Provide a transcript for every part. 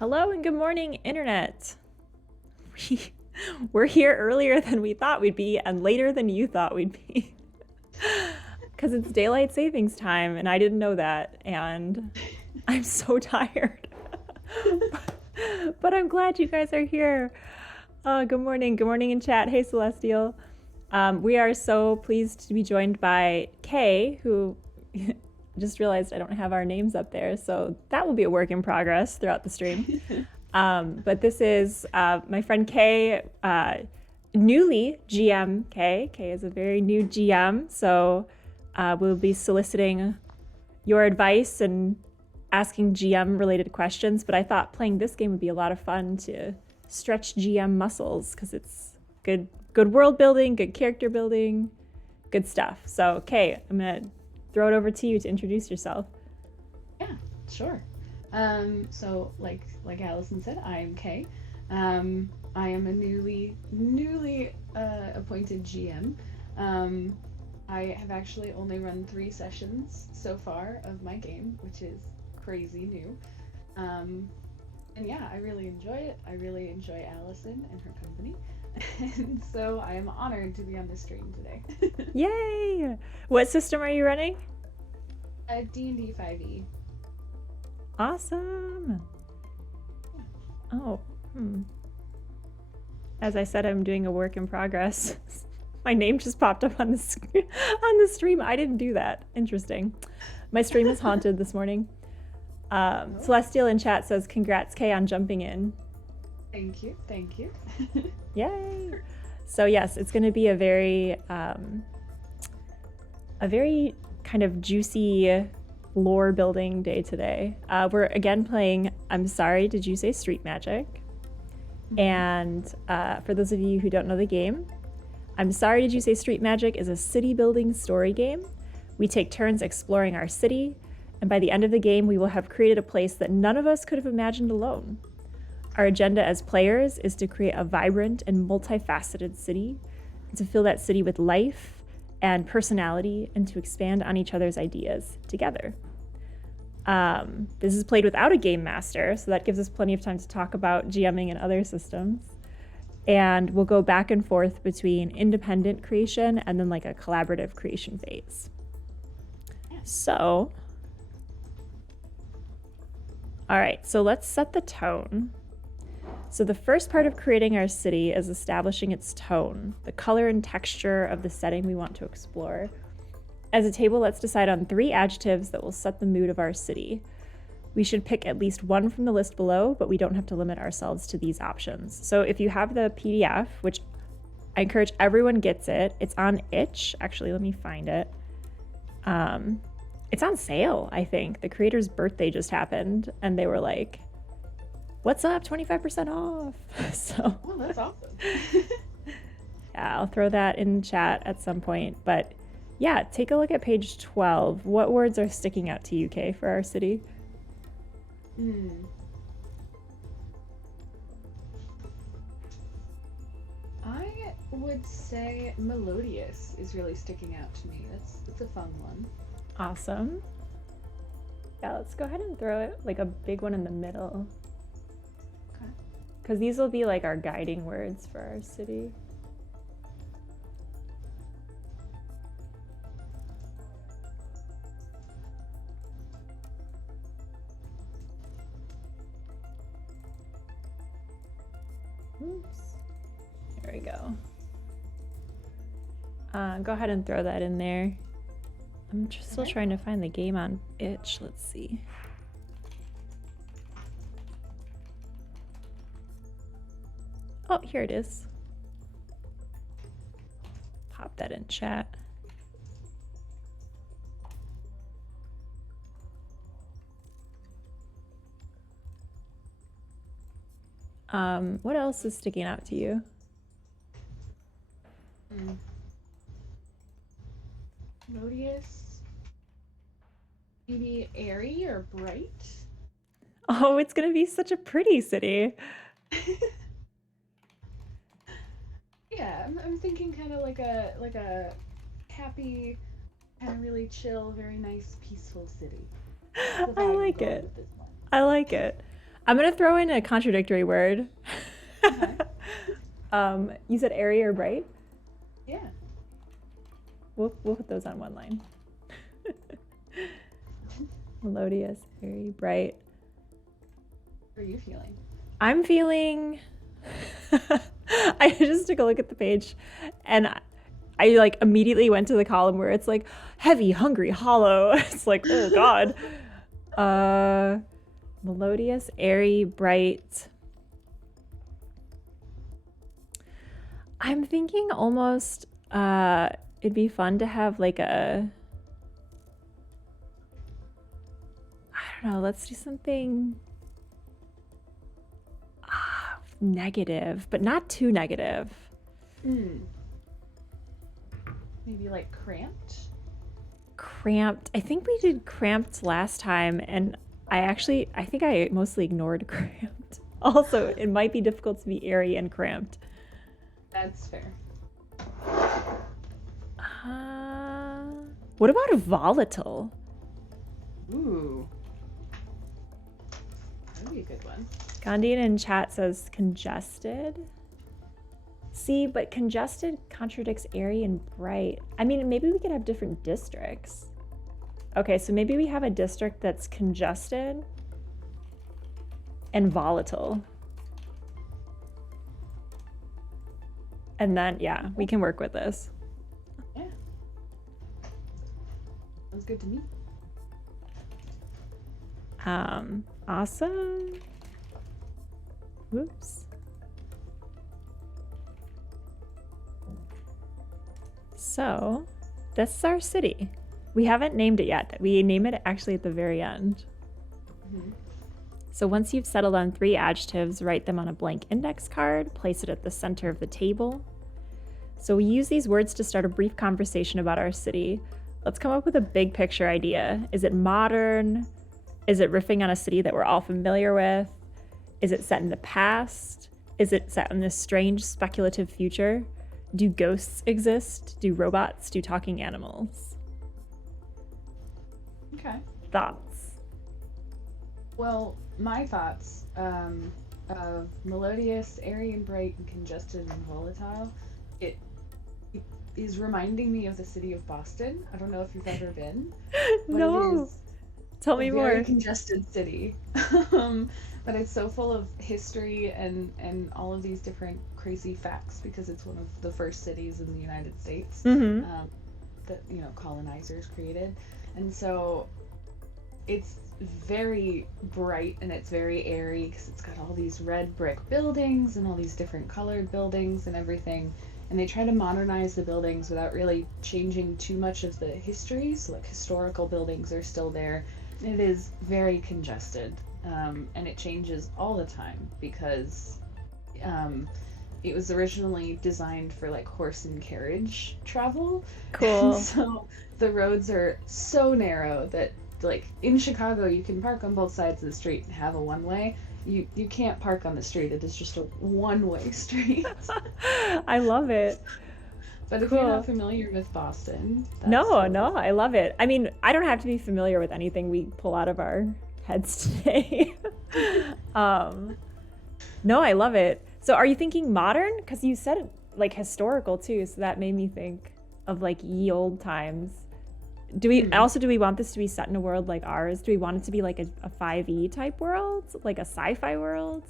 Hello and good morning, Internet. We're here earlier than we thought we'd be and later than you thought we'd be. Because it's daylight savings time and I didn't know that and I'm so tired. But I'm glad you guys are here. Good morning. Good morning in chat. Hey, Celestial. We are so pleased to be joined by Kay, who just realized I don't have our names up there, so that will be a work in progress throughout the stream. But this is my friend Kay, newly GM Kay. Kay is a very new GM, so we'll be soliciting your advice and asking GM related questions. But I thought playing this game would be a lot of fun to stretch GM muscles because it's good world building, good character building, good stuff. So Kay, I'm gonna throw it over to you to introduce yourself. Yeah, sure. So like Allison said, I am Kay. I am a newly appointed GM. I have actually only run 3 sessions so far of my game, which is crazy new. And yeah, I really enjoy it. I really enjoy Allison and her company. And so I am honored to be on the stream today. Yay! What system are you running? D&D 5e. Awesome. Oh, As I said, I'm doing a work in progress. My name just popped up on the stream. I didn't do that. Interesting. My stream is haunted this morning. Celestial in chat says, "Congrats, Kay, on jumping in." Thank you. Yay! So yes, it's going to be a very kind of juicy lore building day today. We're again playing I'm Sorry, Did You Say Street Magic? And for those of you who don't know the game, I'm Sorry, Did You Say Street Magic is a city building story game. We take turns exploring our city, and by the end of the game, we will have created a place that none of us could have imagined alone. Our agenda as players is to create a vibrant and multifaceted city, and to fill that city with life and personality, and to expand on each other's ideas together. This is played without a game master, so that gives us plenty of time to talk about GMing and other systems. And we'll go back and forth between independent creation and then like a collaborative creation phase. So, all right, so let's set the tone. So the first part of creating our city is establishing its tone, the color and texture of the setting we want to explore. As a table, let's decide on 3 adjectives that will set the mood of our city. We should pick at least one from the list below, but we don't have to limit ourselves to these options. So if you have the PDF, which I encourage everyone gets it, it's on itch. Actually, let me find it. It's on sale, I think. The creator's birthday just happened, and they were like, "What's up? 25% off." So, Oh, that's awesome. Yeah, I'll throw that in chat at some point. But yeah, take a look at page 12. What words are sticking out to you, Kay, for our city? I would say melodious is really sticking out to me. That's a fun one. Awesome. Yeah, let's go ahead and throw it like a big one in the middle. Okay. Because these will be like our guiding words for our city. Oops. There we go. Go ahead and throw that in there. I'm just still trying to find the game on itch. Let's see. Oh, here it is. Pop that in chat. What else is sticking out to you? Melodious. Maybe airy or bright. Oh, it's gonna be such a pretty city. Yeah, I'm thinking kind of like a happy, kind of really chill, very nice, peaceful city. I like it. I like it. I'm gonna throw in a contradictory word. Okay. You said airy or bright? Yeah. We'll put those on one line. Melodious, airy, bright. What are you feeling? I'm feeling. I just took a look at the page, and I like immediately went to the column where it's like heavy, hungry, hollow. It's like, oh God. Melodious, airy, bright. I'm thinking almost it'd be fun to have like I don't know, let's do something negative, but not too negative. Maybe like cramped? Cramped. I think we did cramped last time, and I think I mostly ignored cramped. Also, it might be difficult to be airy and cramped. That's fair. What about a volatile? Ooh. That'd be a good one. Gandhian in chat says congested. See, but congested contradicts airy and bright. I mean, maybe we could have different districts. Okay, so maybe we have a district that's congested and volatile. And then, yeah, we can work with this. Yeah. Sounds good to me. Awesome. Whoops. So, this is our city. We haven't named it yet. We name it actually at the very end. Mm-hmm. So once you've settled on 3 adjectives, write them on a blank index card, place it at the center of the table. So we use these words to start a brief conversation about our city. Let's come up with a big picture idea. Is it modern? Is it riffing on a city that we're all familiar with? Is it set in the past? Is it set in this strange speculative future? Do ghosts exist? Do robots? Do talking animals? Okay. Thoughts? Well, my thoughts of melodious, airy and bright, and congested and volatile. It is reminding me of the city of Boston. I don't know if you've ever been. No. Tell me more. Very congested city. But it's so full of history and all of these different crazy facts because it's one of the first cities in the United States that colonizers created, and so it's very bright and it's very airy because it's got all these red brick buildings and all these different colored buildings and everything. And they try to modernize the buildings without really changing too much of the history. So like historical buildings are still there. It is very congested, and it changes all the time because it was originally designed for like horse and carriage travel. Cool. And so the roads are so narrow that like in Chicago you can park on both sides of the street and have a one-way. You can't park on the street. It is just a one-way street. I love it. But if you're not familiar with Boston... No, I love it. I mean, I don't have to be familiar with anything we pull out of our heads today. No, I love it. So are you thinking modern? Because you said like historical too, so that made me think of like ye old times. Do we want this to be set in a world like ours? Do we want it to be like a 5e type world? Like a sci-fi world?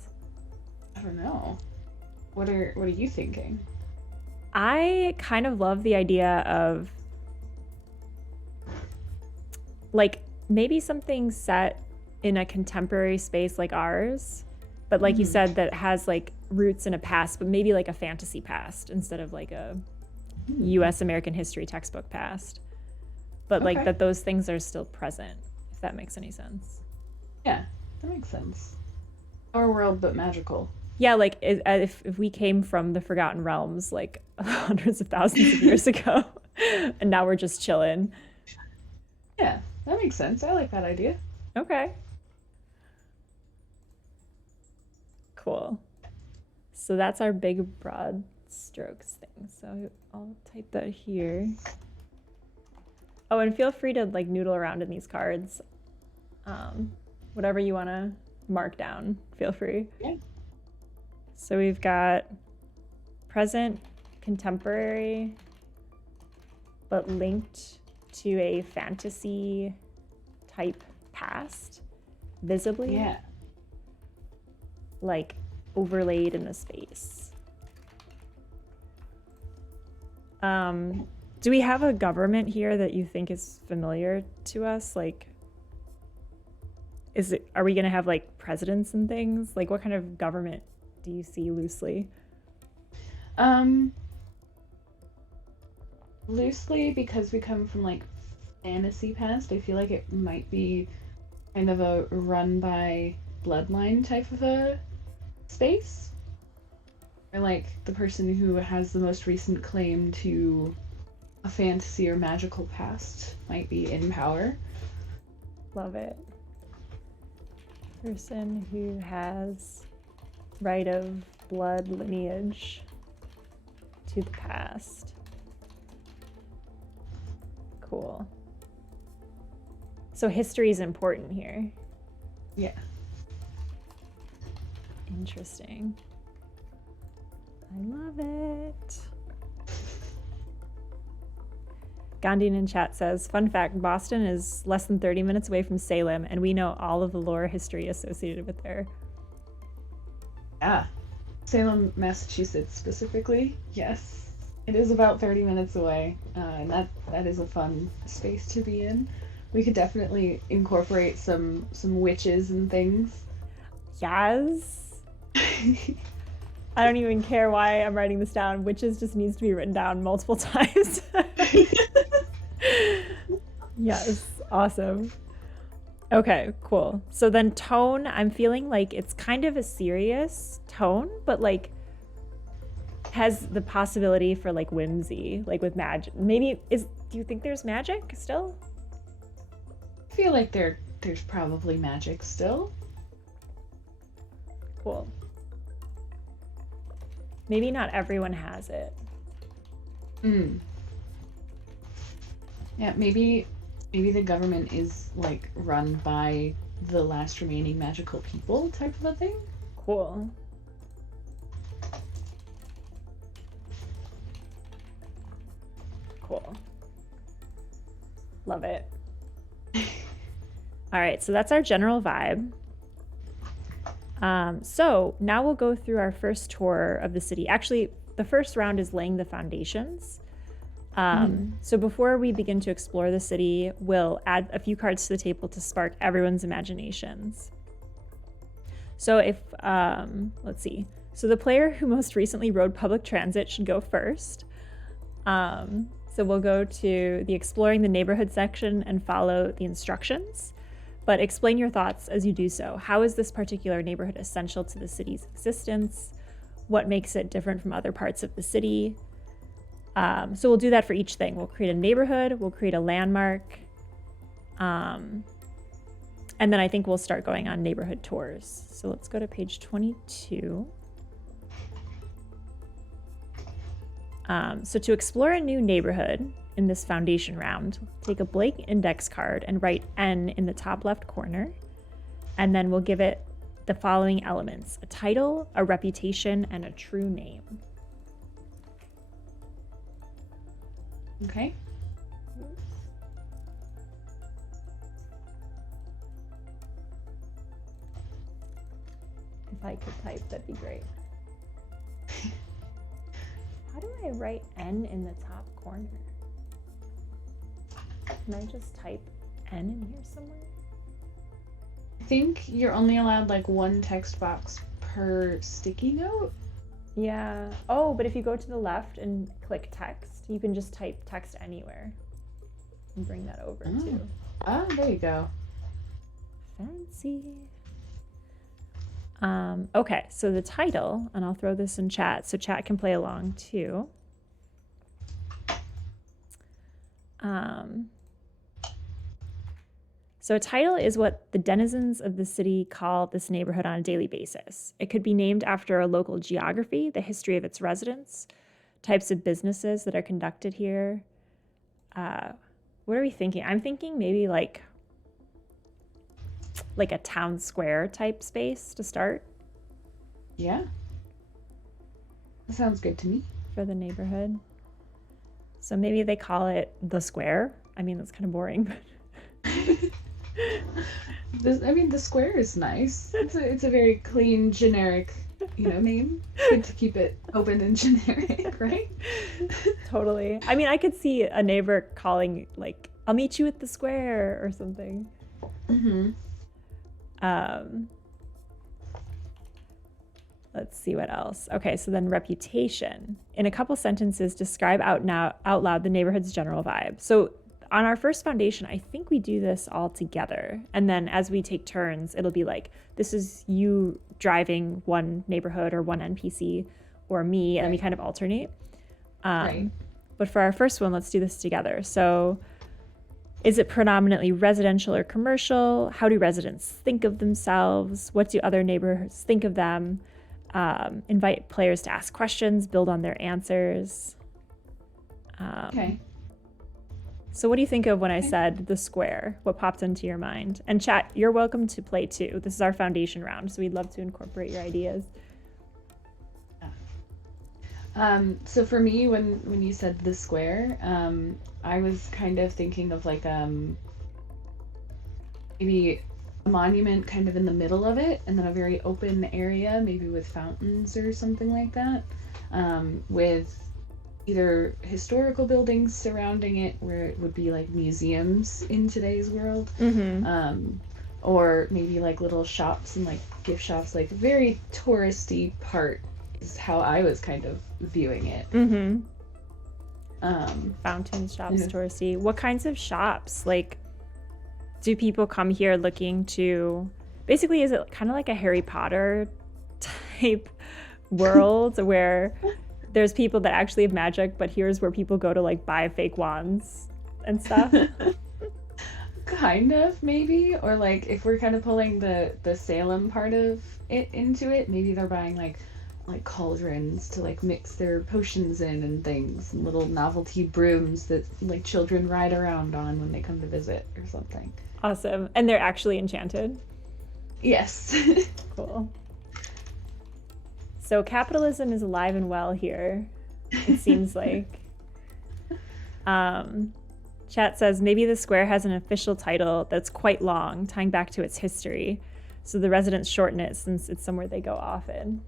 I don't know. What are you thinking? I kind of love the idea of like maybe something set in a contemporary space like ours, but like you said, that has like roots in a past, but maybe like a fantasy past instead of like a US American history textbook past. But like that those things are still present, if that makes any sense. Yeah, that makes sense. Our world, but magical. Yeah, like if we came from the Forgotten Realms like hundreds of thousands of years ago, and now we're just chilling. Yeah, that makes sense. I like that idea. Okay. Cool. So that's our big broad strokes thing. So I'll type that here. Oh, and feel free to like noodle around in these cards. Whatever you want mark down. Feel free. Yeah. So we've got present, contemporary, but linked to a fantasy type past, visibly, Yeah. like overlaid in the space. Do we have a government here that you think is familiar to us? Like, are we gonna have like presidents and things? Like, what kind of government do you see loosely? Loosely, because we come from like fantasy past, I feel like it might be kind of a run by bloodline type of a space. Or like the person who has the most recent claim to a fantasy or magical past might be in power. Love it. Person who has right of blood lineage to the past. Cool. So history is important here. Yeah. Interesting. I love it. Gandhian in chat says, fun fact, Boston is less than 30 minutes away from Salem, and we know all of the lore history associated with there. Yeah. Salem, Massachusetts specifically, yes. It is about 30 minutes away, and that is a fun space to be in. We could definitely incorporate some witches and things. Yes. I don't even care why I'm writing this down. Witches just needs to be written down multiple times. Yes, awesome. Okay, cool. So then tone, I'm feeling like it's kind of a serious tone, but like has the possibility for like whimsy, like with magic. Maybe do you think there's magic still? I feel like there's probably magic still. Cool. Maybe not everyone has it. Yeah, maybe the government is like run by the last remaining magical people type of a thing. Cool. Cool. Love it. All right, so that's our general vibe. So now we'll go through our first tour of the city. Actually, the first round is laying the foundations. So before we begin to explore the city, we'll add a few cards to the table to spark everyone's imaginations. So let's see. So the player who most recently rode public transit should go first. So we'll go to the exploring the neighborhood section and follow the instructions. But explain your thoughts as you do so. How is this particular neighborhood essential to the city's existence? What makes it different from other parts of the city? So we'll do that for each thing. We'll create a neighborhood, we'll create a landmark, and then I think we'll start going on neighborhood tours. So let's go to page 22. So to explore a new neighborhood in this foundation round, take a blank index card and write N in the top left corner, and then we'll give it the following elements: a title, a reputation, and a true name. Okay. If I could type, that'd be great. How do I write N in the top corner? Can I just type N in here somewhere? I think you're only allowed like one text box per sticky note. Yeah. Oh, but if you go to the left and click text, you can just type text anywhere and bring that over too. Ah, there you go. Fancy. Okay, so the title, and I'll throw this in chat so chat can play along too. So a title is what the denizens of the city call this neighborhood on a daily basis. It could be named after a local geography, the history of its residents, types of businesses that are conducted here. What are we thinking? I'm thinking maybe like like a town square type space to start Yeah. That sounds good to me. for the neighborhood. So maybe they call it the square. I mean, that's kind of boring, but The square is nice. It's a very clean, generic, name. Good to keep it open and generic, right? totally. I mean, I could see a neighbor calling like, "I'll meet you at the square" or something. Mm-hmm. Let's see what else. Okay, so then reputation. In a couple sentences, describe out loud the neighborhood's general vibe. So on our first foundation, I think we do this all together. And then as we take turns, it'll be like, this is you driving one neighborhood or one NPC or me, and we kind of alternate. Right. But for our first one, let's do this together. So is it predominantly residential or commercial? How do residents think of themselves? What do other neighborhoods think of them? Invite players to ask questions, build on their answers. Okay. So what do you think of when I said the square? What popped into your mind? And chat, you're welcome to play too. This is our foundation round, so we'd love to incorporate your ideas. So for me, when you said the square, I was kind of thinking of like maybe a monument kind of in the middle of it, and then a very open area, maybe with fountains or something like that, with either historical buildings surrounding it, where it would be like museums in today's world, or maybe like little shops and like gift shops, like very touristy part is how I was kind of viewing it. Fountains, shops, touristy. What kinds of shops? Like, do people come here looking to, basically, is it kind of like a Harry Potter type world where there's people that actually have magic, but here's where people go to like buy fake wands and stuff? Kind of, maybe. Or like if we're kind of pulling the Salem part of it into it, maybe they're buying like cauldrons to like mix their potions in and things, and little novelty brooms that like children ride around on when they come to visit or something. Awesome. And they're actually enchanted? Yes. Cool. So capitalism is alive and well here, it seems like. Chat says maybe the square has an official title that's quite long, tying back to its history. So the residents shorten it since it's somewhere they go often.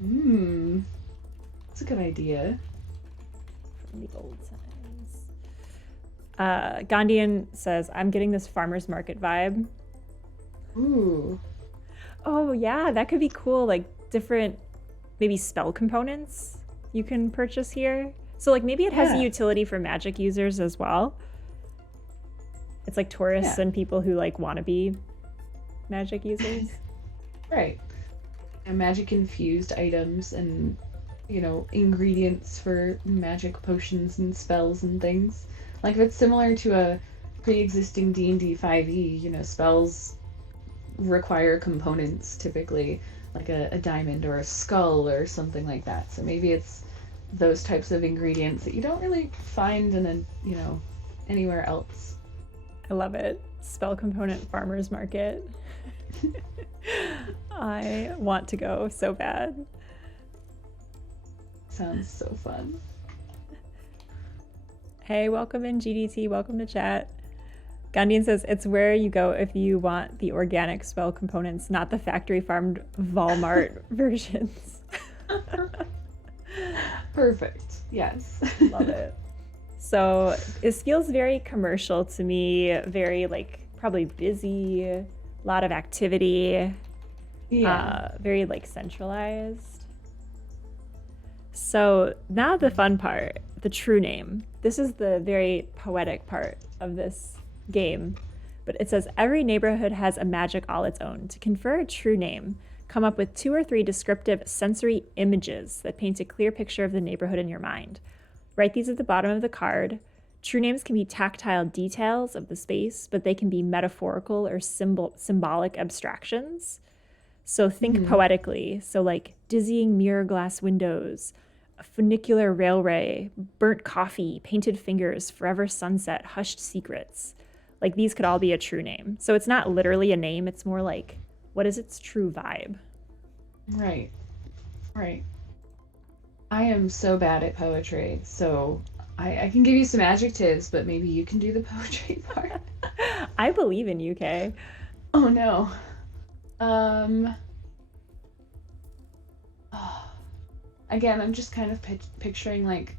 That's a good idea. From the old times. Gandhian says, I'm getting this farmer's market vibe. Ooh. Oh yeah, that could be cool. Like different, maybe spell components you can purchase here. So like maybe it has a utility for magic users as well. It's like tourists and people who like want to be magic users. Right. And magic infused items and, ingredients for magic potions and spells and things. Like if it's similar to a pre-existing D&D 5e, spells require components typically, like a diamond or a skull or something like that. So maybe it's those types of ingredients that you don't really find in anywhere else. I love it. Spell component farmers market. I want to go so bad. Sounds so fun. Hey, welcome in GDT, welcome to chat. Gandhian says it's where you go if you want the organic spell components, not the factory farmed Walmart versions. Perfect. Yes. Love it. So this feels very commercial to me, very like probably busy, a lot of activity, very like centralized. So now the fun part, the true name. This is the very poetic part of this game, but it says every neighborhood has a magic all its own. To confer a true name, come up with 2 or 3 descriptive sensory images that paint a clear picture of the neighborhood in your mind. Write these at the bottom of the card. True names can be tactile details of the space, but they can be metaphorical or symbolic abstractions. So think poetically. So like dizzying mirror glass windows, a funicular railway, burnt coffee, painted fingers, forever sunset, hushed secrets. like these could all be a true name. So it's not literally a name. It's more like, what is its true vibe? Right. Right. I am so bad at poetry, so I can give you some adjectives, but maybe you can do the poetry part. I believe in UK. Oh no. Um, oh, again, I'm just kind of picturing like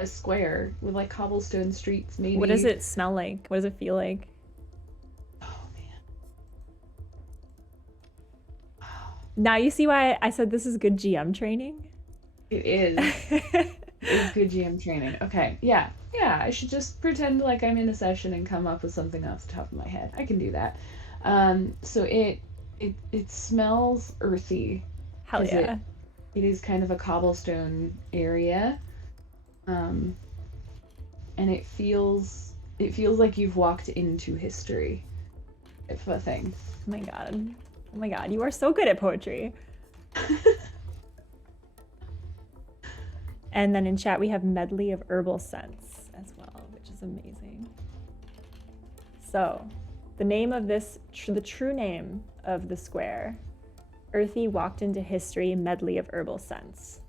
a square with like cobblestone streets, maybe. What does it smell like? What does it feel like? Oh man. Now you see why I said this is good GM training? It is. It's good GM training. Okay, yeah. Yeah, I should just pretend like I'm in a session and come up with something off the top of my head. I can do that. So it smells earthy. Hell 'Cause yeah. it is kind of a cobblestone area. Um, and it feels like you've walked into history, if a thing. Oh my god. Oh my god, you are so good at poetry. And then in chat we have medley of herbal scents as well, which is amazing. So, the name of this, the true name of the square, Earthy walked into history, medley of herbal scents.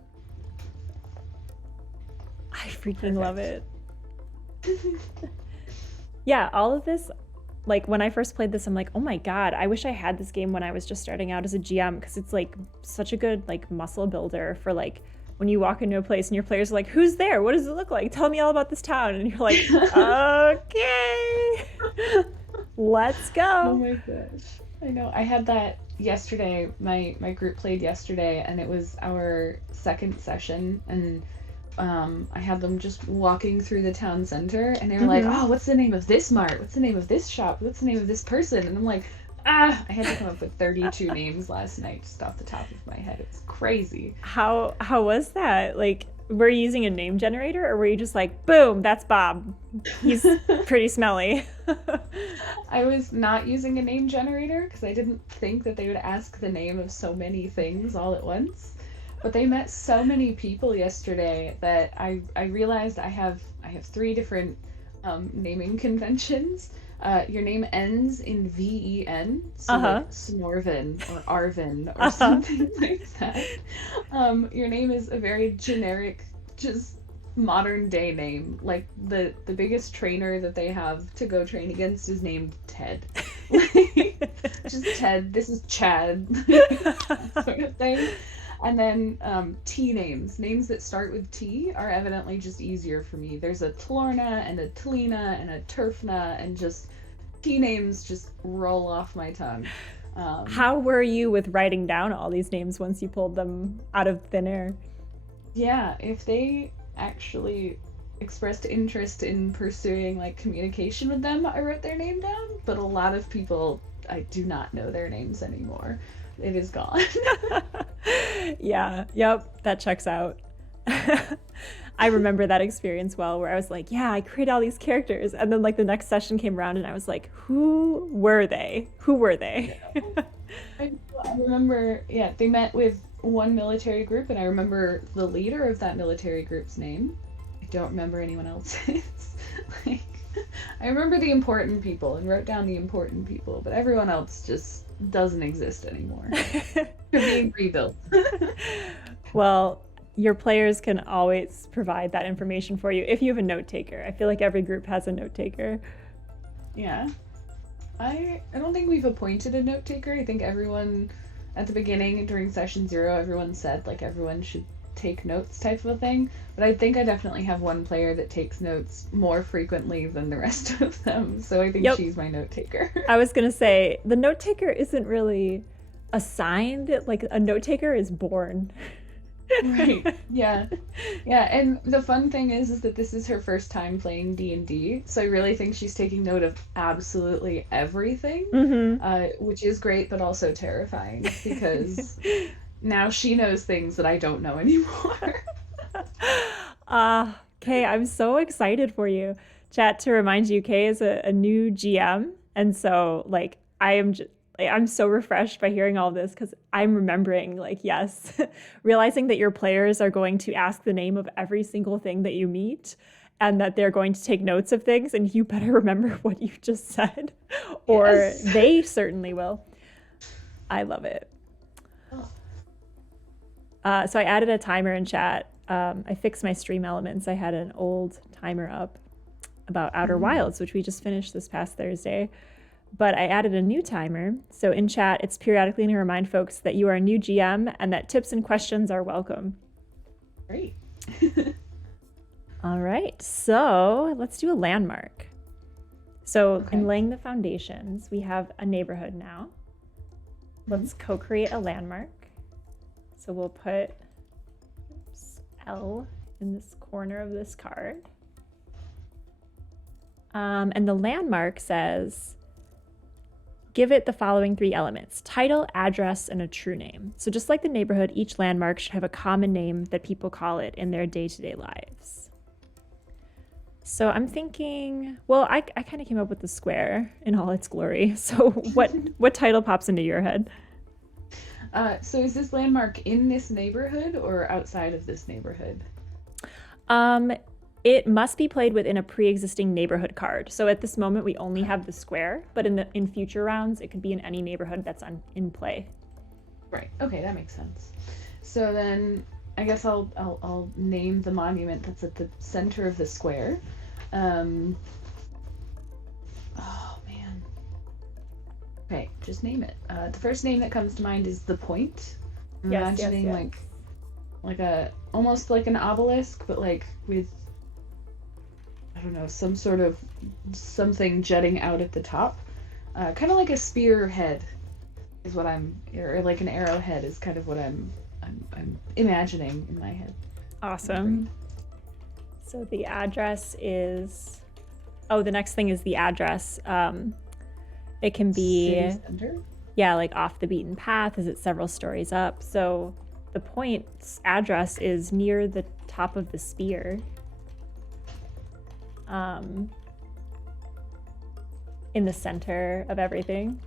I freaking love it. Yeah, all of this, like when I first played this, I'm like, oh my god, I wish I had this game when I was just starting out as a GM, because it's like such a good like muscle builder for like when you walk into a place and your players are like, who's there? What does it look like? Tell me all about this town. And you're like, okay, let's go. Oh my gosh. I know. I had that yesterday. My group played yesterday, and it was our second session, and I had them just walking through the town center, and they were like, oh, what's the name of this mart? What's the name of this shop? What's the name of this person? And I'm like, I had to come up with 32 names last night just off the top of my head. It was crazy. How was that? Like, were you using a name generator, or were you just like, boom, that's Bob. He's pretty smelly. I was not using a name generator because I didn't think that they would ask the name of so many things all at once. But they met so many people yesterday that I realized I have 3 different naming conventions. Your name ends in VEN, so like Snorvin or Arvin or something like that. Your name is a very generic, just modern day name. Like the biggest trainer that they have to go train against is named Ted. Like, just Ted. This is Chad, sort of thing. And then T names that start with T are evidently just easier for me. There's a Tlorna and a Tlina and a Turfna, and just T names just roll off my tongue. How were you with writing down all these names once you pulled them out of thin air? Yeah, if they actually expressed interest in pursuing like communication with them, I wrote their name down. But a lot of people, I do not know their names anymore. It is gone. Yeah, yep, that checks out. I remember that experience well, where I was like, yeah, I created all these characters, and then like the next session came around and I was like, who were they? Yeah. I remember, yeah, they met with one military group, and I remember the leader of that military group's name. I don't remember anyone else's. Like, I remember the important people and wrote down the important people, but everyone else just doesn't exist anymore. They're being rebuilt. Well, your players can always provide that information for you if you have a note taker. I feel like every group has a note taker. Yeah. I don't think we've appointed a note taker. I think everyone at the beginning during session 0, everyone said like everyone should take notes type of a thing. But I think I definitely have one player that takes notes more frequently than the rest of them. So I think she's my note taker. I was gonna say the note taker isn't really assigned. Like a note taker is born. Right. Yeah. Yeah, and the fun thing is that this is her first time playing D&D, so I really think she's taking note of absolutely everything, which is great but also terrifying, because now she knows things that I don't know anymore. Kay, I'm so excited for you. Chat, to remind you, Kay is a new GM, and so like I'm so refreshed by hearing all this, because I'm remembering, like, yes, realizing that your players are going to ask the name of every single thing that you meet, and that they're going to take notes of things, and you better remember what you just said, or Yes. they certainly will. I love it. So I added a timer in chat. I fixed my stream elements. I had an old timer up about Outer Wilds, which we just finished this past Thursday. But I added a new timer. So in chat, it's periodically going to remind folks that you are a new GM and that tips and questions are welcome. Great. All right, so let's do a landmark. So Okay. in laying the foundations, we have a neighborhood now. Let's co-create a landmark. So we'll put L in this corner of this card. And the landmark says, give it the following 3 elements: title, address, and a true name. So just like the neighborhood, each landmark should have a common name that people call it in their day-to-day lives. So I'm thinking, well, I kind of came up with the square in all its glory. So what title pops into your head? So is this landmark in this neighborhood or outside of this neighborhood? It must be played within a pre-existing neighborhood card. So at this moment, we only have the square, but in future rounds, it could be in any neighborhood that's in play. Right. Okay, that makes sense. So then, I guess I'll name the monument that's at the center of the square. Oh man. Okay, just name it. The first name that comes to mind is the Point. I'm imagining like a almost like an obelisk, but like with, I don't know, some sort of something jutting out at the top. Kind of like a spearhead is what or like an arrowhead is kind of what I'm imagining in my head. Awesome. So the address is, the next thing is the address. It can be, City center? Yeah, like off the beaten path. Is it several stories up? So the Point's address is near the top of the spear. In the center of everything.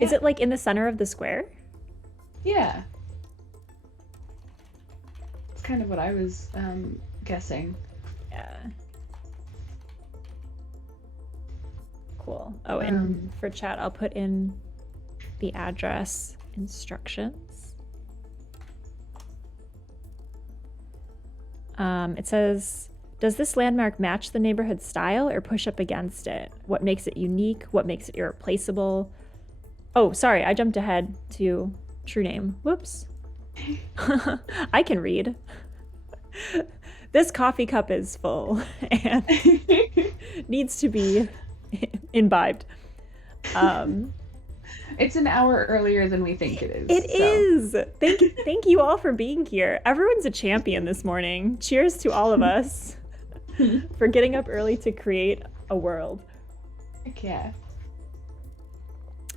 Is it like in the center of the square? Yeah. It's kind of what I was guessing. Yeah. Cool. Oh, and for chat, I'll put in the address instructions. It says, does this landmark match the neighborhood style or push up against it? What makes it unique? What makes it irreplaceable? Oh, sorry, I jumped ahead to true name. Whoops. I can read. This coffee cup is full and needs to be imbibed. It's an hour earlier than we think it is. It is. Thank you all for being here. Everyone's a champion this morning. Cheers to all of us for getting up early to create a world. Heck yeah.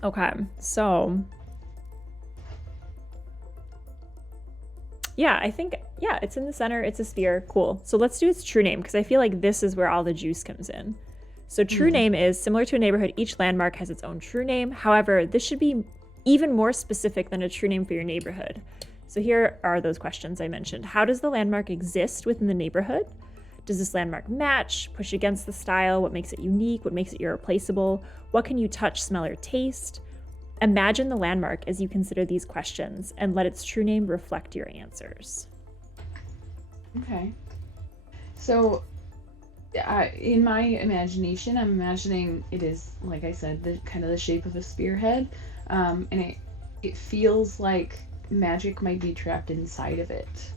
Okay, so yeah, I think, it's in the center. It's a sphere. Cool. So let's do its true name, because I feel like this is where all the juice comes in. So true name is similar to a neighborhood. Each landmark has its own true name. However, this should be even more specific than a true name for your neighborhood. So here are those questions I mentioned. How does the landmark exist within the neighborhood? Does this landmark match, push against the style? What makes it unique? What makes it irreplaceable? What can you touch, smell, or taste? Imagine the landmark as you consider these questions and let its true name reflect your answers. Okay. So, in my imagination, I'm imagining it is, like I said, the kind of the shape of a spearhead, and it feels like magic might be trapped inside of it.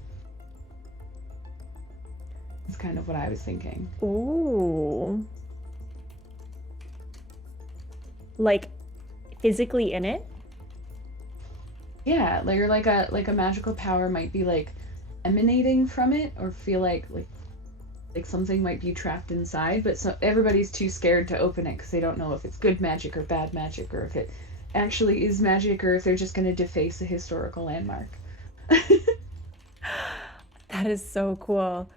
That's kind of what I was thinking. Ooh. Like physically in it? Yeah, like a magical power might be like emanating from it, or feel like something might be trapped inside, but so everybody's too scared to open it because they don't know if it's good magic or bad magic, or if it actually is magic, or if they're just going to deface a historical landmark. That is so cool.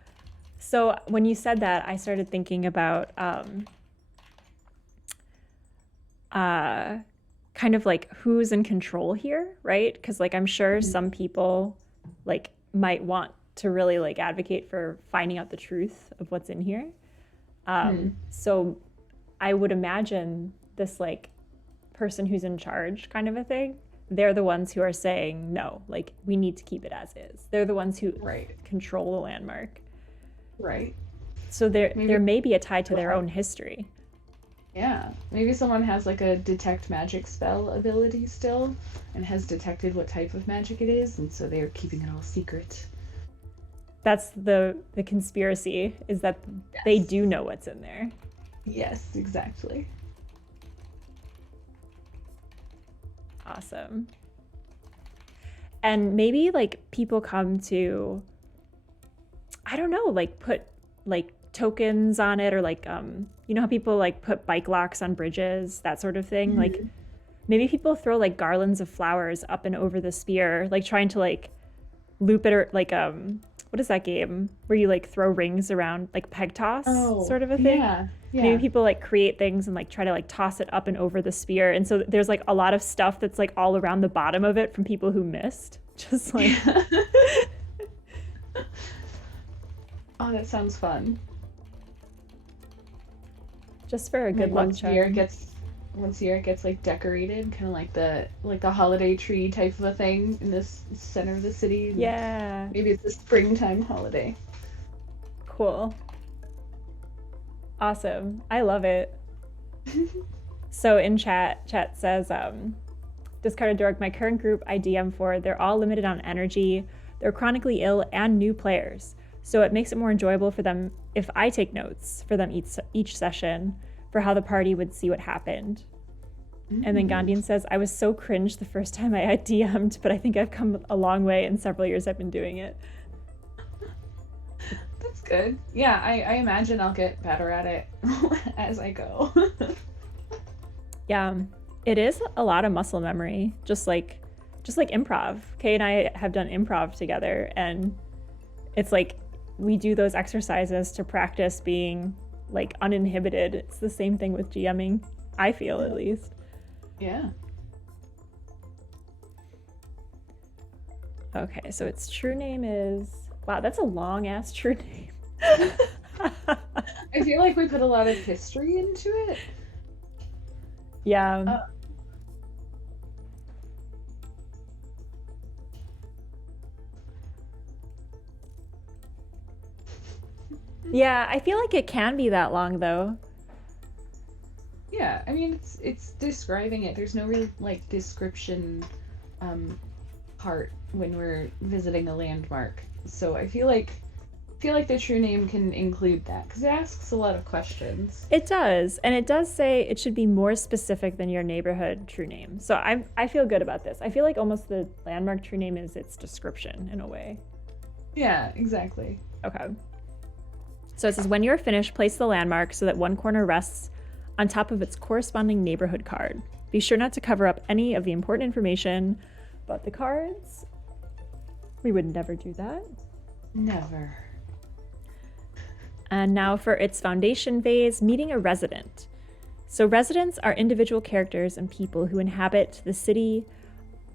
So when you said that, I started thinking about kind of like who's in control here, right? Because like I'm sure some people like might want to really like advocate for finding out the truth of what's in here. So I would imagine this like person who's in charge kind of a thing, they're the ones who are saying no, like we need to keep it as is. They're the ones who control the landmark. Right. So there may be a tie to their own history. Yeah, maybe someone has like a detect magic spell ability still and has detected what type of magic it is, and so they're keeping it all secret. That's the conspiracy, is that they do know what's in there. Yes, exactly. Awesome. And maybe like people come to, I don't know, like put like tokens on it, or like you know how people like put bike locks on bridges, that sort of thing. Like maybe people throw like garlands of flowers up and over the spear, like trying to like loop it, or like what is that game where you like throw rings around, like peg toss sort of a thing? Yeah. Maybe people like create things and like try to like toss it up and over the spear, and so there's like a lot of stuff that's like all around the bottom of it from people who missed, just like Oh, that sounds fun. Just for a good luck charm. Once a year it gets like decorated, kind of like the holiday tree type of a thing in this center of the city. Yeah. Maybe it's a springtime holiday. Cool. Awesome. I love it. So in chat says, discarded dork, my current group I DM for, they're all limited on energy. They're chronically ill and new players. So it makes it more enjoyable for them if I take notes for them each session for how the party would see what happened. And then Gandhian says, I was so cringe the first time I had DM'd, but I think I've come a long way in several years I've been doing it. That's good. Yeah, I imagine I'll get better at it as I go. Yeah, it is a lot of muscle memory, just like improv. Kay and I have done improv together, and it's like we do those exercises to practice being like uninhibited. It's the same thing with GMing, I feel, at least. Yeah. Okay, so its true name is, wow, that's a long ass true name. I feel like we put a lot of history into it. Yeah. Yeah, I feel like it can be that long though. Yeah, I mean it's describing it. There's no real like description part when we're visiting a landmark. So I feel like the true name can include that because it asks a lot of questions. It does, and it does say it should be more specific than your neighborhood true name. So I feel good about this. I feel like almost the landmark true name is its description in a way. Yeah, exactly. Okay. So it says, when you're finished, place the landmark so that one corner rests on top of its corresponding neighborhood card. Be sure not to cover up any of the important information about the cards. We would never do that. Never. And now for its foundation phase, meeting a resident. So residents are individual characters and people who inhabit the city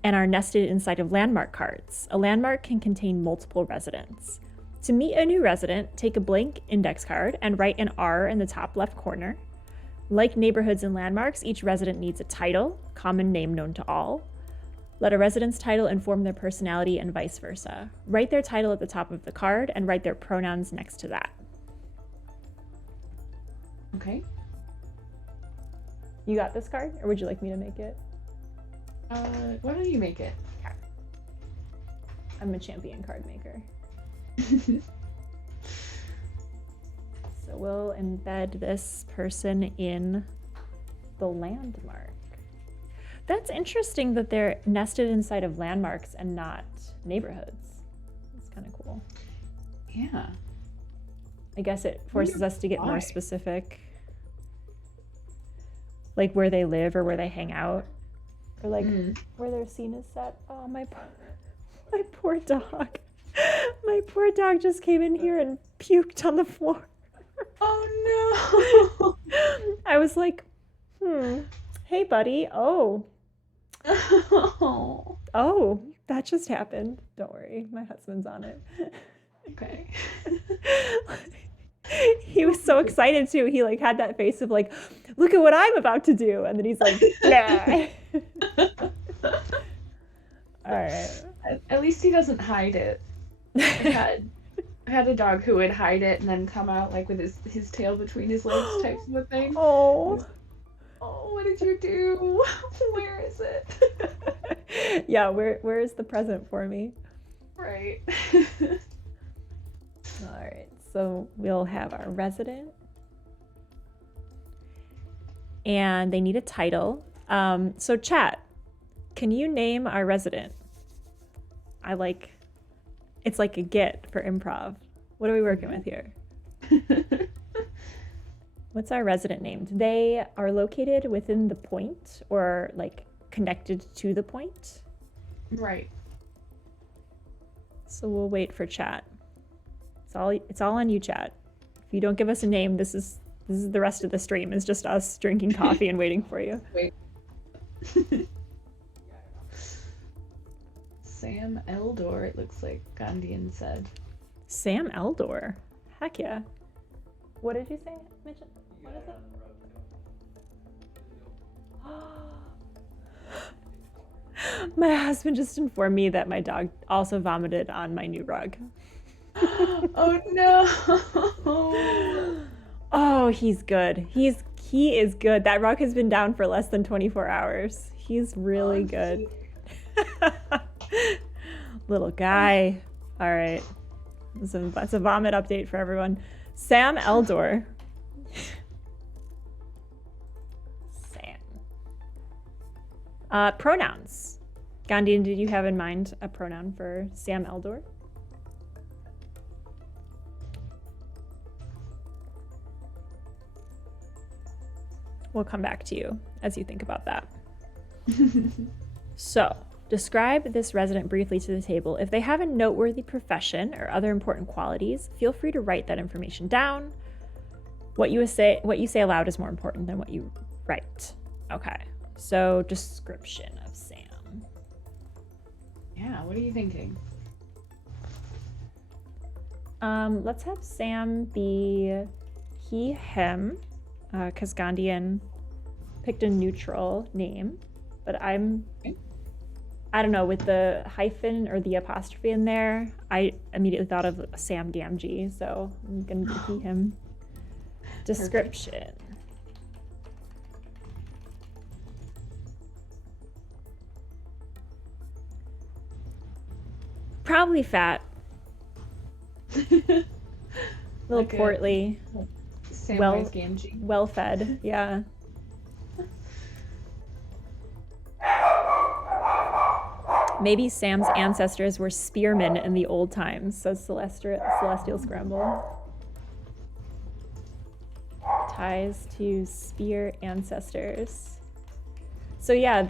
and are nested inside of landmark cards. A landmark can contain multiple residents. To meet a new resident, take a blank index card and write an R in the top left corner. Like neighborhoods and landmarks, each resident needs a title, common name known to all. Let a resident's title inform their personality and vice versa. Write their title at the top of the card and write their pronouns next to that. Okay. You got this card, or would you like me to make it? Why don't you make it? Okay. I'm a champion card maker. So we'll embed this person in the landmark. That's interesting that they're nested inside of landmarks and not neighborhoods. It's kind of cool. Yeah. I guess it forces us to get more specific. Like where they live or where they hang out. Or like where their scene is set. Oh, my poor dog. My poor dog just came in here and puked on the floor. Oh no! I was like, hey buddy, oh, that just happened. Don't worry, my husband's on it. Okay. He was so excited too. He like had that face of like, look at what I'm about to do, and then he's like, nah. All right. At least he doesn't hide it. I had a dog who would hide it and then come out like with his tail between his legs type of a thing. Oh. Oh, what did you do? Where is it? Yeah, where is the present for me? Right. All right, so we'll have our resident. And they need a title. So chat, can you name our resident? It's like a get for improv. What are we working with here? What's our resident named? They are located within the point or like connected to the point. Right. So we'll wait for chat. It's all on you, chat. If you don't give us a name, this is the rest of the stream. It's just us drinking coffee and waiting for you. Wait. Sam Eldor, it looks like Gandhian said. Sam Eldor. Heck yeah. What did you say, Mitch? What is it? My husband just informed me that my dog also vomited on my new rug. Oh no. Oh, he's good. He is good. That rug has been down for less than 24 hours. He's really good. Little guy. All right. That's a vomit update for everyone. Sam Eldor. Sam. Pronouns. Gandhian, did you have in mind a pronoun for Sam Eldor? We'll come back to you as you think about that. So, describe this resident briefly to the table. If they have a noteworthy profession or other important qualities, feel free to write that information down. What you say aloud is more important than what you write. Okay. So, description of Sam. Yeah, what are you thinking? Let's have Sam be he, him, because Gandhian picked a neutral name, but I don't know, with the hyphen or the apostrophe in there, I immediately thought of Sam Gamgee, so I'm gonna do he, him. Description. Perfect. Probably fat. Little like portly. Samwise Gamgee. Well fed, yeah. Maybe Sam's ancestors were spearmen in the old times, says Celestial Scramble. Ties to spear ancestors. So yeah,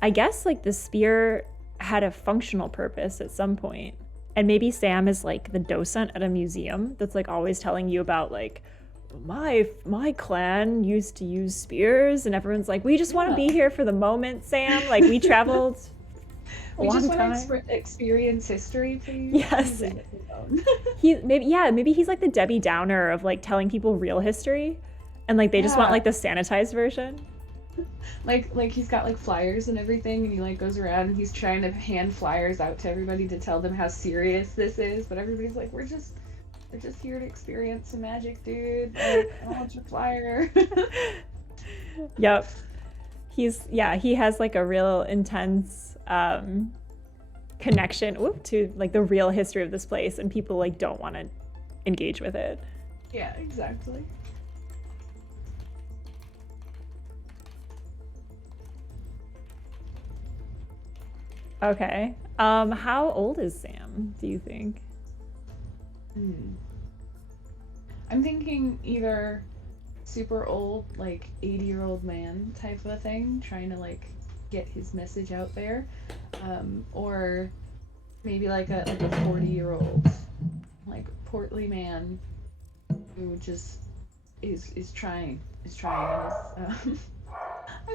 I guess like the spear had a functional purpose at some point. And maybe Sam is like the docent at a museum that's like always telling you about like, my clan used to use spears, and everyone's like, we just want to be here for the moment, Sam. Like we traveled we just want to experience history, please. Yes. Maybe he's like the Debbie Downer of like telling people real history, and like they just want like the sanitized version. Like he's got like flyers and everything, and he like goes around and he's trying to hand flyers out to everybody to tell them how serious this is, but everybody's like, we're just here to experience some magic, dude. Like, I don't want your flyer. Yep. He has like a real intense connection to like the real history of this place, and people like don't want to engage with it. Yeah, exactly. Okay. How old is Sam, do you think? I'm thinking either super old, like 80-year-old man type of a thing, trying to like get his message out there, or maybe like a 40-year-old, like portly man who just is trying. Hi,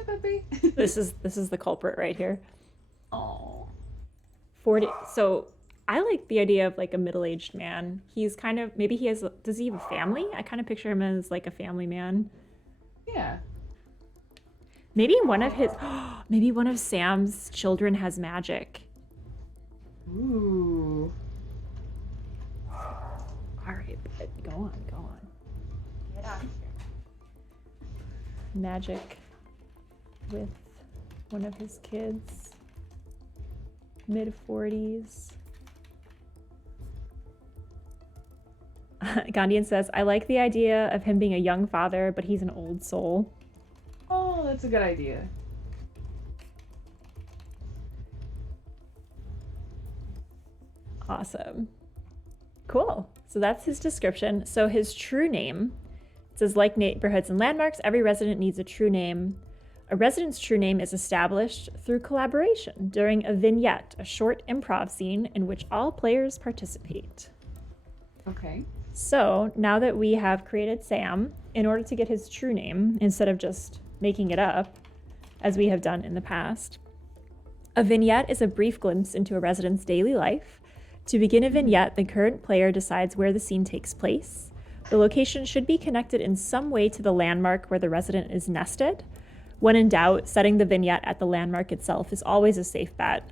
puppy. This is the culprit right here. Oh. 40. So I like the idea of like a middle-aged man. He's kind of, maybe does he have a family? I kind of picture him as like a family man. Yeah. Maybe maybe one of Sam's children has magic. Ooh. All right, but go on. Get out of here. Magic with one of his kids, mid-40s. Gandhian says, I like the idea of him being a young father, but he's an old soul. Oh, that's a good idea. Awesome. Cool. So that's his description. So his true name, it says, like neighborhoods and landmarks, every resident needs a true name. A resident's true name is established through collaboration during a vignette, a short improv scene in which all players participate. Okay. So now that we have created Sam, in order to get his true name, instead of just making it up, as we have done in the past, a vignette is a brief glimpse into a resident's daily life. To begin a vignette, the current player decides where the scene takes place. The location should be connected in some way to the landmark where the resident is nested. When in doubt, setting the vignette at the landmark itself is always a safe bet.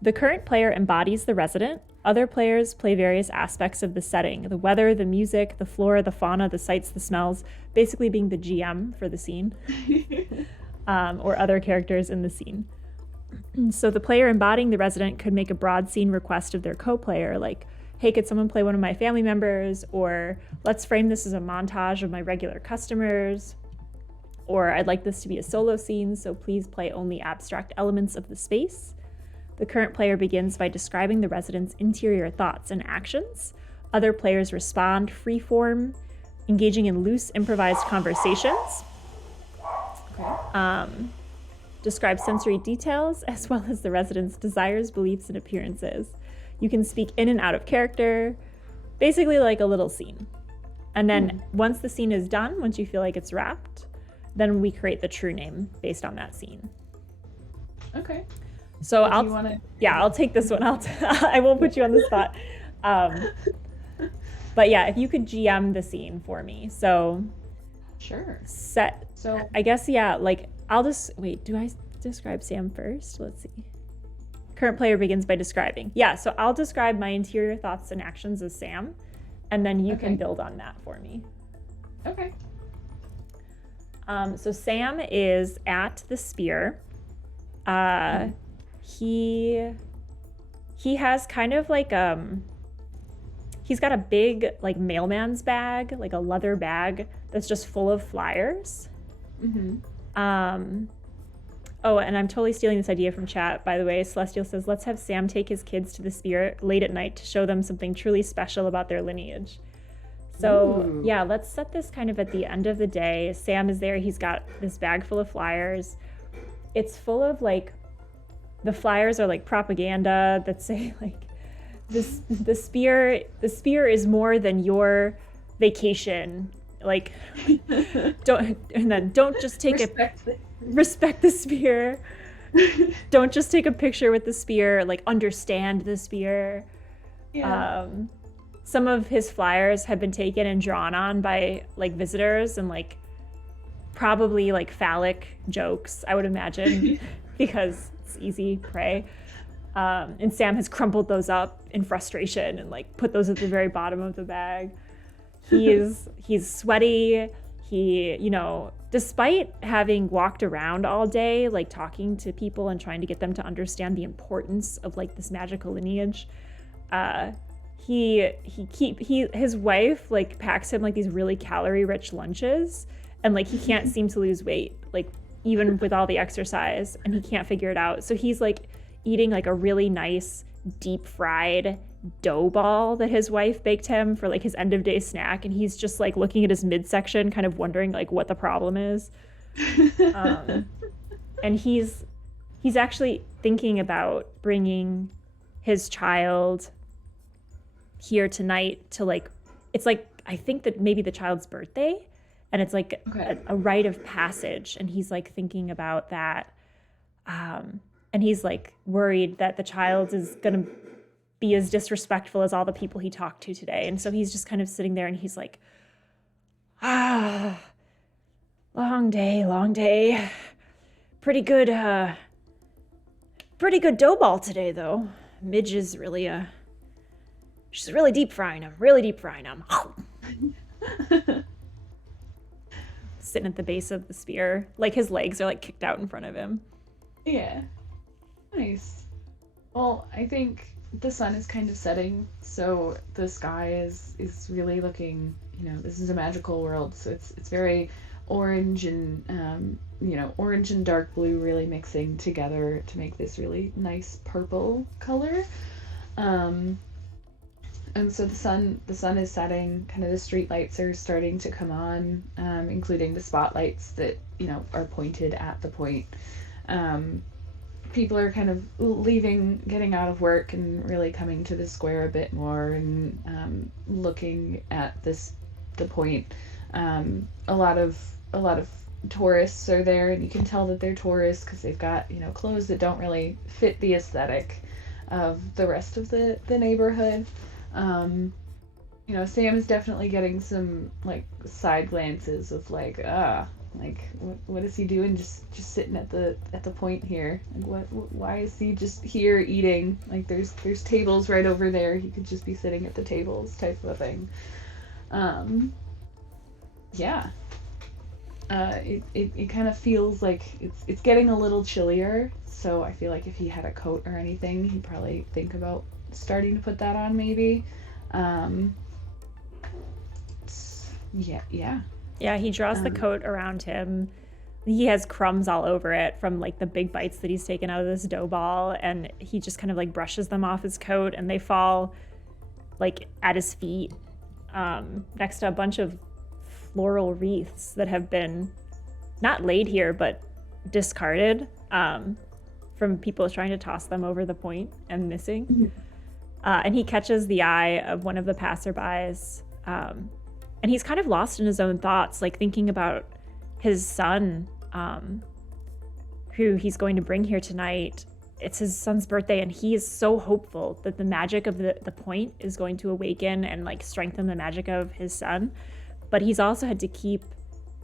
The current player embodies the resident. Other players play various aspects of the setting: the weather, the music, the flora, the fauna, the sights, the smells, basically being the GM for the scene, or other characters in the scene. So the player embodying the resident could make a broad scene request of their co-player, like, hey, could someone play one of my family members? Or let's frame this as a montage of my regular customers. Or I'd like this to be a solo scene, so please play only abstract elements of the space. The current player begins by describing the resident's interior thoughts and actions. Other players respond freeform, engaging in loose, improvised conversations. Okay. Describe sensory details as well as the resident's desires, beliefs, and appearances. You can speak in and out of character, basically like a little scene. And then once the scene is done, once you feel like it's wrapped, then we create the true name based on that scene. Okay. So I'll take this one. I won't put you on the spot. But yeah, if you could GM the scene for me. So sure. So I guess, yeah, like I'll just wait. Do I describe Sam first? Let's see. Current player begins by describing. Yeah, so I'll describe my interior thoughts and actions as Sam, and then you can build on that for me. Okay. So Sam is at the Spear. He has kind of like he's got a big like mailman's bag, like a leather bag that's just full of flyers. Oh, and I'm totally stealing this idea from chat, by the way. Celestial says, let's have Sam take his kids to the Spear late at night to show them something truly special about their lineage. So yeah, let's set this kind of at the end of the day. Sam is there. He's got this bag full of flyers. It's full of like, the flyers are like propaganda that say like, the spear is more than your vacation. Like, don't just take respect the spear. Don't just take a picture with the spear. Like, understand the spear. Yeah. Some of his flyers have been taken and drawn on by like visitors and like probably like phallic jokes, I would imagine, because it's easy prey. And Sam has crumpled those up in frustration and like put those at the very bottom of the bag. He's sweaty. He, you know, despite having walked around all day, like talking to people and trying to get them to understand the importance of like this magical lineage, his wife like packs him like these really calorie-rich lunches, and like he can't seem to lose weight, like even with all the exercise, and he can't figure it out. So he's like eating like a really nice deep fried dough ball that his wife baked him for like his end of day snack, and he's just like looking at his midsection kind of wondering like what the problem is. And he's actually thinking about bringing his child here tonight to like, it's like, I think that maybe the child's birthday, and it's like a rite of passage, and he's like thinking about that, and he's like worried that the child is gonna be as disrespectful as all the people he talked to today. And so he's just kind of sitting there and he's like, long day. Pretty good dough ball today, though. Midge is really, she's really deep frying him. Sitting at the base of the spear. Like, his legs are, like, kicked out in front of him. Yeah. Nice. Well, I think the sun is kind of setting, so the sky is really looking, this is a magical world, so it's very orange and, orange and dark blue really mixing together to make this really nice purple color. And so the sun is setting, kind of the street lights are starting to come on, including the spotlights that, are pointed at the point. People are kind of leaving, getting out of work and really coming to the square a bit more and looking at the point. A lot of tourists are there, and you can tell that they're tourists because they've got, clothes that don't really fit the aesthetic of the rest of the neighborhood. Sam is definitely getting some like side glances of like, what is he doing just sitting at the point here? Like, why is he just here eating? Like, there's tables right over there. He could just be sitting at the tables, type of a thing. It kind of feels like it's getting a little chillier, so I feel like if he had a coat or anything, he'd probably think about starting to put that on, maybe. Yeah, he draws the coat around him. He has crumbs all over it from like the big bites that he's taken out of this dough ball, and he just kind of like brushes them off his coat, and they fall like at his feet, next to a bunch of floral wreaths that have been not laid here but discarded from people trying to toss them over the point and missing. Mm-hmm. And he catches the eye of one of the passerbys, and he's kind of lost in his own thoughts, like thinking about his son, who he's going to bring here tonight. It's his son's birthday, and he is so hopeful that the magic of the point is going to awaken and like strengthen the magic of his son. But he's also had to keep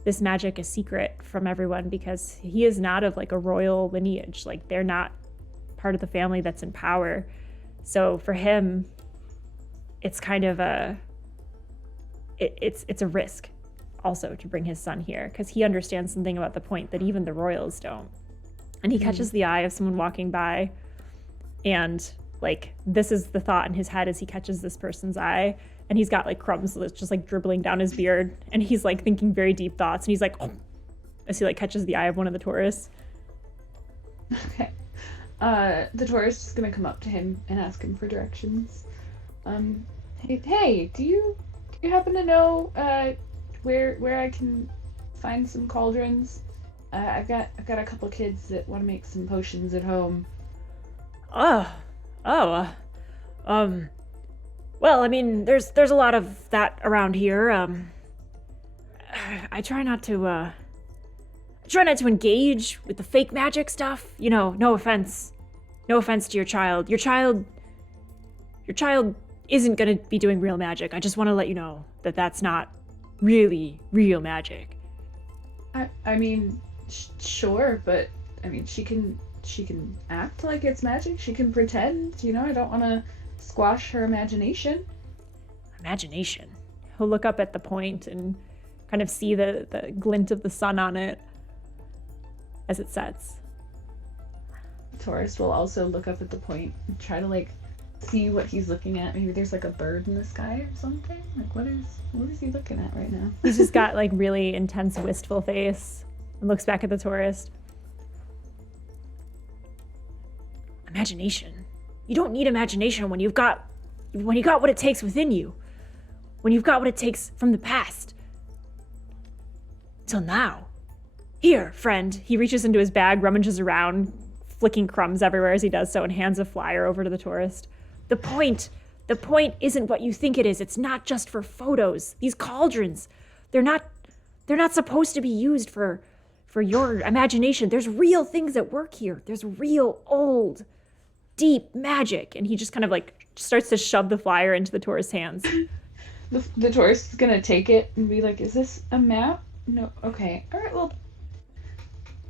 this magic a secret from everyone because he is not of like a royal lineage. Like, they're not part of the family that's in power. So for him, it's kind of it's a risk also to bring his son here because he understands something about the point that even the royals don't. And he catches the eye of someone walking by, and like, this is the thought in his head as he catches this person's eye, and he's got like crumbs that's just like dribbling down his beard, and he's like thinking very deep thoughts, and he's like, oh, as he like catches the eye of one of the tourists. Okay. The tourist is gonna come up to him and ask him for directions. Hey, do you happen to know where I can find some cauldrons? I've got a couple kids that want to make some potions at home. Well, I mean, there's a lot of that around here. I try not to engage with the fake magic stuff. No offense to your child. Your child isn't gonna be doing real magic. I just want to let you know that that's not really real magic. I mean, sure, but I mean, she can act like it's magic. She can pretend. I don't want to squash her imagination. Imagination. He'll look up at the point and kind of see the glint of the sun on it as it sets. Tourist will also look up at the point and try to like see what he's looking at. Maybe there's like a bird in the sky or something. Like, what is he looking at right now? He's just got like really intense, wistful face and looks back at the tourist. Imagination. You don't need imagination when you've got what it takes within you. When you've got what it takes from the past till now. Here, friend. He reaches into his bag, rummages around, flicking crumbs everywhere as he does so, and hands a flyer over to the tourist. The point isn't what you think it is. It's not just for photos. These cauldrons, they're not supposed to be used for your imagination. There's real things at work here. There's real old, deep magic. And he just kind of like starts to shove the flyer into the tourist's hands. The tourist is gonna take it and be like, "Is this a map? No. Okay. All right. Well,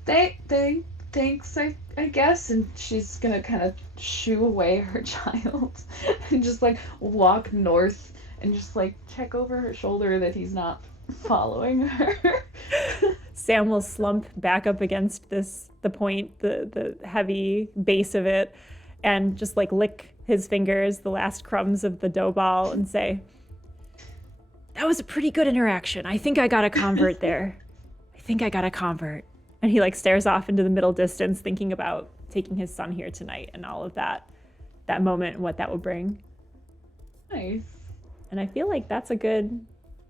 thanks. I guess." And she's gonna kind of shoo away her child and just like walk north and just like check over her shoulder that he's not following her. Sam will slump back up against the point, the heavy base of it, and just like lick his fingers, the last crumbs of the dough ball, and say, "That was a pretty good interaction. I think I got a convert there. I think I got a convert." And he like stares off into the middle distance, thinking about taking his son here tonight and all of that moment and what that will bring. Nice. And I feel like that's a good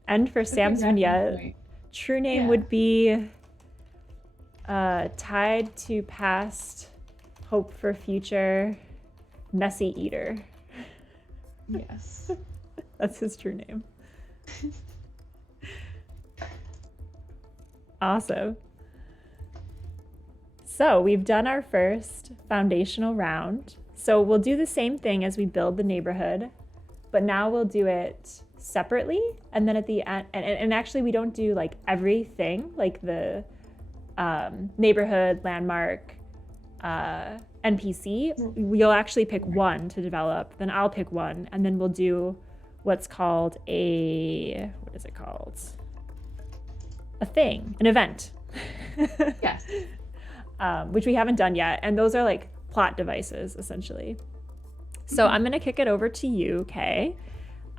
end for Sam's vignette. True name would be Tied to Past, Hope for Future, Messy Eater. Yes. That's his true name. Awesome. So we've done our first foundational round. So we'll do the same thing as we build the neighborhood, but now we'll do it separately. And then at the end, and actually we don't do like everything, like the neighborhood, landmark, NPC. You'll actually pick one to develop, then I'll pick one, and then we'll do what's called what is it called? A thing, an event. Yes. Which we haven't done yet. And those are like plot devices, essentially. So I'm going to kick it over to you, Kay,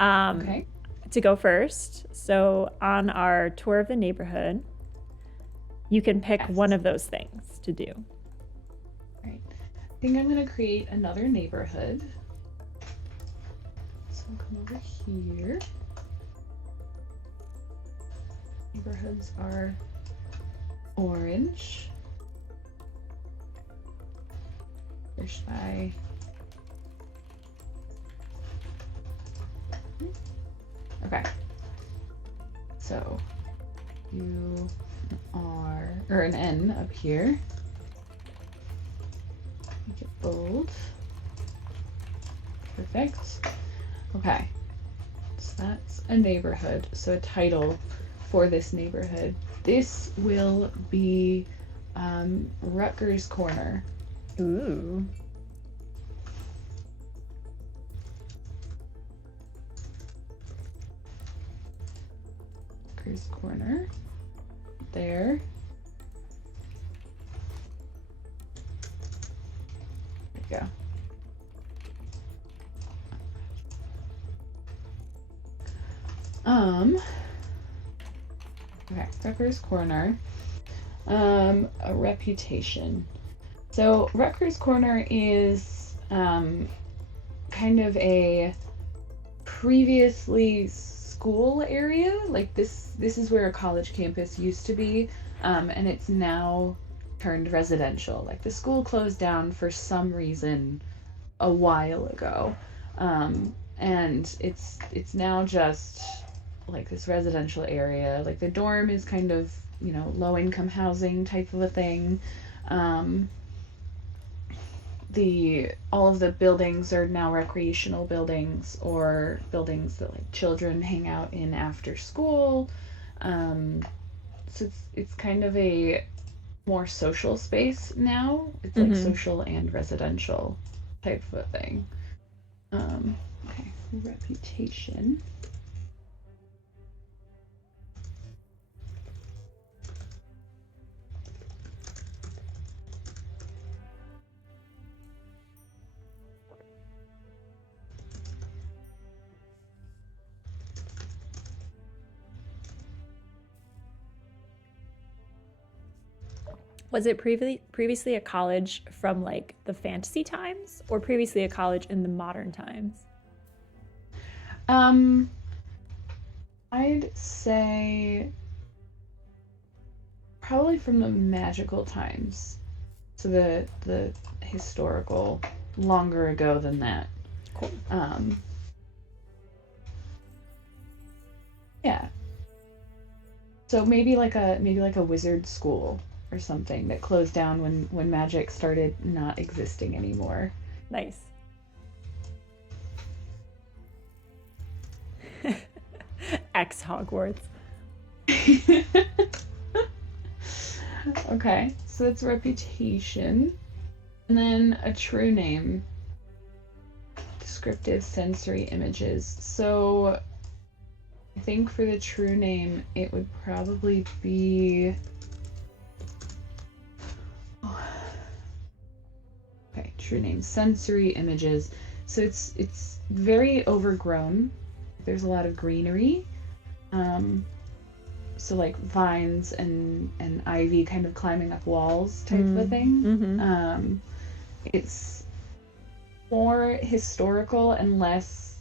Okay. to go first. So on our tour of the neighborhood, you can pick one of those things to do. Right. I think I'm going to create another neighborhood. So I'll come over here. Neighborhoods are orange. Or should I? Okay. So you are, or an N up here. Make it bold. Perfect. Okay. So that's a neighborhood. So a title for this neighborhood. This will be Rutgers Corner. Ooh. Rutgers Corner. There. There we go. Okay, Rutgers Corner. A reputation. So Rutgers Corner is kind of a previously school area. Like this is where a college campus used to be, and it's now turned residential. Like the school closed down for some reason a while ago, and it's now just like this residential area. Like the dorm is kind of, you know, low income housing type of a thing. All of the buildings are now recreational buildings or buildings that like children hang out in after school. So it's kind of a more social space now. It's like social and residential type of a thing. Okay, reputation. Was it previously a college from like the fantasy times, or previously a college in the modern times? I'd say probably from the magical times. So the historical, longer ago than that. Cool. Yeah. So maybe like a wizard school or something that closed down when magic started not existing anymore. Nice. Ex Hogwarts. Okay, so that's reputation. And then a true name. Descriptive sensory images. So I think for the true name, it would probably be... Okay, true name. Sensory images. So it's very overgrown. There's a lot of greenery. So like vines and ivy kind of climbing up walls type of a thing. Mm-hmm. It's more historical and less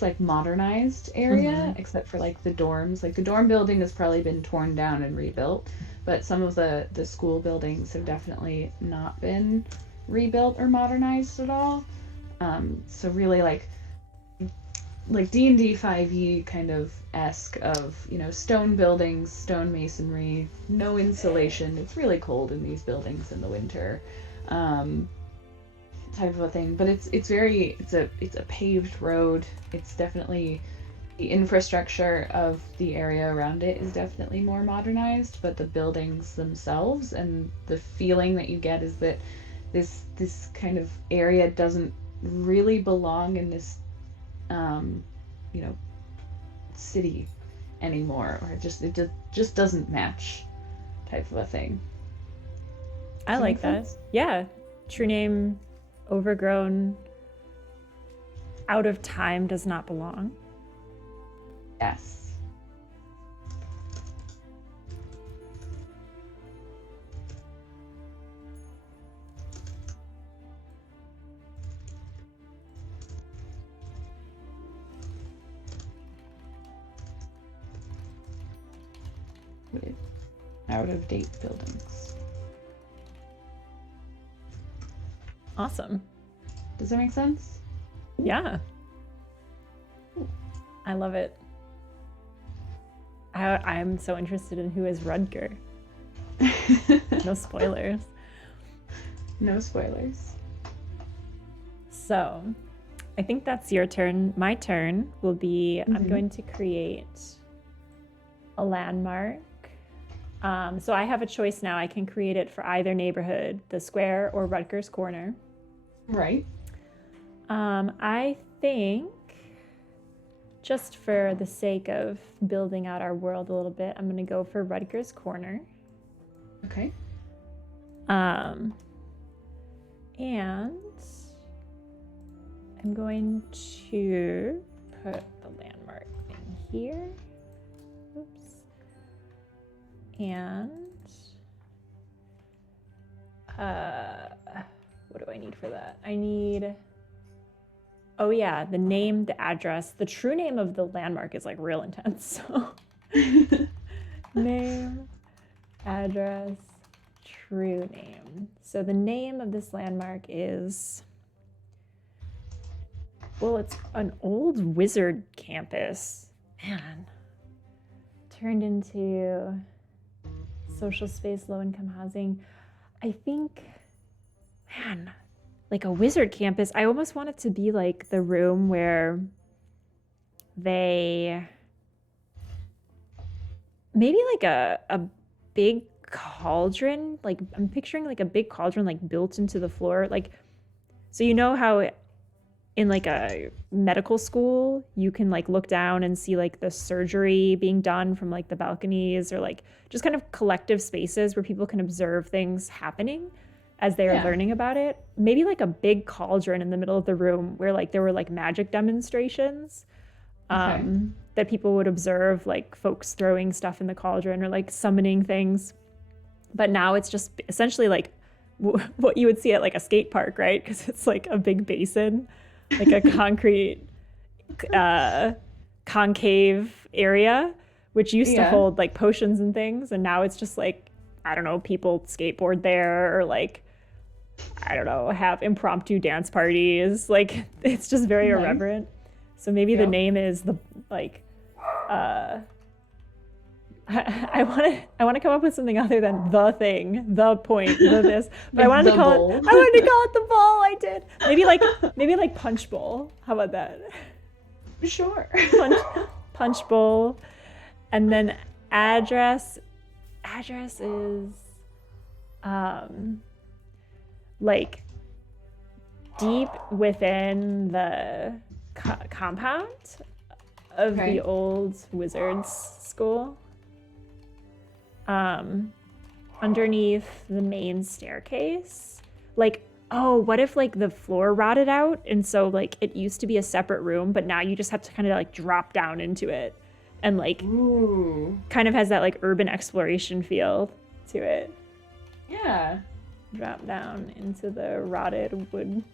like modernized area, except for like the dorms. Like the dorm building has probably been torn down and rebuilt, but some of the school buildings have definitely not been rebuilt or modernized at all. So really like D&D 5e kind of esque of, you know, stone buildings, stone masonry, no insulation. It's really cold in these buildings in the winter, type of a thing. But it's a paved road. It's definitely, the infrastructure of the area around it is definitely more modernized, but the buildings themselves and the feeling that you get is that this kind of area doesn't really belong in this you know, city anymore, or it just doesn't match, type of a thing. I like that. Yeah. True name, overgrown, out of time, does not belong. Yes. With out-of-date buildings. Awesome. Does that make sense? Yeah. I love it. I'm so interested in who is Rutger. No spoilers. No spoilers. So, I think that's your turn. My turn will be, I'm going to create a landmark. So I have a choice now. I can create it for either neighborhood, the square or Rutgers Corner. Right. I think, just for the sake of building out our world a little bit, I'm going to go for Rutgers Corner. Okay. And I'm going to put the landmark in here. Oops. And what do I need for that? I need, oh yeah, the name, the address. The true name of the landmark is like real intense. So name, address, true name. So the name of this landmark is, well, it's an old wizard campus. Man, turned into social space, low-income housing. I think, man, like a wizard campus, I almost want it to be like the room where they, maybe like a big cauldron, like I'm picturing like a big cauldron like built into the floor. Like, so you know how in like a medical school, you can like look down and see like the surgery being done from like the balconies, or like just kind of collective spaces where people can observe things happening as they are learning about it. Maybe like a big cauldron in the middle of the room where like there were like magic demonstrations that people would observe, like folks throwing stuff in the cauldron or like summoning things. But now it's just essentially like what you would see at like a skate park, right? Because it's like a big basin, like a concrete concave area, which used to hold like potions and things. And now it's just like, I don't know, people skateboard there, or like, I don't know, have impromptu dance parties. Like, it's just very irreverent. So maybe the name is the, like, I want to come up with something other than the thing, the point, the this. But I wanted to call it the ball. I did. Maybe like punch bowl. How about that? Sure. punch bowl, and then address. Address is like deep within the compound of the old wizards school. Underneath the main staircase. Like, oh, what if like the floor rotted out and so like it used to be a separate room, but now you just have to kind of like drop down into it and like kind of has that like urban exploration feel to it. Yeah. Drop down into the rotted wood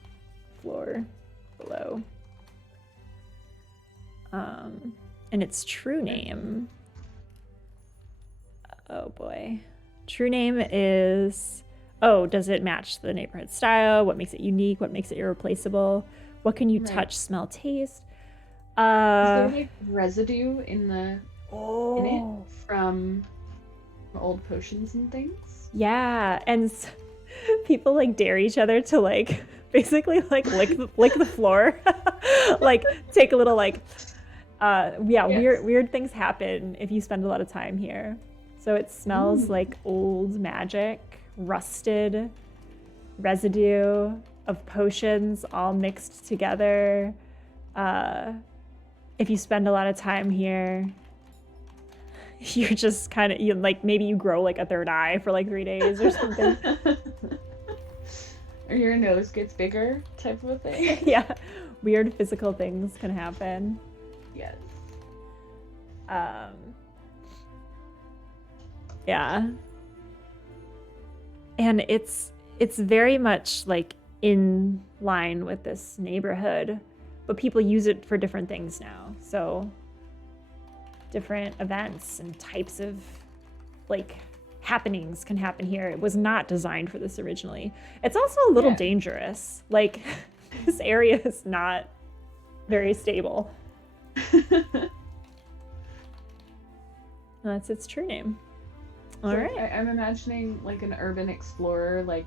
floor below. And its true name. Oh boy. True name is, does it match the neighborhood style? What makes it unique? What makes it irreplaceable? What can you touch, smell, taste? Is there like residue in it from old potions and things? Yeah, and people like dare each other to like basically like lick the floor, like take a little like weird things happen if you spend a lot of time here. So it smells like old magic, rusted residue of potions all mixed together. If you spend a lot of time here, you're just kind of like maybe you grow like a third eye for like 3 days or something. Or your nose gets bigger, type of a thing. Yeah, weird physical things can happen. Yes. Yeah. And it's very much like in line with this neighborhood, but people use it for different things now. So different events and types of like happenings can happen here. It was not designed for this originally. It's also a little dangerous. Like this area is not very stable. That's its true name. All right. I'm imagining like an urban explorer, like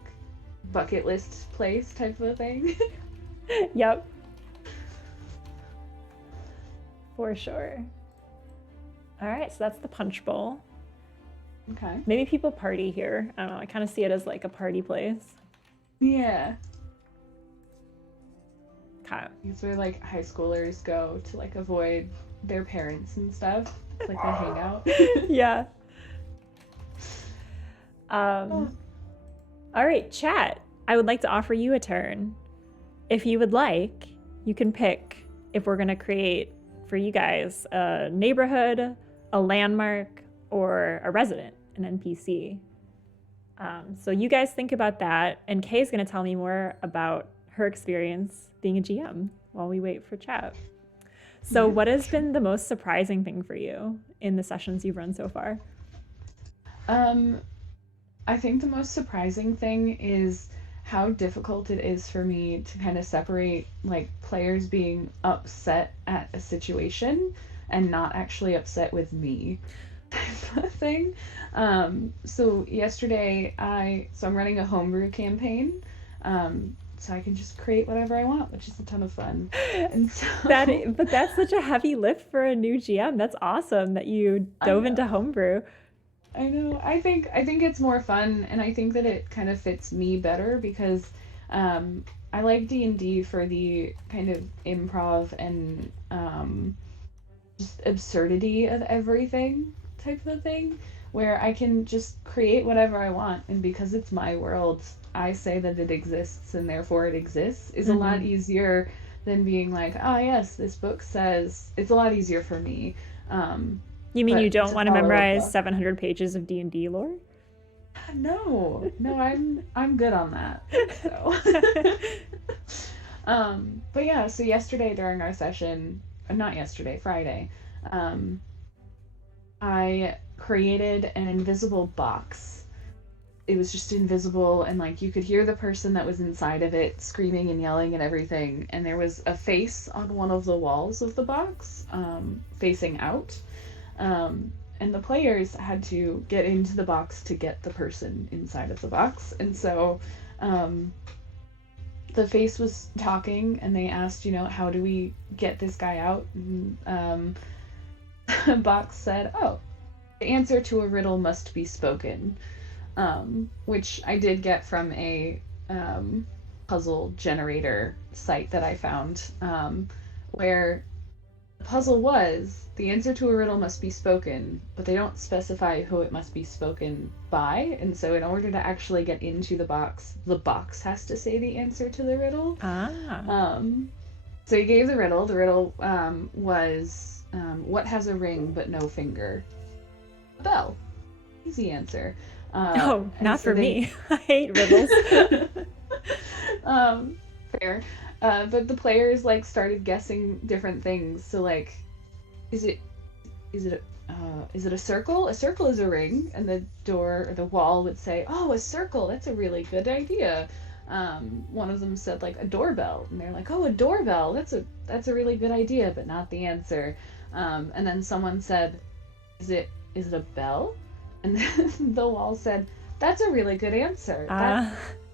bucket list place type of a thing. Yep. For sure. All right, so that's the punch bowl. Okay. Maybe people party here. I don't know. I kind of see it as like a party place. Yeah. Okay. It's where like high schoolers go to like avoid their parents and stuff. It's like they hang out. Yeah. All right, chat. I would like to offer you a turn. If you would like, you can pick if we're going to create for you guys a neighborhood, a landmark, or a resident, an NPC. So you guys think about that, and Kay's going to tell me more about her experience being a GM while we wait for chat. So what has been the most surprising thing for you in the sessions you've run so far? I think the most surprising thing is how difficult it is for me to kind of separate like players being upset at a situation and not actually upset with me type of thing. So yesterday I'm running a homebrew campaign, so I can just create whatever I want, which is a ton of fun. And so but that's such a heavy lift for a new GM. That's awesome that you dove into homebrew. I know. I think it's more fun, and I think that it kind of fits me better because I like D&D for the kind of improv and just absurdity of everything type of thing, where I can just create whatever I want, and because it's my world, I say that it exists, and therefore it exists, is a lot easier than being like, oh yes, this book says. It's a lot easier for me. You mean you don't want to memorize 700 pages of D&D lore? No, I'm good on that. So, but yeah. So yesterday during our session, not yesterday, Friday, I created an invisible box. It was just invisible, and like you could hear the person that was inside of it screaming and yelling and everything. And there was a face on one of the walls of the box, facing out. And the players had to get into the box to get the person inside of the box. And so, the face was talking, and they asked, how do we get this guy out? And Box said, "Oh, the answer to a riddle must be spoken," which I did get from a puzzle generator site that I found, where the puzzle was the answer to a riddle must be spoken, but they don't specify who it must be spoken by, and so in order to actually get into the box has to say the answer to the riddle. So he gave the riddle. The riddle was, what has a ring but no finger? A bell. Easy answer. Not so for me. I hate riddles. Fair. But the players started guessing different things. So is it a circle? A circle is a ring, and the door or the wall would say, "Oh, a circle. That's a really good idea." One of them said a doorbell, and they're like, "Oh, a doorbell. That's a really good idea, but not the answer." And then someone said, "Is it a bell?" And then the wall said, "That's a really good answer.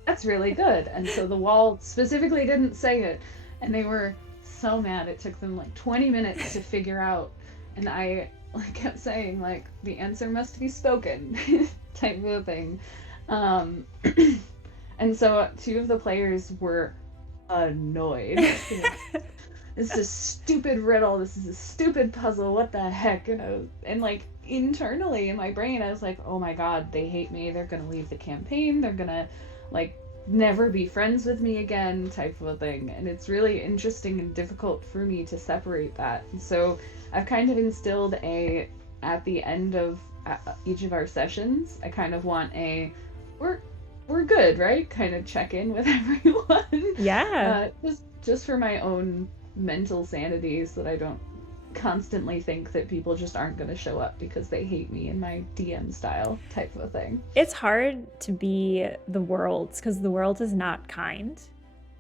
That's really good." And so the wall specifically didn't say it, and they were so mad. It took them 20 minutes to figure out, and I kept saying the answer must be spoken type of thing. And so two of the players were annoyed. This is a stupid riddle. This is a stupid puzzle. What the heck? And internally in my brain, I was like, oh my god, they hate me. They're gonna leave the campaign. They're gonna never be friends with me again, type of a thing. And it's really interesting and difficult for me to separate that. And so I've kind of instilled at the end of each of our sessions, I kind of want we're good, right? Kind of check in with everyone. Yeah. Just for my own mental sanity, so that I don't constantly think that people just aren't going to show up because they hate me in my DM style type of a thing. It's hard to be the world because the world is not kind,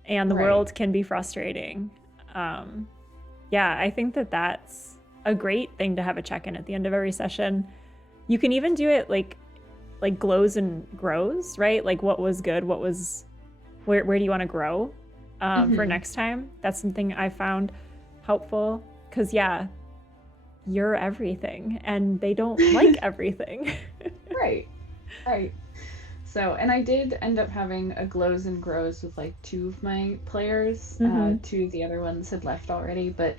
and the world can be frustrating. I think that's a great thing to have a check-in at the end of every session. You can even do it like glows and grows, right? What was good, where do you want to grow for next time? That's something I found helpful, because you're everything and they don't like everything. Right. So, and I did end up having a glows and grows with two of my players. Two of the other ones had left already, but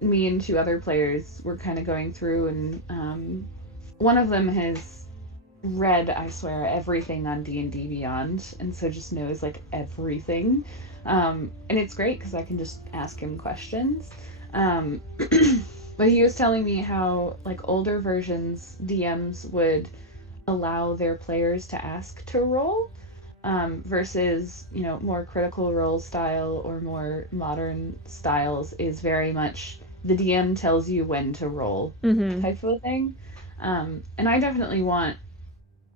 me and two other players were kind of going through, and one of them has read, I swear, everything on D&D Beyond, and so just knows everything. And it's great because I can just ask him questions. But he was telling me how older versions, DMs would allow their players to ask to roll, versus more Critical Role style or more modern styles is very much the DM tells you when to roll type of a thing. And I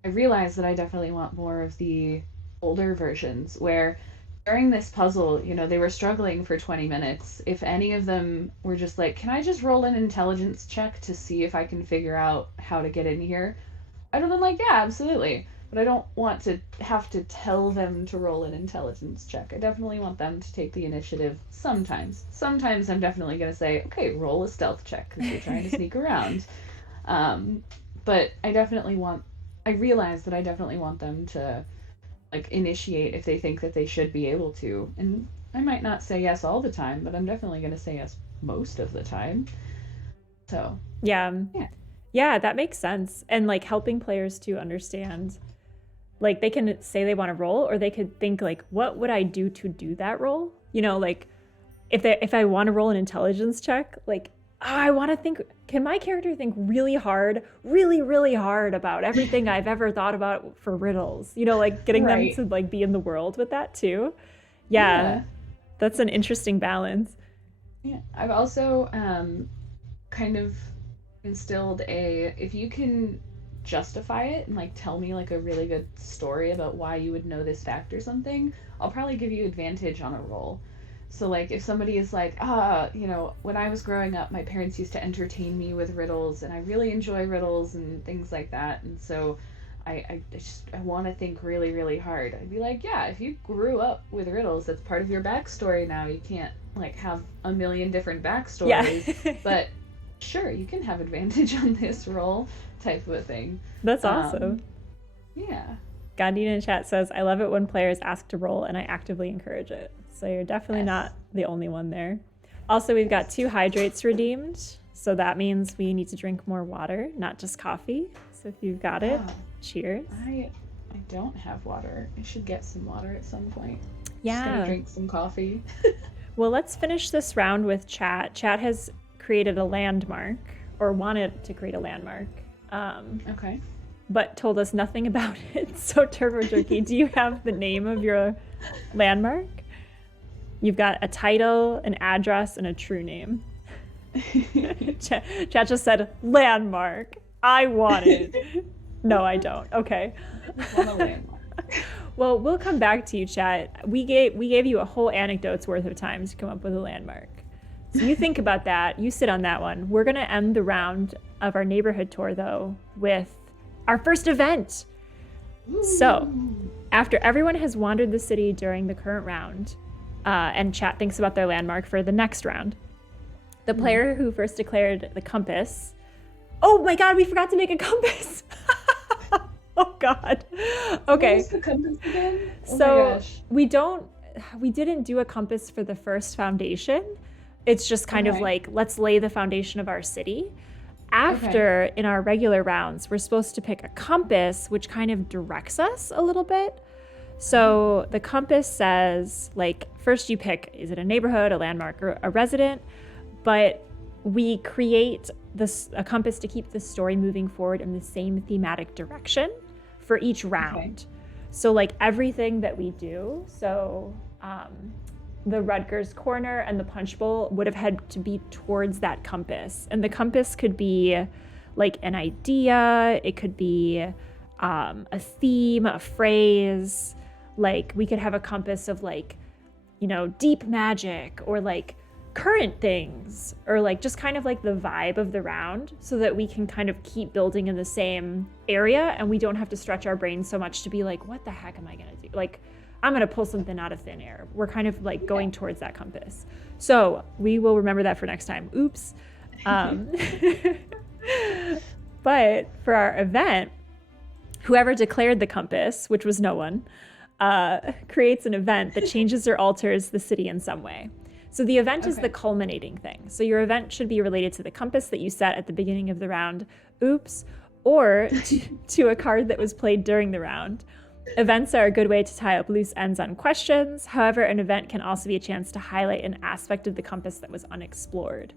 realize that I definitely want more of the older versions where during this puzzle, they were struggling for 20 minutes. If any of them were just can I just roll an intelligence check to see if I can figure out how to get in here? I'd have been yeah, absolutely. But I don't want to have to tell them to roll an intelligence check. I definitely want them to take the initiative sometimes. Sometimes I'm definitely going to say, okay, roll a stealth check because you're trying to sneak around. But I realize that I definitely want them to initiate if they think that they should be able to. And I might not say yes all the time, but I'm definitely going to say yes most of the time. So yeah, that makes sense. And helping players to understand, they can say they want to roll, or they could think what would I do to do that roll? If I want to roll an intelligence check, I want to think, can my character think really hard, really, really hard about everything I've ever thought about for riddles? Getting them to be in the world with that too. Yeah. That's an interesting balance. Yeah. I've also kind of instilled if you can justify it and tell me a really good story about why you would know this fact or something, I'll probably give you advantage on a roll. So if somebody is when I was growing up, my parents used to entertain me with riddles, and I really enjoy riddles and things like that. And so I want to think really, really hard. I'd be like, yeah, if you grew up with riddles, that's part of your backstory now. You can't like have a million different backstories, Yeah. but sure, you can have advantage on this roll, type of a thing. That's Um, awesome. yeah. Gandhi in chat says, I love it when players ask to roll and I actively encourage it. So you're definitely Yes. not the only one there. Also, we've got 2 hydrates redeemed. So that means we need to drink more water, not just coffee. So if you've got it, Oh, cheers. I don't have water. I should get some water at some point. Yeah. Just gonna drink some coffee. Well, let's finish this round with chat. Chat has created a landmark, or wanted to create a landmark, Okay. but told us nothing about it. So Turbo Jerky, do you have the name of your landmark? You've got a title, an address, and a true name. Chat just said, landmark. I want it. No, I don't. Okay. I want a landmark. Well, we'll come back to you, chat. We gave you a whole anecdote's worth of time to come up with a landmark. So you think about that. You sit on that one. We're going to end the round of our neighborhood tour, though, with our first event. So, after everyone has wandered the city during the current round, and chat thinks about their landmark for the next round, the player who first declared the compass... Oh my god, we forgot to make a compass! Oh god. Okay. What was the compass again? Oh So my gosh. we didn't do a compass for the first foundation. It's just kind of Okay. like, let's lay the foundation of our city. After, in our regular rounds, we're supposed to pick a compass, which kind of directs us a little bit. So the compass says, like, first you pick, is it a neighborhood, a landmark, or a resident? But we create a compass to keep the story moving forward in the same thematic direction for each round. So like everything that we do, so the Rutgers Corner and the Punch Bowl would have had to be towards that compass. And the compass could be like an idea, it could be a theme, a phrase. Like we could have a compass of like, you know, deep magic or like current things or like just kind of like the vibe of the round so that we can kind of keep building in the same area and we don't have to stretch our brains so much to be like, what the heck am I gonna do? Like, I'm gonna pull something out of thin air. We're kind of like going towards that compass. So we will remember that for next time. Oops. But for our event, whoever declared the compass, which was no one, creates an event that changes or alters the city in some way. So the event is the culminating thing. So your event should be related to the compass that you set at the beginning of the round, oops, or to a card that was played during the round. Events are a good way to tie up loose ends on questions. However, an event can also be a chance to highlight an aspect of the compass that was unexplored,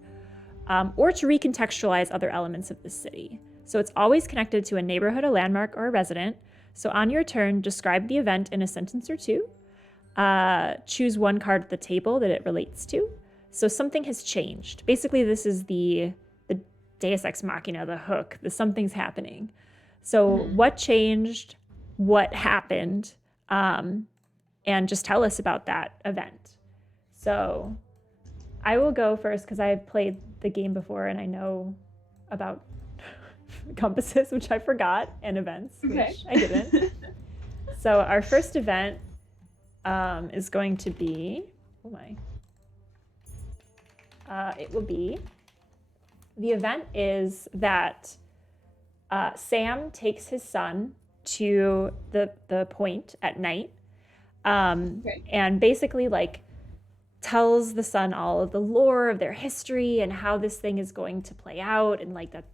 or to recontextualize other elements of the city. So it's always connected to a neighborhood, a landmark, or a resident. So on your turn, describe the event in a sentence or two. Choose one card at the table that it relates to. So something has changed. Basically, this is the Deus Ex Machina, the hook, the something's happening. So what changed, what happened, and just tell us about that event. So I will go first because I've played the game before and I know about compasses, which I forgot, and events, which I didn't. So our first event is going to be, it will be, the event is that Sam takes his son to the point at night and basically like tells the son all of the lore of their history and how this thing is going to play out and like that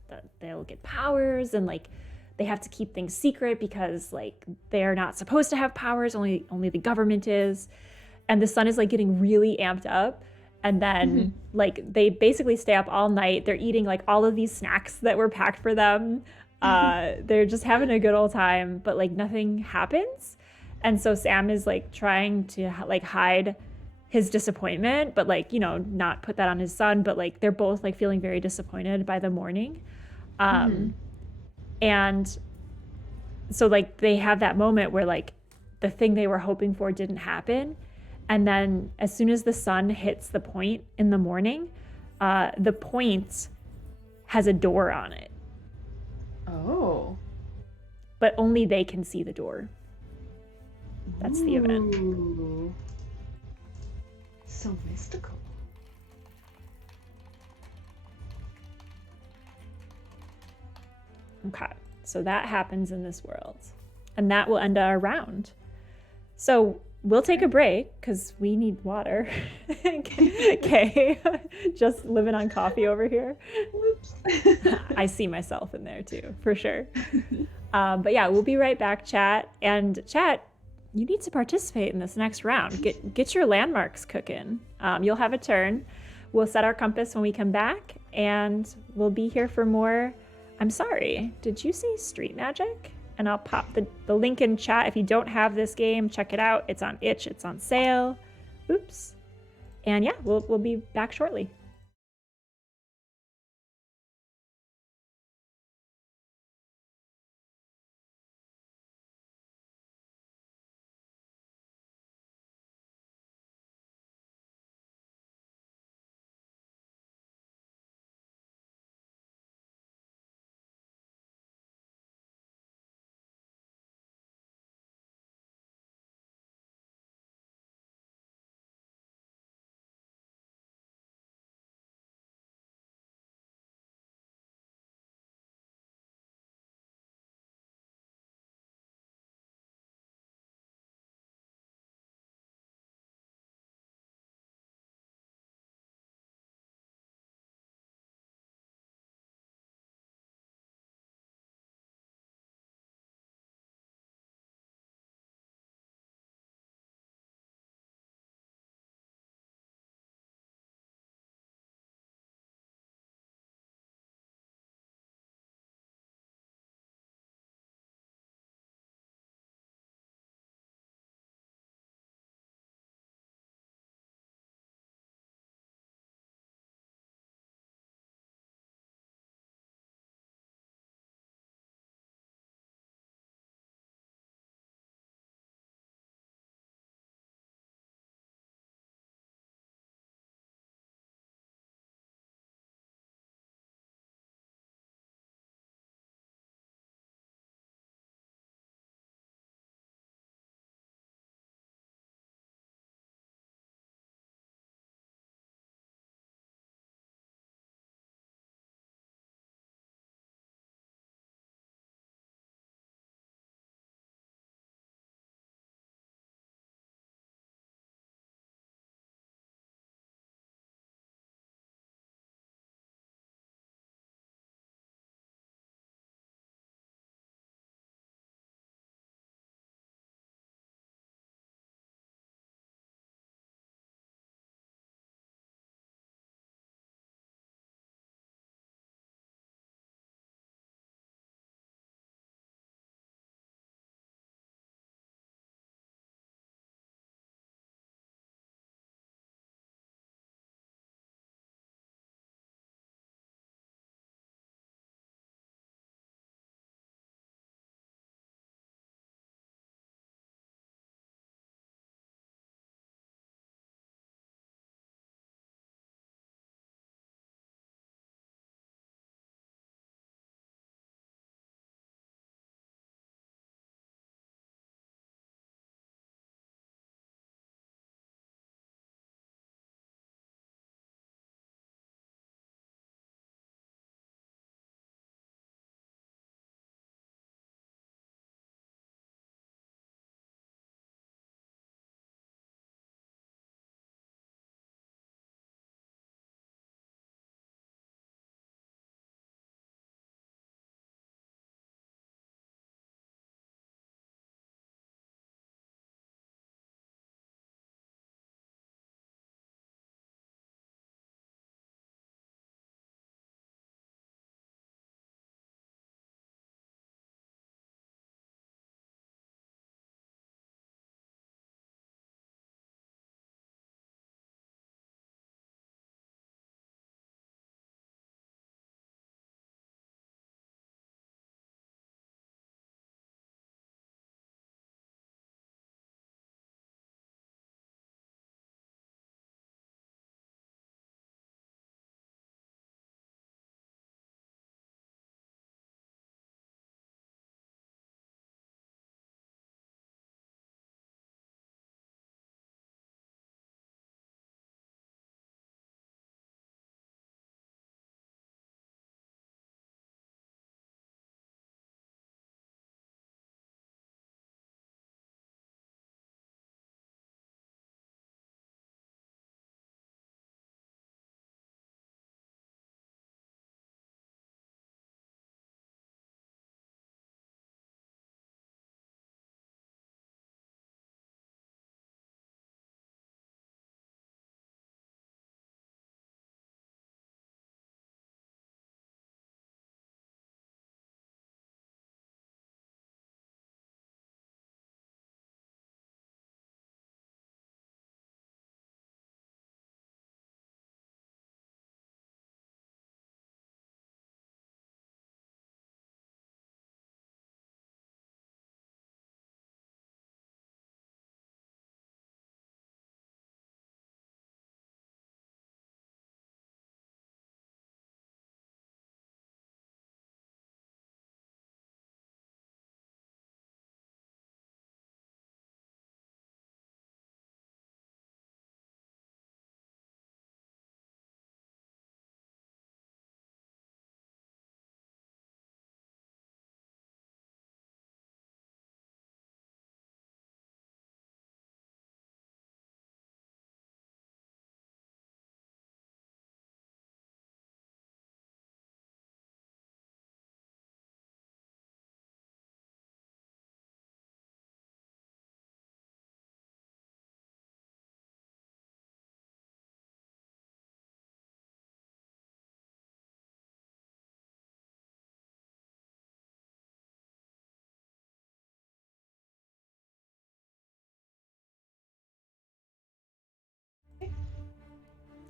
they'll get powers and like they have to keep things secret because like they're not supposed to have powers, only the government is. And the son is like getting really amped up. And then like they basically stay up all night. They're eating like all of these snacks that were packed for them. They're just having a good old time, but like nothing happens. And so Sam is like trying to like hide his disappointment, but like, you know, not put that on his son, but like they're both like feeling very disappointed by the morning. And so like they have that moment where like the thing they were hoping for didn't happen. And then as soon as the sun hits the point in the morning, the point has a door on it. Oh. but only they can see the door. That's the event. Ooh. So mystical. Okay, so that happens in this world. And that will end our round. So we'll take a break because we need water. Okay, just living on coffee over here. Whoops. I see myself in there too, for sure. But yeah, we'll be right back, chat. And chat, you need to participate in this next round. Get your landmarks cooking. You'll have a turn. We'll set our compass when we come back, and we'll be here for more. I'm sorry, did you say street magic? And I'll pop the link in chat. If you don't have this game, check it out. It's on itch, it's on sale. Oops. And yeah, we'll be back shortly.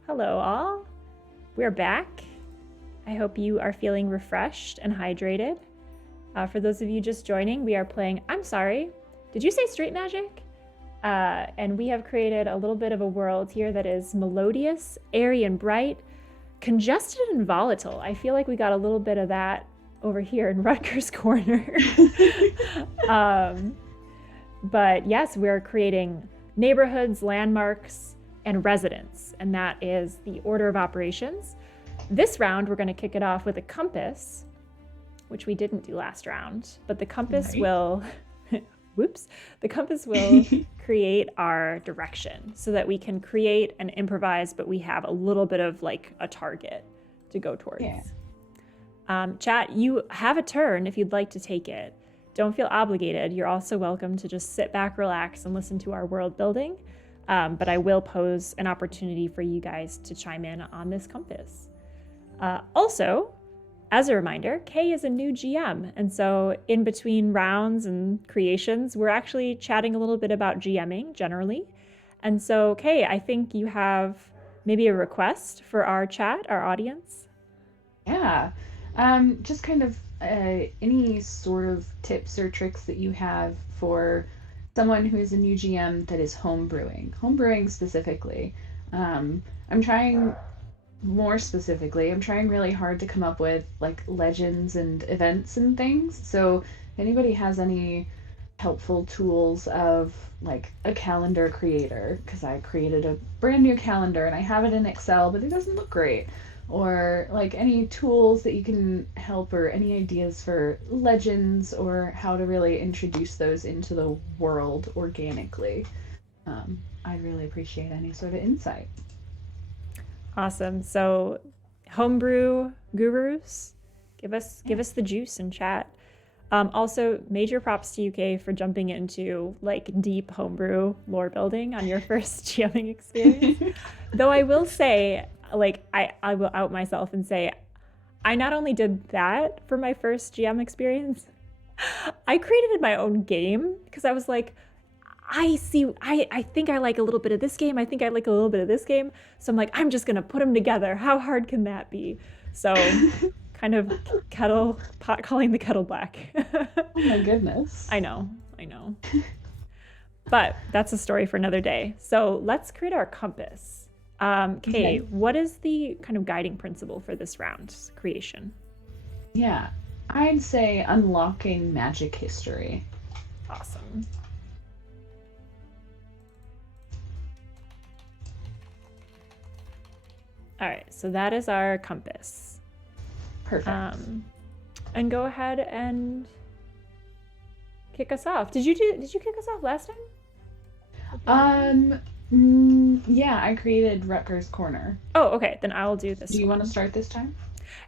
Hello, all. We're back. I hope you are feeling refreshed and hydrated. For those of you just joining, we are playing I'm Sorry, Did You Say Street Magic? And we have created a little bit of a world here that is melodious, airy and bright, congested and volatile. I feel like we got a little bit of that over here in Rutgers Corner. But yes, we're creating neighborhoods, landmarks, and residents, and that is the order of operations. This round, we're going to kick it off with a compass, which we didn't do last round, but the compass will, the compass will create our direction so that we can create and improvise, but we have a little bit of like a target to go towards. Yeah. Chat, you have a turn if you'd like to take it. Don't feel obligated. You're also welcome to just sit back, relax, and listen to our world building. But I will pose an opportunity for you guys to chime in on this compass. Also, as a reminder, Kay is a new GM. And so in between rounds and creations, we're actually chatting a little bit about GMing generally. And so, Kay, I think you have maybe a request for our chat, our audience. Yeah. Just kind of any sort of tips or tricks that you have for someone who is a new GM that is homebrewing specifically. I'm trying really hard to come up with like legends and events and things. So if anybody has any helpful tools of like a calendar creator, because I created a brand new calendar and I have it in Excel, but it doesn't look great. Or like any tools that you can help, or any ideas for legends or how to really introduce those into the world organically. I'd really appreciate any sort of insight. Awesome. So homebrew gurus, give us the juice in chat. Also, major props to you, Kay, for jumping into like deep homebrew lore building on your first GMing experience. Though I will say, like, I will out myself and say, I not only did that for my first GM experience, I created my own game because I was like, I think I like a little bit of this game. I think I like a little bit of this game. So I'm like, I'm just going to put them together. How hard can that be? So kind of pot calling the kettle black. Oh my goodness. I know. But that's a story for another day. So let's create our compass. Kay, what is the kind of guiding principle for this round's creation? Yeah, I'd say unlocking magic history. Awesome. All right, so that is our compass. Perfect. And go ahead and kick us off. Did you kick us off last time? Yeah, I created Rutgers Corner. Oh, okay. Then I'll do this. Do you want to start this time?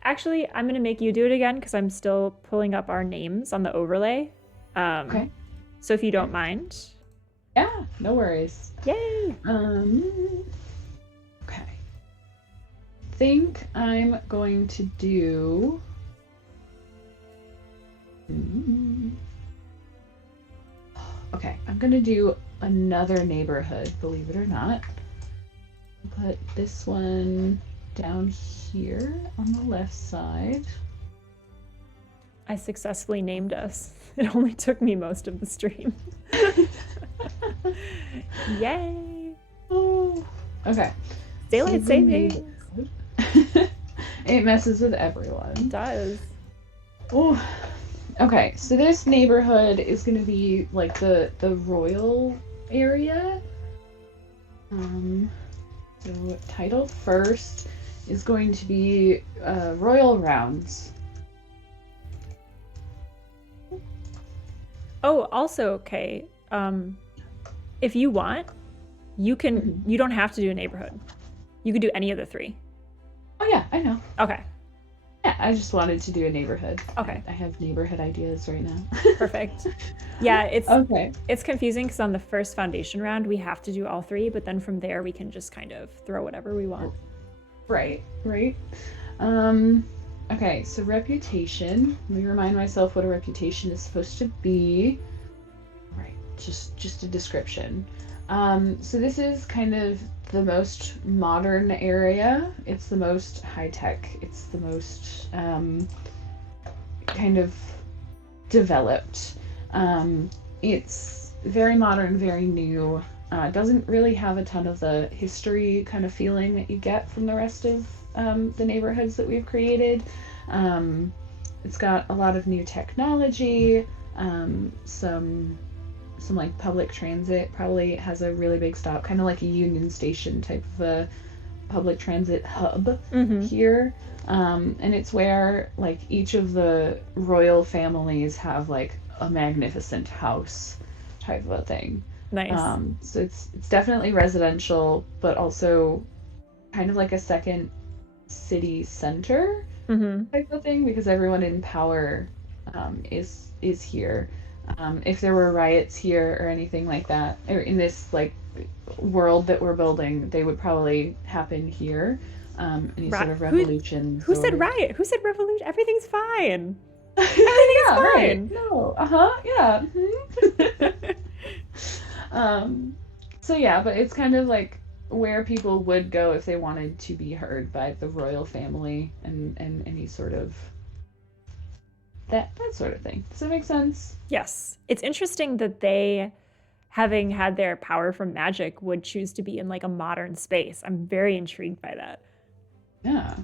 Actually, I'm going to make you do it again because I'm still pulling up our names on the overlay. Okay. So if you don't mind. Yeah, no worries. Yay! Okay. Think I'm going to do... Okay, I'm going to do another neighborhood, believe it or not. Put this one down here on the left side. I successfully named us. It only took me most of the stream. Yay! Oh, okay. Daylight saving. It messes with everyone. It does. Oh. Okay, so this neighborhood is going to be like the royal area. So title first is going to be Royal Rounds. Oh, also, okay. If you want, you can. You don't have to do a neighborhood. You could do any of the three. Oh yeah, I know. Okay. Yeah, I just wanted to do a neighborhood. Okay. I have neighborhood ideas right now. Perfect. Yeah, it's okay. It's confusing because on the first foundation round we have to do all three, but then from there we can just kind of throw whatever we want. Right. Okay, so reputation. Let me remind myself what a reputation is supposed to be. Right, just a description. So this is kind of the most modern area. It's the most high tech. It's the most kind of developed. It's very modern, very new. Doesn't really have a ton of the history kind of feeling that you get from the rest of the neighborhoods that we've created. It's got a lot of new technology, some like public transit. Probably has a really big stop, kind of like a Union Station type of a public transit hub here. And it's where like each of the royal families have like a magnificent house type of a thing. Nice. So it's definitely residential, but also kind of like a second city center type of thing, because everyone in power is here. If there were riots here or anything like that, or in this like world that we're building, they would probably happen here. Any sort of revolutions. Who said riot? Who said revolution? Everything's fine. Everything's yeah, fine. Right. No. Yeah. So yeah, but it's kind of like where people would go if they wanted to be heard by the royal family and any sort of that sort of thing. Does that make sense? Yes. It's interesting that they, having had their power from magic, would choose to be in like a modern space. I'm very intrigued by that. Yeah.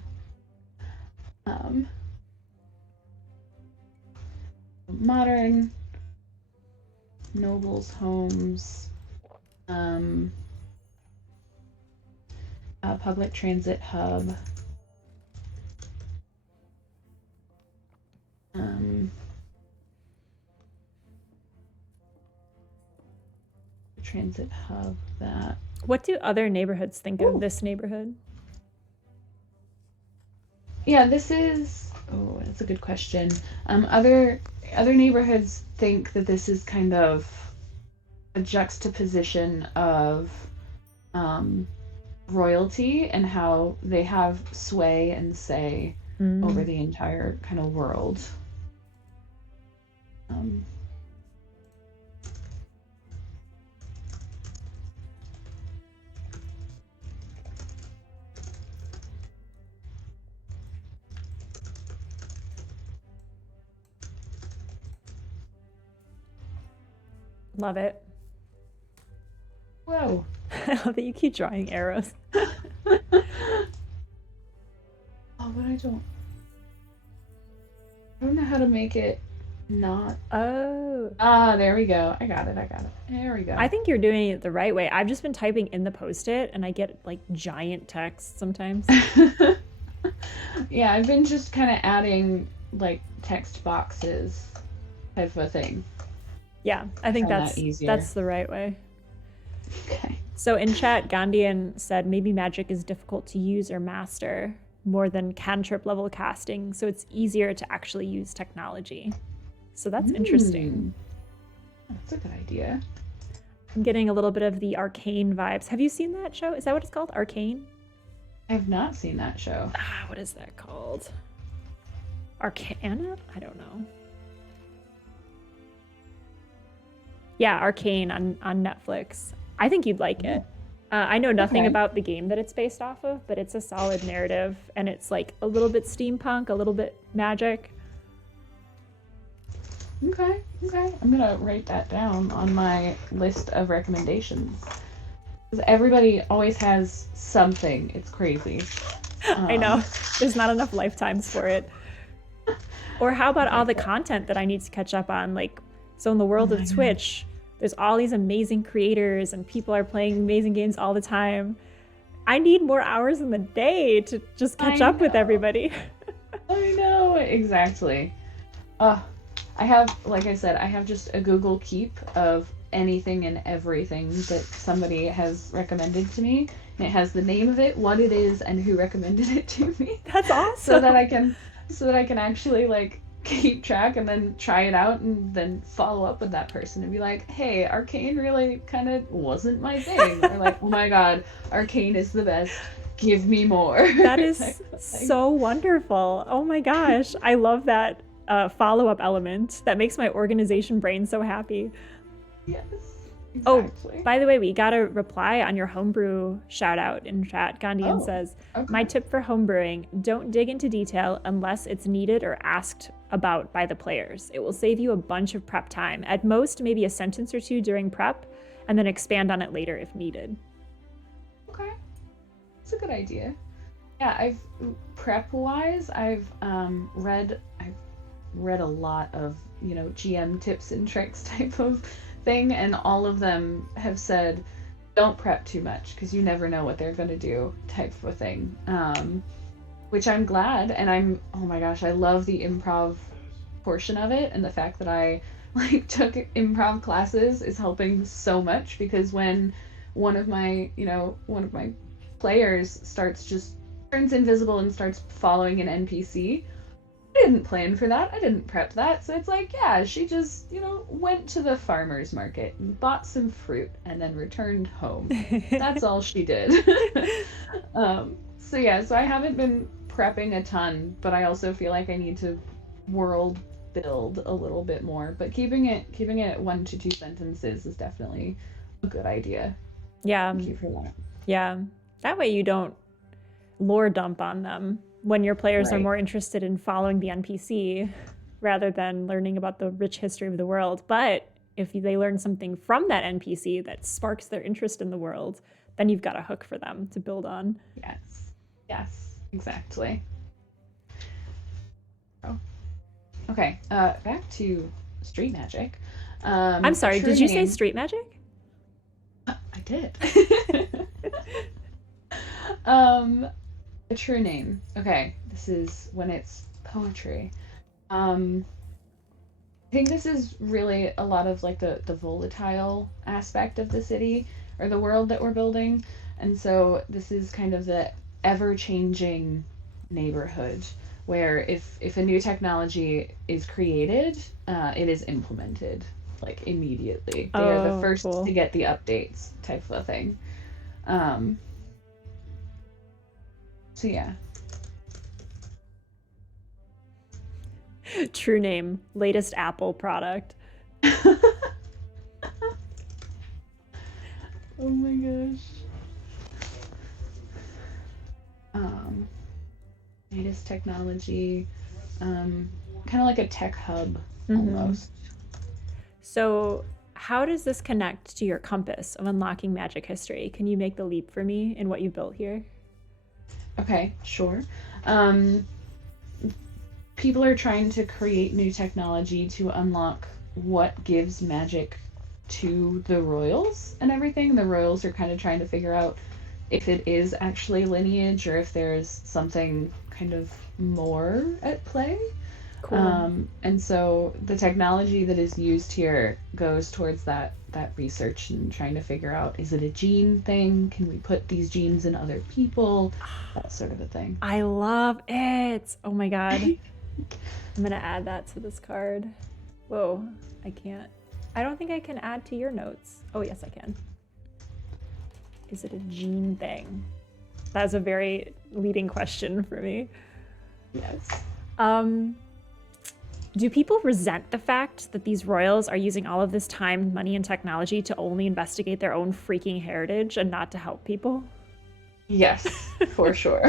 Modern nobles' homes, a public transit hub, transit hub that. What do other neighborhoods think of this neighborhood? Yeah, this is. Oh, that's a good question. Other neighborhoods think that this is kind of a juxtaposition of royalty and how they have sway and say over the entire kind of world. Love it. Whoa. I love that you keep drawing arrows. Oh, but I don't know how to make it not. Oh. There we go. I got it. There we go. I think you're doing it the right way. I've just been typing in the post-it and I get like giant text sometimes. Yeah, I've been just kind of adding like text boxes type of a thing. Yeah, I think that's the right way. Okay. So in chat, Gandhian said maybe magic is difficult to use or master more than cantrip level casting, so it's easier to actually use technology. So that's interesting. That's a good idea. I'm getting a little bit of the Arcane vibes. Have you seen that show? Is that what it's called? Arcane? I have not seen that show. What is that called? Arcana? I don't know. Yeah, Arcane on Netflix. I think you'd like it. I know nothing about the game that it's based off of, but it's a solid narrative, and it's like a little bit steampunk, a little bit magic. Okay. I'm gonna write that down on my list of recommendations. Because everybody always has something. It's crazy. I know. There's not enough lifetimes for it. Or how about all the content that I need to catch up on? Like, so in the world of Twitch, there's all these amazing creators and people are playing amazing games all the time. I need more hours in the day to just catch up with everybody. I know, exactly. I have, like I said, I have just a Google Keep of anything and everything that somebody has recommended to me. And it has the name of it, what it is, and who recommended it to me. That's awesome. So that I can actually like keep track and then try it out and then follow up with that person and be like, hey, Arcane really kind of wasn't my thing. Or like, oh my god, Arcane is the best. Give me more. That is so wonderful. Oh my gosh. I love that follow-up element. That makes my organization brain so happy. Yes. Exactly. Oh, by the way, we got a reply on your homebrew shout out in chat. Gandhian says, my tip for homebrewing, don't dig into detail unless it's needed or asked about by the players. It will save you a bunch of prep time. At most, maybe a sentence or two during prep, and then expand on it later if needed. Okay. That's a good idea. Yeah, prep-wise, I've read a lot of, GM tips and tricks type of thing, and all of them have said don't prep too much because you never know what they're going to do type of a thing, which I'm glad. And oh my gosh, I love the improv portion of it, and the fact that I took improv classes is helping so much, because when one of my players turns invisible and starts following an NPC, I didn't plan for that. I didn't prep that. So it's like, yeah, she just, went to the farmer's market and bought some fruit and then returned home. That's all she did. So I haven't been prepping a ton, but I also feel like I need to world build a little bit more. But keeping it 1 to 2 sentences is definitely a good idea. Yeah. Thank you for that. Yeah. That way you don't lore dump on them when your players are more interested in following the NPC rather than learning about the rich history of the world. But if they learn something from that NPC that sparks their interest in the world, then you've got a hook for them to build on. Yes, exactly. Oh. Okay, back to street magic. I'm sorry, did you say street magic? I did. A true name. Okay, this is when it's poetry. I think this is really a lot of the volatile aspect of the city or the world that we're building, and so this is kind of the ever-changing neighborhood where if a new technology is created, it is implemented immediately. They are the first to get the updates type of a thing. So yeah. True name, latest Apple product. Oh my gosh. Latest technology, kind of like a tech hub almost. So how does this connect to your compass of unlocking magic history? Can you make the leap for me in what you built here? Okay, sure. People are trying to create new technology to unlock what gives magic to the royals and everything. The royals are kind of trying to figure out if it is actually lineage or if there's something kind of more at play. Cool. And so the technology that is used here goes towards that research and trying to figure out, is it a gene thing? Can we put these genes in other people? That sort of a thing. I love it. Oh my god. I'm gonna add that to this card. Whoa, I can't. I don't think I can add to your notes. Oh yes, I can. Is it a gene thing? That's a very leading question for me. Yes. Do people resent the fact that these royals are using all of this time, money, and technology to only investigate their own freaking heritage and not to help people? Yes, for sure.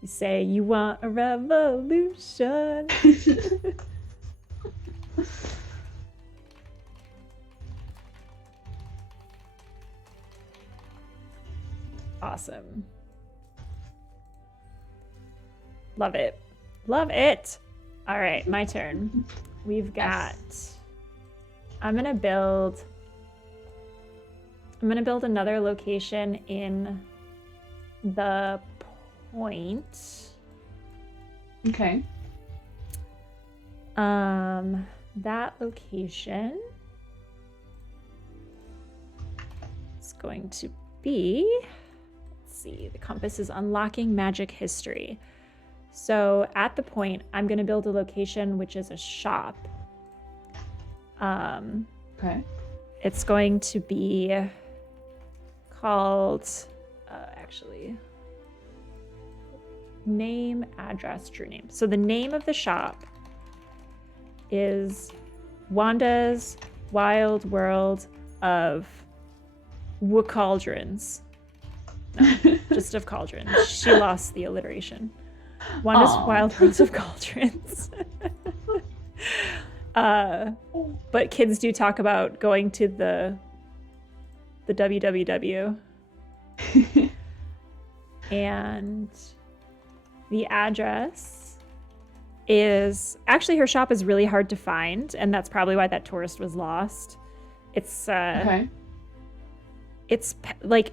You say you want a revolution. Awesome. Love it. Love it. All right, my turn. We've got... Yes. I'm gonna build another location in the point. Okay. That location is going to be, let's see, the compass is unlocking magic history. So at the point, I'm going to build a location which is a shop. Okay. It's going to be called, actually, name, address, true name. So the name of the shop is Wanda's wild world of cauldrons. No, just of cauldrons. She lost the alliteration. Wanda's wild world of cauldrons. But kids do talk about going to the www. And the address is actually, her shop is really hard to find, and that's probably why that tourist was lost. It's it's like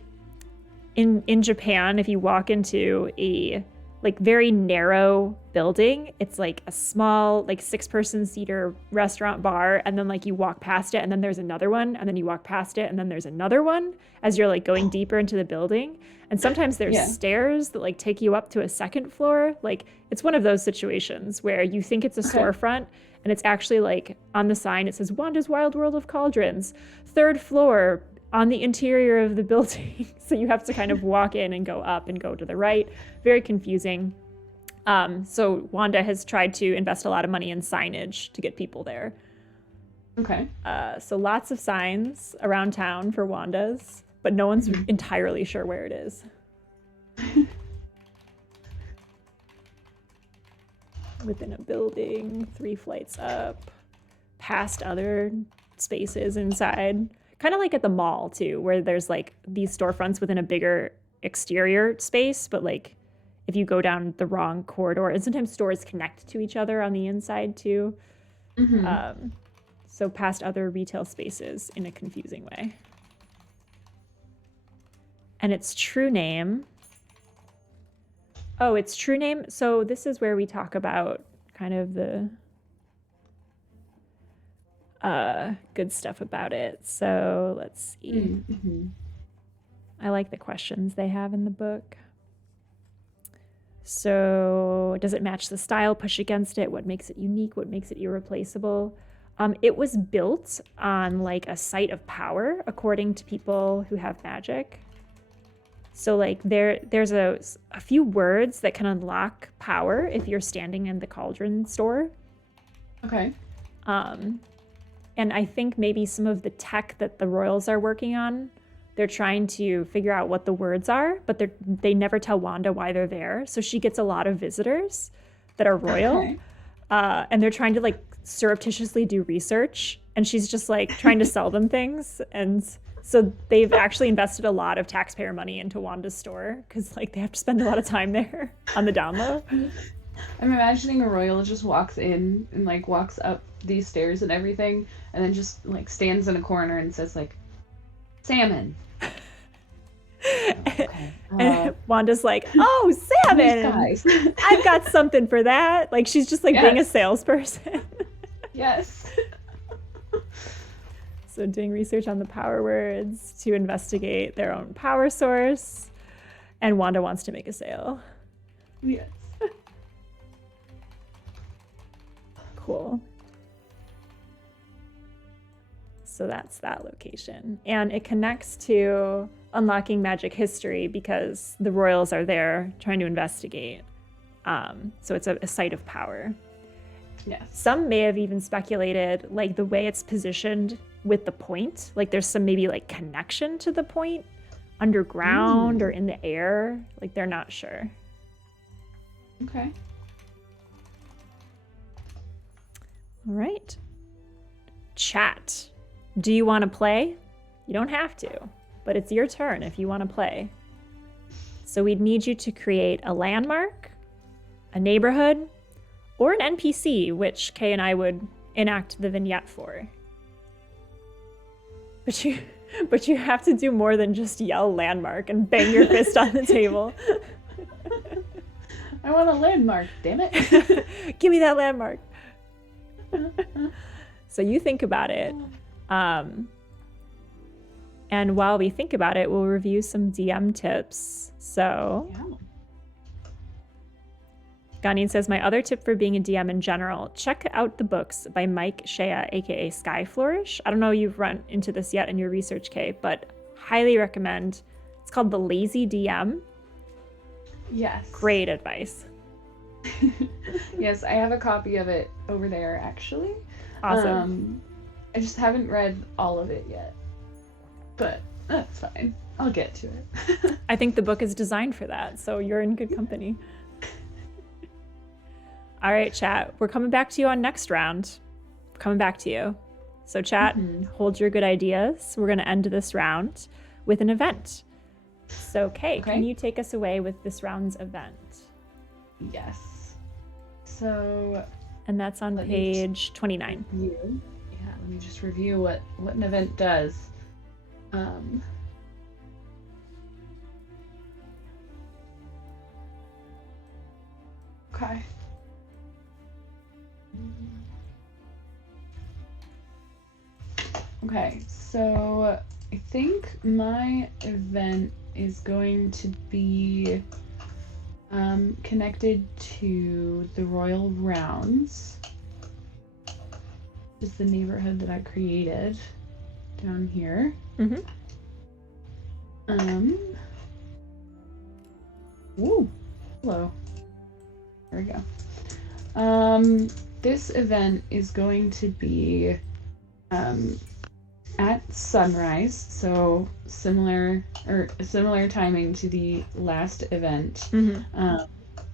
in Japan, if you walk into a like very narrow building, it's like a small like 6-person seater restaurant bar, and then like you walk past it and then there's another one, and then you walk past it and then there's another one as you're like going deeper into the building. And sometimes there's stairs that like take you up to a second floor. Like it's one of those situations where you think it's a storefront, and it's actually like on the sign it says Wanda's Wild World of Cauldrons, 3rd floor on the interior of the building. So you have to kind of walk in and go up and go to the right. Very confusing. So Wanda has tried to invest a lot of money in signage to get people there. Okay. So lots of signs around town for Wanda's, but no one's entirely sure where it is. Within a building, 3 flights up, past other spaces inside. Kind of like at the mall too, where there's like these storefronts within a bigger exterior space, but like if you go down the wrong corridor, and sometimes stores connect to each other on the inside too. So past other retail spaces in a confusing way. And its true name. Oh, its true name. So this is where we talk about kind of the good stuff about it. So let's see. I like the questions they have in the book. So does it match the style? Push against it. What makes it unique? What makes it irreplaceable? It was built on like a site of power, according to people who have magic. So like there's a few words that can unlock power if you're standing in the cauldron store. Okay. And I think maybe some of the tech that the royals are working on, they're trying to figure out what the words are, but they never tell Wanda why they're there. So she gets a lot of visitors that are royal. Okay. And they're trying to like surreptitiously do research. And she's just like trying to sell them things. And so they've actually invested a lot of taxpayer money into Wanda's store because like they have to spend a lot of time there on the down low. I'm imagining a royal just walks in and like walks up these stairs and everything, and then just like stands in a corner and says like, "Salmon." Okay. And Wanda's like, "Oh, salmon! Guys. I've got something for that." Like she's just like being a salesperson. Yes. So doing research on the power words to investigate their own power source, and Wanda wants to make a sale. Yes. Cool. So that's that location. And it connects to unlocking magic history because the royals are there trying to investigate. So it's a site of power. Yes. Some may have even speculated like the way it's positioned with the point. Like there's some maybe like connection to the point underground or in the air. Like they're not sure. Okay. All right. Chat. Do you want to play? You don't have to, but it's your turn if you want to play. So we'd need you to create a landmark, a neighborhood, or an NPC, which Kay and I would enact the vignette for. But you have to do more than just yell landmark and bang your fist on the table. I want a landmark, damn it. Give me that landmark. So you think about it. And while we think about it, we'll review some DM tips. So Ganyan says, my other tip for being a DM in general, check out the books by Mike Shea, aka Sky Flourish. I don't know if you've run into this yet in your research, Kay, but highly recommend. It's called The Lazy DM. Yes. Great advice. Yes, I have a copy of it over there, actually. Awesome. I just haven't read all of it yet. But that's fine. I'll get to it. I think the book is designed for that, so you're in good company. All right, chat. We're coming back to you on next round. We're coming back to you. So chat, hold your good ideas. We're going to end this round with an event. So, Kay, can you take us away with this round's event? Yes. So... And that's on page 29. Yeah, let me just review what an event does. Okay. Okay, so I think my event is going to be connected to the Royal Rounds. Is the neighborhood that I created down here. Ooh, hello. There we go. This event is going to be at sunrise, so similar timing to the last event.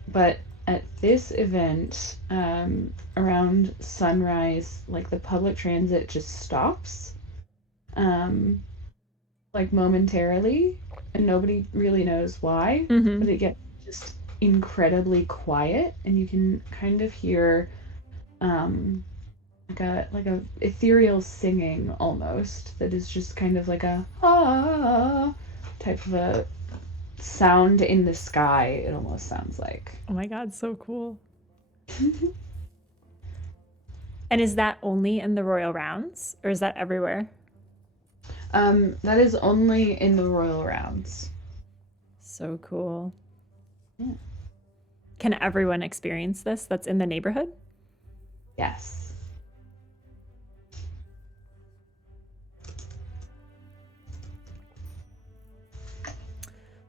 But at this event, around sunrise, like the public transit just stops, like momentarily, and nobody really knows why, but it gets just incredibly quiet, and you can kind of hear like a ethereal singing almost that is just kind of like a type of a sound in the sky. It almost sounds like. Oh my god, so cool. And is that only in the Royal Rounds, or is that everywhere? That is only in the Royal Rounds. So cool. Yeah. Can everyone experience this that's in the neighborhood? Yes.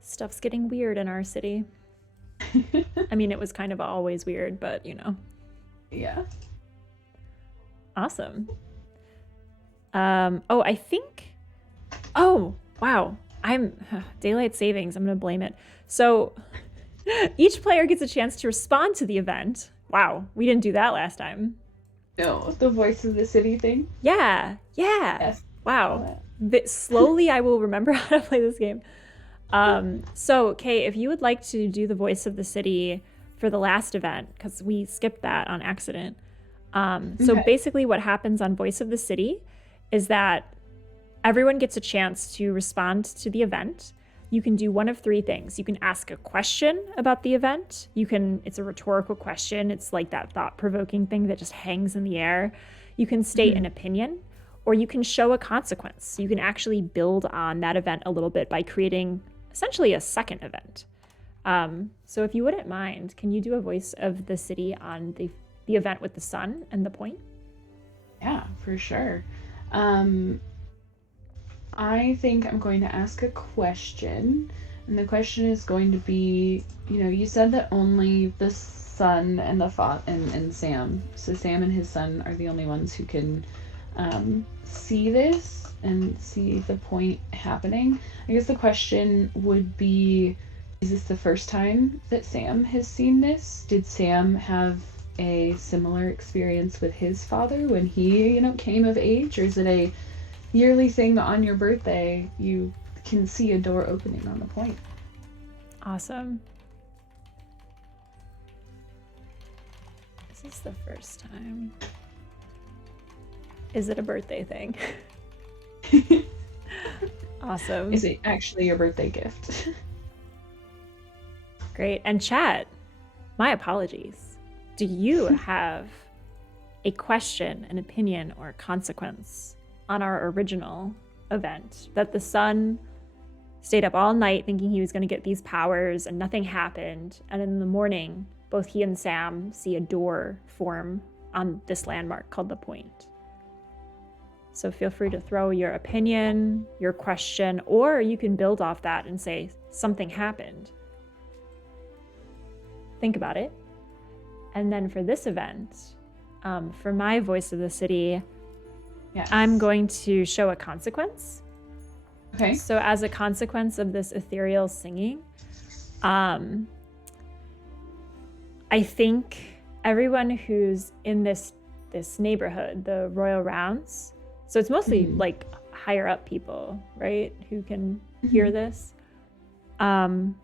Stuff's getting weird in our city. I mean, it was kind of always weird, but you know. Yeah. Awesome. Oh, I think... Oh, wow. Daylight savings. I'm going to blame it. So each player gets a chance to respond to the event. Wow, we didn't do that last time. No, the voice of the city thing? Yeah. Yes. Wow. Slowly, I will remember how to play this game. So, Kay, if you would like to do the voice of the city for the last event, because we skipped that on accident. So basically what happens on Voice of the City is that everyone gets a chance to respond to the event. You can do one of three things. You can ask a question about the event. It's a rhetorical question. It's like that thought-provoking thing that just hangs in the air. You can state an opinion, or you can show a consequence. You can actually build on that event a little bit by creating essentially a second event. So if you wouldn't mind, can you do a Voice of the City on the event with the sun and the point? Yeah, for sure. I think I'm going to ask a question, and the question is going to be, you said that only the son and and Sam, so Sam and his son are the only ones who can see this and see the point happening. I guess the question would be, is this the first time that Sam has seen this? Did Sam have a similar experience with his father when he, came of age, or is it a yearly thing on your birthday you can see a door opening on the point? Awesome. Is this the first time? Is it a birthday thing? Awesome. Is it actually your birthday gift? Great. And chat, my apologies. Do you have a question, an opinion, or a consequence on our original event that the son stayed up all night thinking he was going to get these powers and nothing happened, and in the morning both he and Sam see a door form on this landmark called the Point? So feel free to throw your opinion, your question, or you can build off that and say something happened. Think about it. And then for this event, for my Voice of the City, Yes. I'm going to show a consequence. Okay. So as a consequence of this ethereal singing, I think everyone who's in this neighborhood, the Royal Rounds, so it's mostly like higher up people, right, who can hear this. I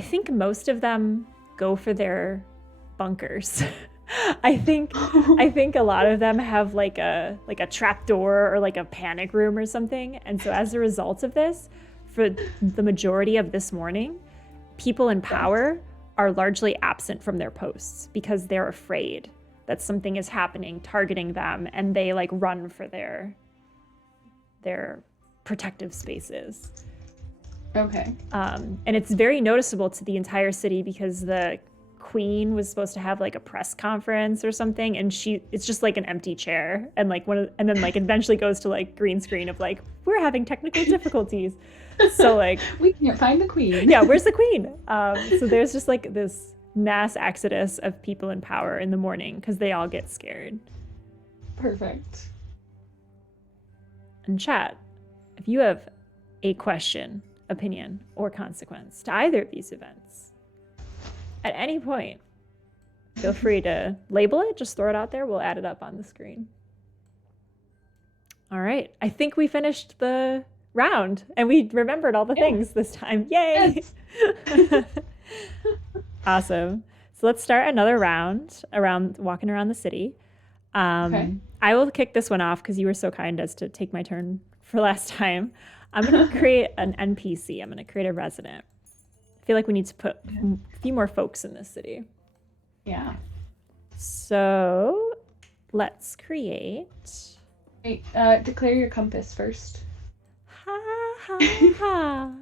think most of them go for their bunkers. I think a lot of them have like a trap door or like a panic room or something. And so as a result of this, for the majority of this morning, people in power are largely absent from their posts because they're afraid that something is happening, targeting them, and they like run for their protective spaces. Okay. And it's very noticeable to the entire city because the queen was supposed to have like a press conference or something, and it's just like an empty chair, and like and then like eventually goes to like green screen of like, we're having technical difficulties. So like we can't find the queen. Yeah, where's the queen? So there's just like this mass exodus of people in power in the morning because they all get scared. Perfect. And chat, if you have a question, opinion, or consequence to either of these events, at any point, feel free to label it, just throw it out there, we'll add it up on the screen. All right, I think we finished the round and we remembered all the things this time. Yay! Yes. Awesome. So let's start another round around walking around the city. Okay. I will kick this one off because you were so kind as to take my turn for last time. I'm going to create an NPC. I'm going to create a resident. I feel like we need to put a few more folks in this city. Yeah. So let's create. Wait, declare your compass first. Ha ha ha.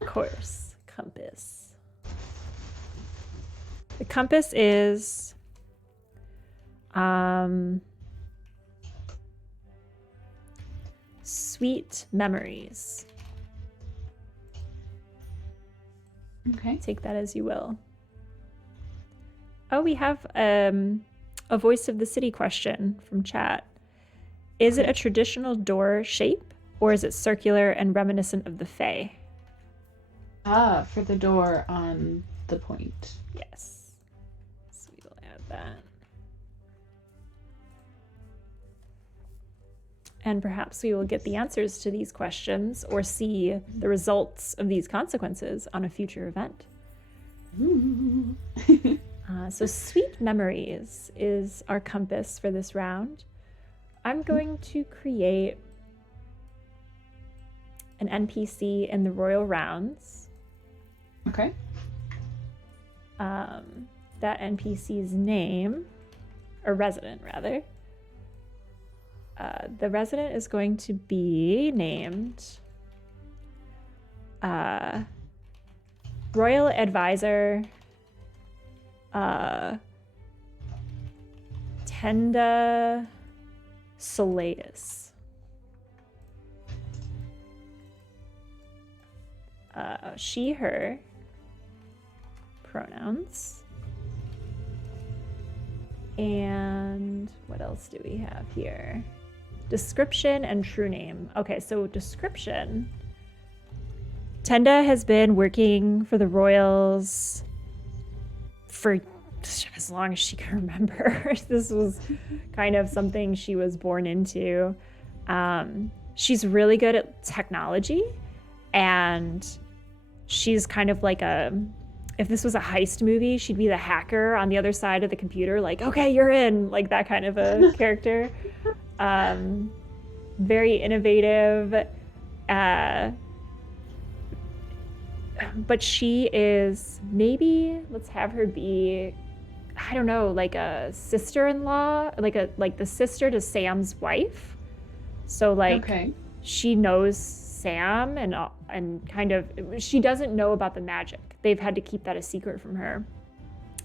Of course, compass. The compass is sweet memories. Okay. Take that as you will. Oh, we have a voice of the city question from chat. Is it a traditional door shape, or is it circular and reminiscent of the Fae? For the door on the point. Yes. So we will add that. And perhaps we will get the answers to these questions or see the results of these consequences on a future event. So sweet memories is our compass for this round. I'm going to create an NPC in the Royal Rounds. Okay. That NPC's name, or resident rather, the resident is going to be named Royal Advisor Tenda Soleus. She, her pronouns. And what else do we have here? Description and true name. Okay, so description. Tenda has been working for the Royals for as long as she can remember. This was kind of something she was born into. She's really good at technology, and she's kind of like if this was a heist movie, she'd be the hacker on the other side of the computer, like, okay, you're in, like that kind of a character. Very innovative, but she is maybe, let's have her be, I don't know, like a sister-in-law, like the sister to Sam's wife. So like, she knows Sam and kind of, she doesn't know about the magic. They've had to keep that a secret from her.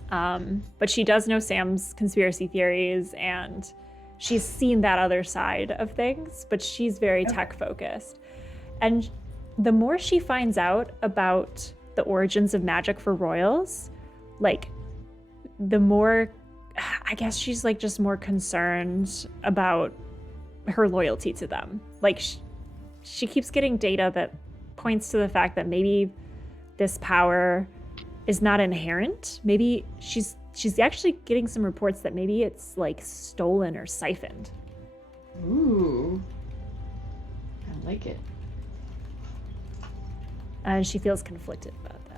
But she does know Sam's conspiracy theories, and she's seen that other side of things, but she's very tech focused. And the more she finds out about the origins of magic for royals, like the more I guess she's like just more concerned about her loyalty to them. Like she keeps getting data that points to the fact that maybe this power is not inherent. Maybe she's actually getting some reports that maybe it's like stolen or siphoned. Ooh. I like it. And she feels conflicted about that.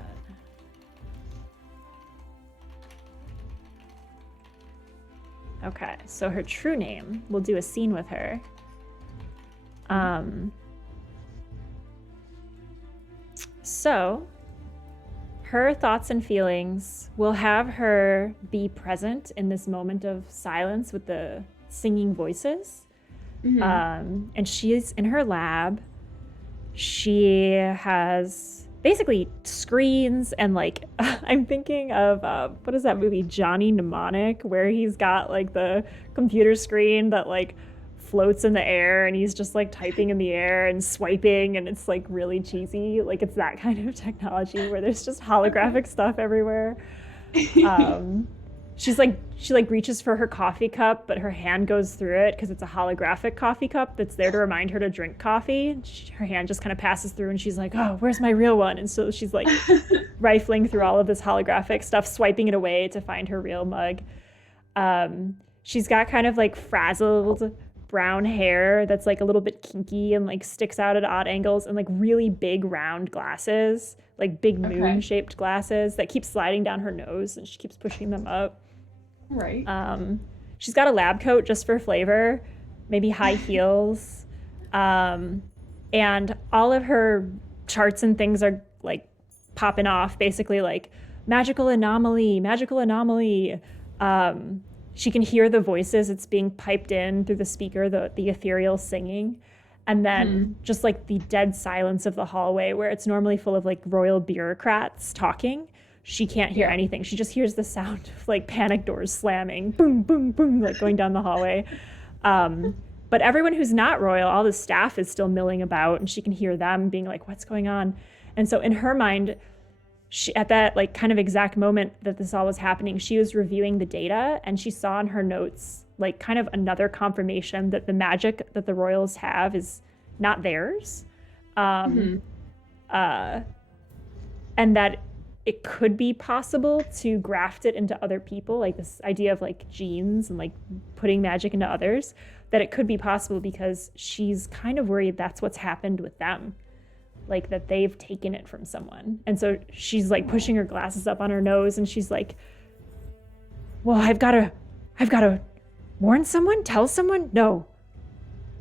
Okay, so her true name, we'll do a scene with her. So her thoughts and feelings will have her be present in this moment of silence with the singing voices. And she's in her lab. She has basically screens and like, I'm thinking of, what is that movie, Johnny Mnemonic, where he's got like the computer screen that like floats in the air and he's just like typing in the air and swiping and it's like really cheesy. Like it's that kind of technology where there's just holographic stuff everywhere. She reaches for her coffee cup, but her hand goes through it because it's a holographic coffee cup that's there to remind her to drink coffee. Her hand just kind of passes through and she's like, oh, where's my real one? And so she's like rifling through all of this holographic stuff, swiping it away to find her real mug. She's got kind of like frazzled brown hair that's like a little bit kinky and like sticks out at odd angles, and like really big round glasses, like big moon shaped glasses that keep sliding down her nose and she keeps pushing them up. Right. She's got a lab coat just for flavor, maybe high heels. And all of her charts and things are like popping off, basically like magical anomaly. She can hear the voices. It's being piped in through the speaker, the ethereal singing. And then just like the dead silence of the hallway where it's normally full of like royal bureaucrats talking. She can't hear anything. She just hears the sound of like panic doors slamming, boom, boom, boom, like going down the hallway. But everyone who's not royal, all the staff is still milling about and she can hear them being like, what's going on? And so in her mind, she, at that like kind of exact moment that this all was happening, she was reviewing the data and she saw in her notes like kind of another confirmation that the magic that the royals have is not theirs. And that it could be possible to graft it into other people, like this idea of like genes and like putting magic into others, that it could be possible because she's kind of worried that's what's happened with them, like that they've taken it from someone. And so she's like pushing her glasses up on her nose and she's like, well, I've got to warn someone, tell someone? No,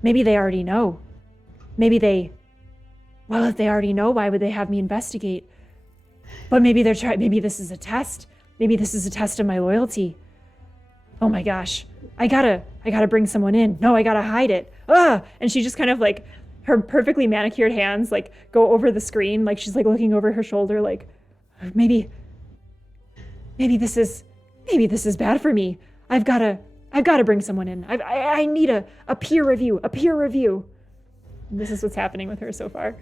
maybe they already know. If they already know, why would they have me investigate? But maybe maybe this is a test. Maybe this is a test of my loyalty. Oh my gosh. I gotta bring someone in. No, I gotta hide it. And she just kind of like, her perfectly manicured hands like go over the screen. Like she's like looking over her shoulder, like maybe this is bad for me. I've gotta bring someone in. I need a peer review. This is what's happening with her so far.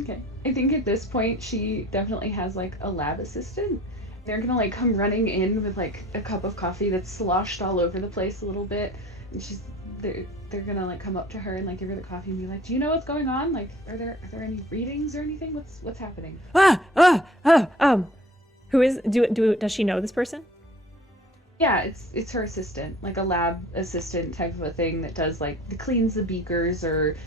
Okay. I think at this point she definitely has like a lab assistant. They're gonna like come running in with like a cup of coffee that's sloshed all over the place a little bit, and they're gonna like come up to her and like give her the coffee and be like, do you know what's going on? Like, are there any readings or anything? What's happening? Does she know this person? Yeah, it's her assistant, like a lab assistant type of a thing that does like cleans the beakers or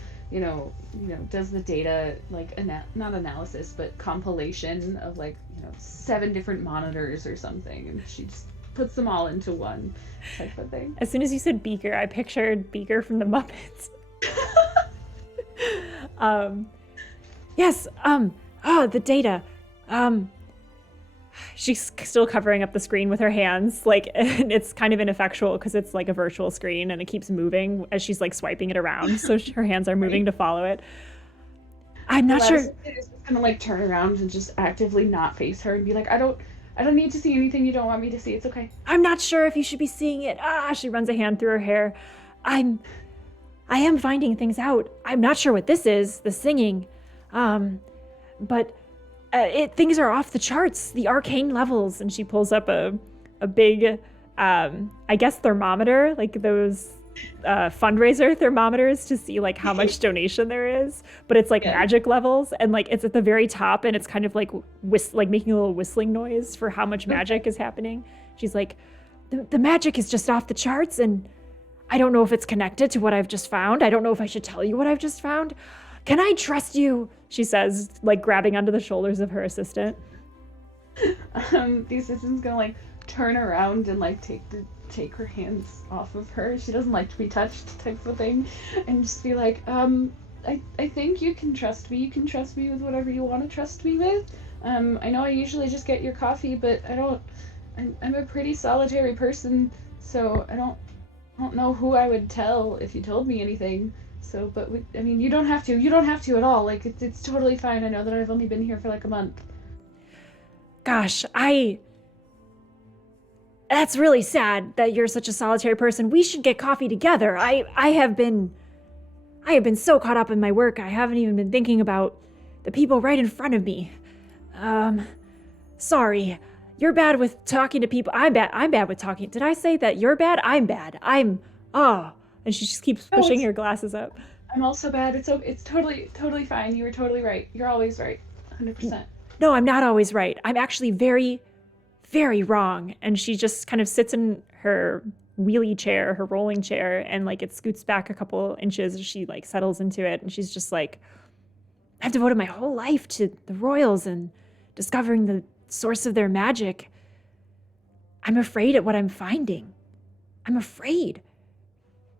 does the data like not analysis but compilation of like 7 different monitors or something, and she just puts them all into one type of thing. As soon as you said beaker, I pictured Beaker from the Muppets. Yes. The data. She's still covering up the screen with her hands, like, and it's kind of ineffectual because it's like a virtual screen and it keeps moving as she's like swiping it around, so her hands are moving to follow it. I'm not sure. It's just gonna like turn around and just actively not face her and be like, I don't need to see anything you don't want me to see. It's okay. I'm not sure if you should be seeing it. She runs a hand through her hair. I am finding things out. I'm not sure what this is, the singing. But things are off the charts, the arcane levels. And she pulls up a big I guess thermometer, like those fundraiser thermometers to see like how much donation there is, but it's like magic levels, and like it's at the very top, and it's kind of like like making a little whistling noise for how much magic is happening. She's like, the magic is just off the charts, and I don't know if it's connected to what I've just found. I don't know if I should tell you what I've just found. Can I trust you? She says, like grabbing onto the shoulders of her assistant. The assistant's gonna like turn around and like take her hands off of her. She doesn't like to be touched, type of thing, and just be like, I think you can trust me. You can trust me with whatever you want to trust me with. I know I usually just get your coffee, but I'm a pretty solitary person, so I don't know who I would tell if you told me anything. So, but I mean, you don't have to at all. Like, it's totally fine. I know that I've only been here for like a month. Gosh, that's really sad that you're such a solitary person. We should get coffee together. I have been so caught up in my work. I haven't even been thinking about the people right in front of me. Sorry. You're bad with talking to people. I'm bad with talking. Did I say that you're bad? I'm bad. And she just keeps pushing her glasses up. I'm also bad. It's totally fine. You were totally right. You're always right. 100%. No, I'm not always right. I'm actually very, very wrong. And she just kind of sits in her wheelie chair, her rolling chair, and like it scoots back a couple inches as she like settles into it. And she's just like, I've devoted my whole life to the royals and discovering the source of their magic. I'm afraid at what I'm finding. I'm afraid.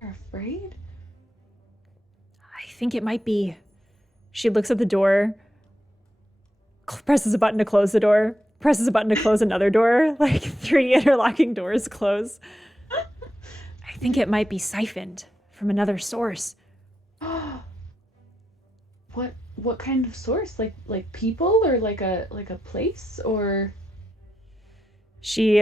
You're afraid? I think it might be. She looks at the door, presses a button to close the door, presses a button to close another door, like 3 interlocking doors close. I think it might be siphoned from another source. What kind of source? Like people, or like a place, or? She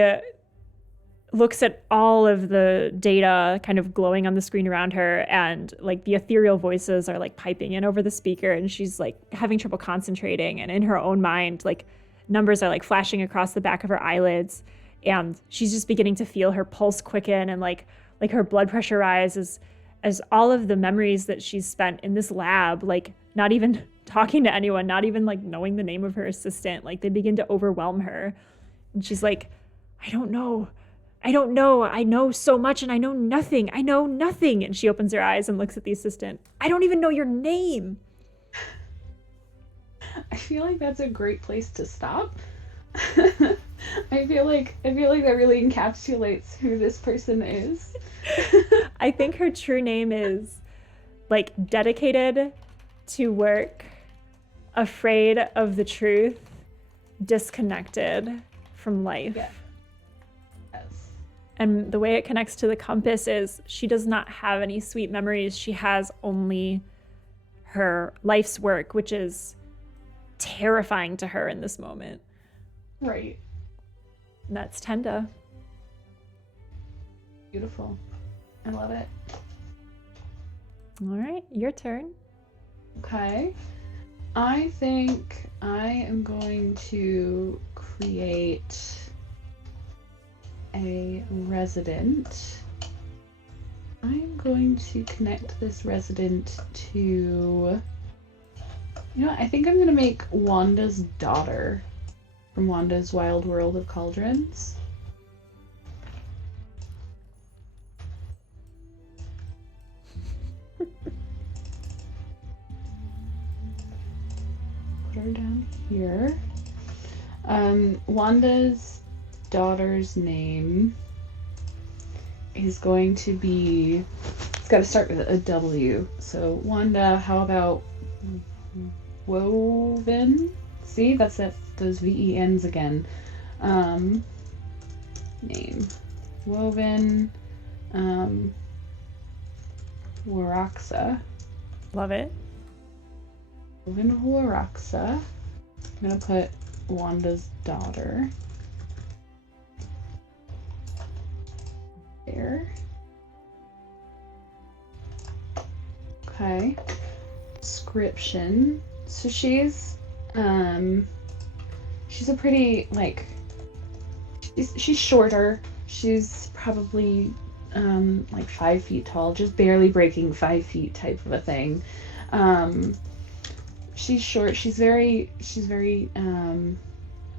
looks at all of the data kind of glowing on the screen around her, and like the ethereal voices are like piping in over the speaker, and she's like having trouble concentrating, and in her own mind like numbers are like flashing across the back of her eyelids, and she's just beginning to feel her pulse quicken and like her blood pressure rise as all of the memories that she's spent in this lab, like not even talking to anyone, not even like knowing the name of her assistant, like they begin to overwhelm her. And she's like, I don't know. I know so much and I know nothing. And she opens her eyes and looks at the assistant. I don't even know your name. I feel like that's a great place to stop. I feel like that really encapsulates who this person is. I think her true name is like dedicated to work, afraid of the truth, disconnected from life. Yeah. Yes. And the way it connects to the compass is she does not have any sweet memories. She has only her life's work, which is terrifying to her in this moment. Right. And that's Tenda. Beautiful. I love it. All right, your turn. Okay. I think I am going to create a resident. I am going to connect this resident to... You know what? I think I'm going to make Wanda's daughter from Wanda's Wild World of Cauldrons. Put her down here. Wanda's daughter's name is going to be... It's got to start with a W. So Wanda, how about Woven? See, that's those VENs again. Name. Woven. Waraxa. Love it. Woven Waraxa. I'm gonna put Wanda's daughter. There. Okay. Description. So she's a pretty, like, she's shorter, She's probably like 5 feet tall, just barely breaking 5 feet type of a thing. She's short. She's very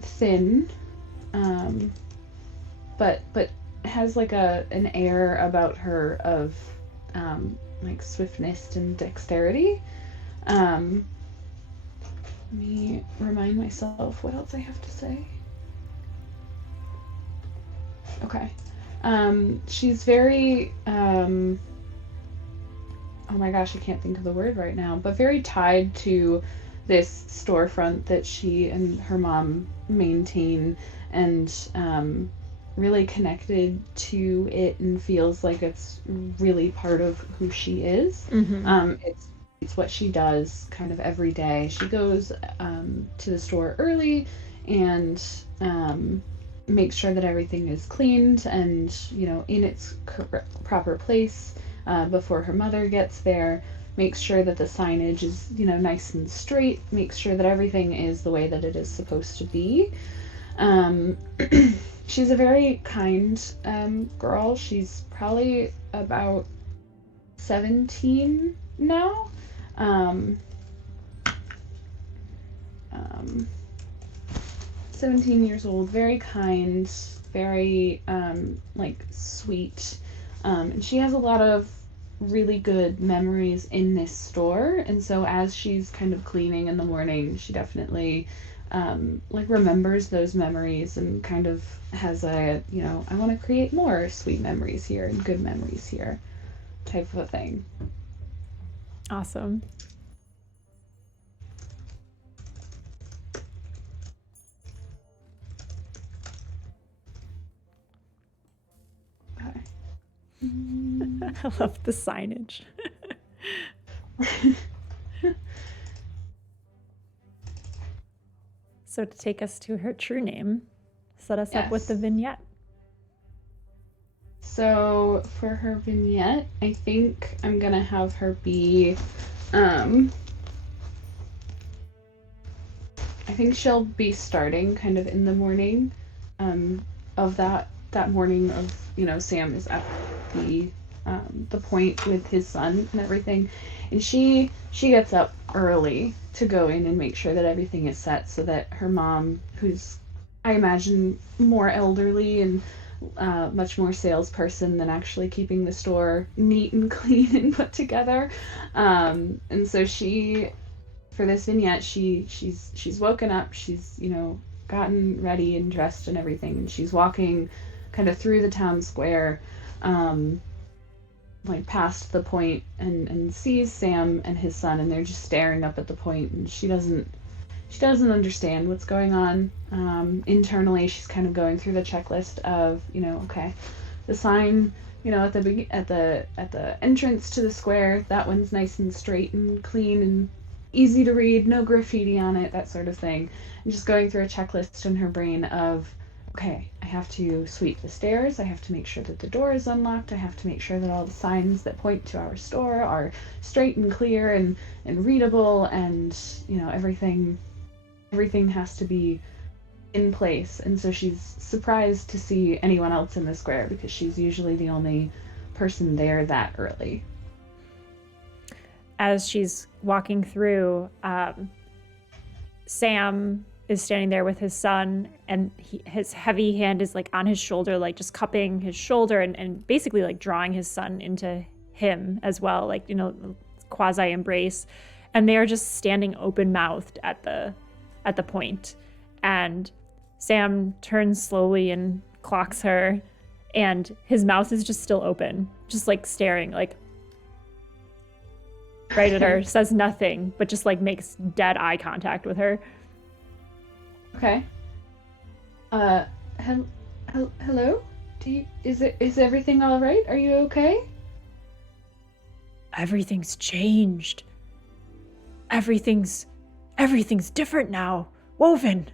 thin, but has like an air about her of like swiftness and dexterity. Let me remind myself what else I have to say. Okay. She's very oh my gosh, I can't think of the word right now, but very tied to this storefront that she and her mom maintain, and really connected to it, and feels like it's really part of who she is. Mm-hmm. It's what she does kind of every day. She goes to the store early and makes sure that everything is cleaned and, in its proper place before her mother gets there. Makes sure that the signage is, nice and straight. Makes sure that everything is the way that it is supposed to be. She's a very kind girl. She's probably about 17 now. 17 years old, very kind, very sweet, and she has a lot of really good memories in this store. And so as she's kind of cleaning in the morning, she definitely remembers those memories and kind of has a, I want to create more sweet memories here and good memories here type of a thing. Awesome. Okay. I love the signage. So to take us to her true name, set us up with the vignette. So for her vignette, I think I'm gonna have her be, I think she'll be starting kind of in the morning, of that morning of, Sam is at the point with his son and everything, and she gets up early to go in and make sure that everything is set so that her mom, who's, I imagine, more elderly and much more salesperson than actually keeping the store neat and clean and put together. And so she, for this vignette, she's woken up, she's, gotten ready and dressed and everything, and she's walking kind of through the town square, past the point, and sees Sam and his son, and they're just staring up at the point, and she doesn't understand what's going on. Internally, she's kind of going through the checklist of, okay, the sign, at the entrance to the square, that one's nice and straight and clean and easy to read, no graffiti on it, that sort of thing. And just going through a checklist in her brain of, okay, I have to sweep the stairs, I have to make sure that the door is unlocked, I have to make sure that all the signs that point to our store are straight and clear and readable, and, everything has to be in place. And so she's surprised to see anyone else in the square, because she's usually the only person there that early. As she's walking through, Sam is standing there with his son, and his heavy hand is on his shoulder, just cupping his shoulder and basically drawing his son into him as well, quasi embrace. And they are just standing open-mouthed at the point. And Sam turns slowly and clocks her, and his mouth is just still open, just staring right at her, says nothing, but just makes dead eye contact with her. Okay. Hello? Is everything all right? Are you okay? Everything's changed. Everything's different now. Woven.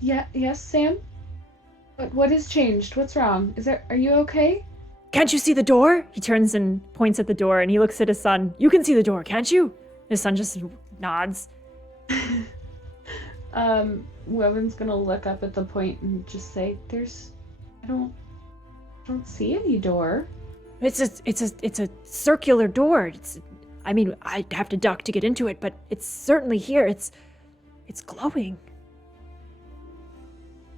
Yeah, yes, Sam? What has changed? What's wrong? Are you okay? Can't you see the door? He turns and points at the door, and he looks at his son. You can see the door, can't you? His son just nods. Woven's gonna look up at the point and just say, I don't see any door. It's a circular door. I'd have to duck to get into it, but it's certainly here. It's glowing.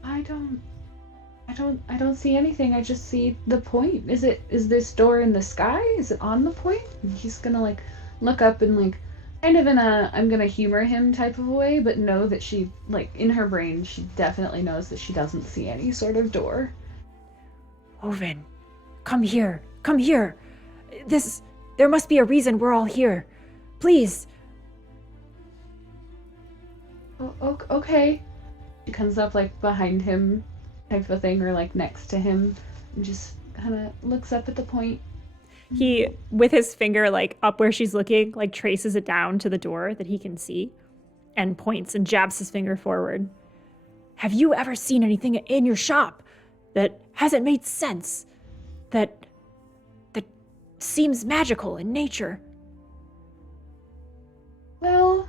I don't see anything. I just see the point. Is this door in the sky? Is it on the point? And he's gonna like look up and like kind of in a I'm gonna humor him type of a way, but know that she like in her brain she definitely knows that she doesn't see any sort of door. Woven, come here. Come here. There must be a reason we're all here. Please. Oh, okay. She comes up like behind him type of thing or like next to him and just kind of looks up at the point. He, with his finger like up where she's looking, like traces it down to the door that he can see and points and jabs his finger forward. Have you ever seen anything in your shop that hasn't made sense? That seems magical in nature? Well,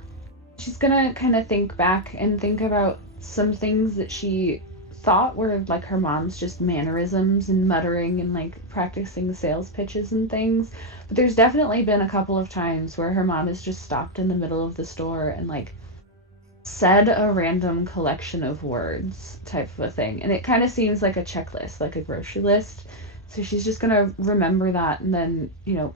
she's gonna kind of think back and think about some things that she thought were like her mom's just mannerisms and muttering and like practicing sales pitches and things. But there's definitely been a couple of times where her mom has just stopped in the middle of the store and like said a random collection of words type of a thing. And it kind of seems like a checklist, like a grocery list. So she's just gonna remember that, and then,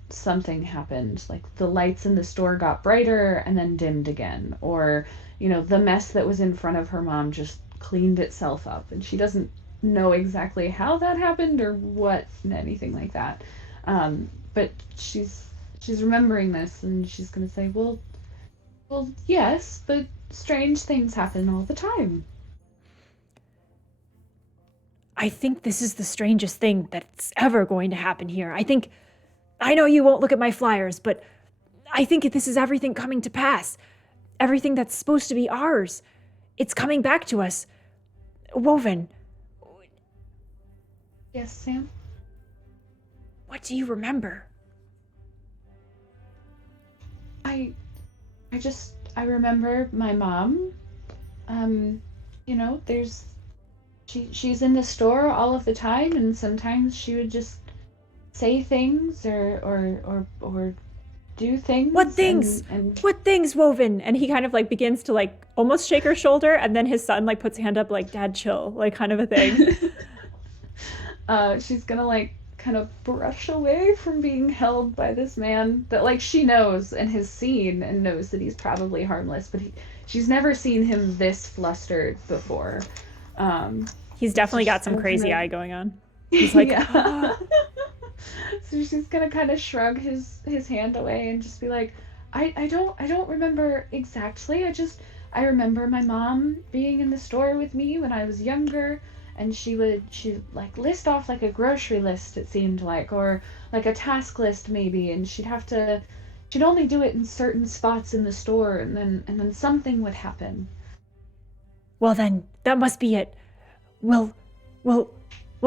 something happened. Like the lights in the store got brighter and then dimmed again. Or, the mess that was in front of her mom just cleaned itself up. And she doesn't know exactly how that happened or what, anything like that. But she's remembering this, and she's gonna say, well, yes, but strange things happen all the time. I think this is the strangest thing that's ever going to happen here. I know you won't look at my flyers, but I think this is everything coming to pass. Everything that's supposed to be ours. It's coming back to us. Woven. Yes, Sam? What do you remember? I remember my mom. She's in the store all of the time, and sometimes she would just say things or do things. What things? What things, Woven? And he kind of like begins to like almost shake her shoulder, and then his son like puts a hand up like, Dad, chill, like kind of a thing. She's gonna like kind of brush away from being held by this man that like she knows and has seen and knows that he's probably harmless, but she's never seen him this flustered before. He's definitely got some crazy eye going on. He's like, yeah. So she's gonna kind of shrug his hand away and just be like, I don't remember exactly. I remember my mom being in the store with me when I was younger, and she'd like list off like a grocery list, it seemed like, or like a task list maybe, and she'd only do it in certain spots in the store, and then something would happen. Well then, that must be it. We'll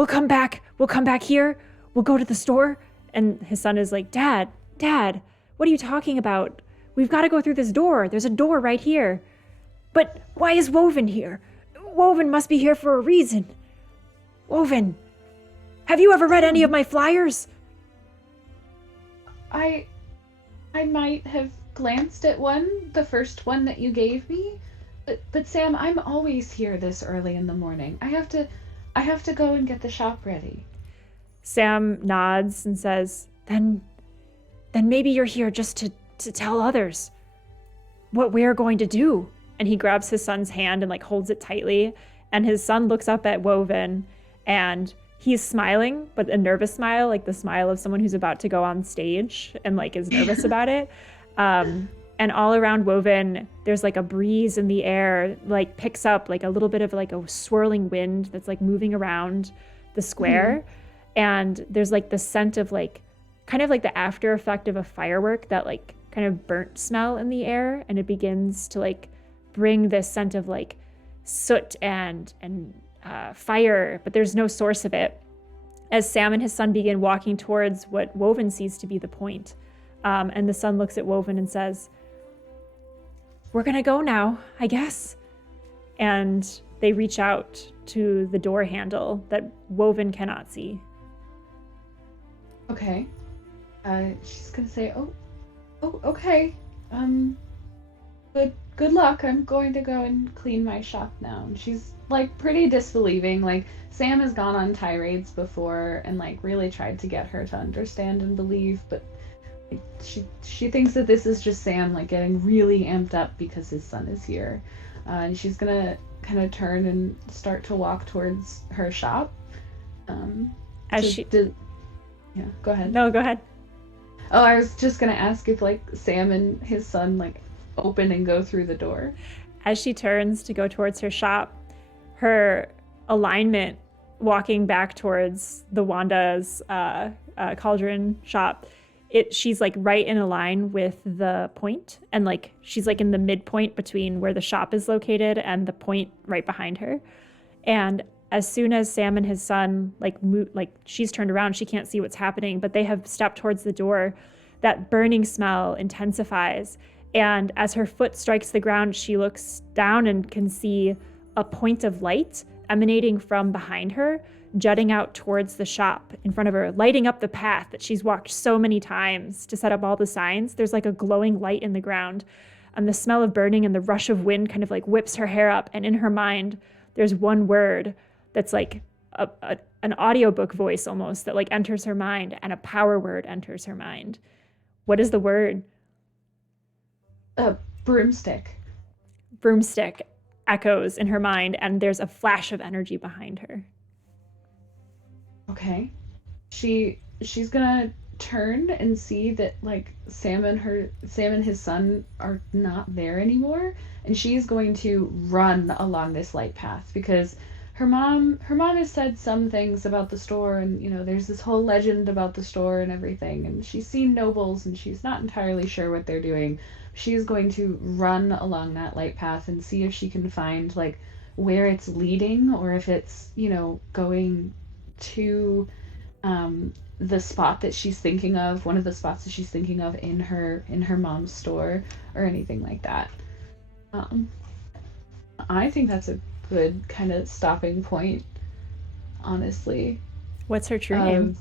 come back. We'll come back here. We'll go to the store. And his son is like, Dad, what are you talking about? We've got to go through this door. There's a door right here. But why is Woven here? Woven must be here for a reason. Woven, have you ever read any of my flyers? I might have glanced at one, the first one that you gave me. But Sam, I'm always here this early in the morning. I have to go and get the shop ready. Sam nods and says, Then maybe you're here just to tell others what we're going to do. And he grabs his son's hand and like holds it tightly. And his son looks up at Woven and he's smiling, but a nervous smile, like the smile of someone who's about to go on stage and like is nervous about it. And all around Woven, there's like a breeze in the air, like picks up like a little bit of like a swirling wind that's like moving around the square. Mm-hmm. And there's like the scent of like, kind of like the after effect of a firework, that like kind of burnt smell in the air. And it begins to like bring this scent of like soot and fire, but there's no source of it. As Sam and his son begin walking towards what Woven sees to be the point. And the son looks at Woven and says, We're gonna go now, I guess. and they reach out to the door handle that Woven cannot see. Okay. She's gonna say, oh, okay. Good luck. I'm going to go and clean my shop now. And she's like pretty disbelieving. Like Sam has gone on tirades before and like really tried to get her to understand and believe, but like, she thinks that this is just Sam like getting really amped up because his son is here. And she's gonna kind of turn and start to walk towards her shop. Yeah, go ahead. No, go ahead. Oh, I was just gonna ask if like Sam and his son like open and go through the door. As she turns to go towards her shop, her alignment walking back towards the Wanda's cauldron shop, she's like right in a line with the point, and like she's like in the midpoint between where the shop is located and the point right behind her. And as soon as Sam and his son she's turned around, she can't see what's happening, but they have stepped towards the door. That burning smell intensifies, and as her foot strikes the ground, she looks down and can see a point of light emanating from behind her, jutting out towards the shop in front of her, lighting up the path that she's walked so many times to set up all the signs. There's like a glowing light in the ground, and the smell of burning and the rush of wind kind of like whips her hair up, and in her mind, there's one word that's like an audiobook voice almost that like enters her mind, and a power word enters her mind. What is the word? Broomstick. Broomstick echoes in her mind, and there's a flash of energy behind her. Okay. She's gonna turn and see that like Sam and his son are not there anymore, and she's going to run along this light path because her mom has said some things about the store, and there's this whole legend about the store and everything, and she's seen nobles and she's not entirely sure what they're doing. She's going to run along that light path and see if she can find like where it's leading, or if it's going to the spot that she's thinking of, one of the spots that she's thinking of in her mom's store, or anything like that. I think that's a good kind of stopping point, honestly. What's her true name?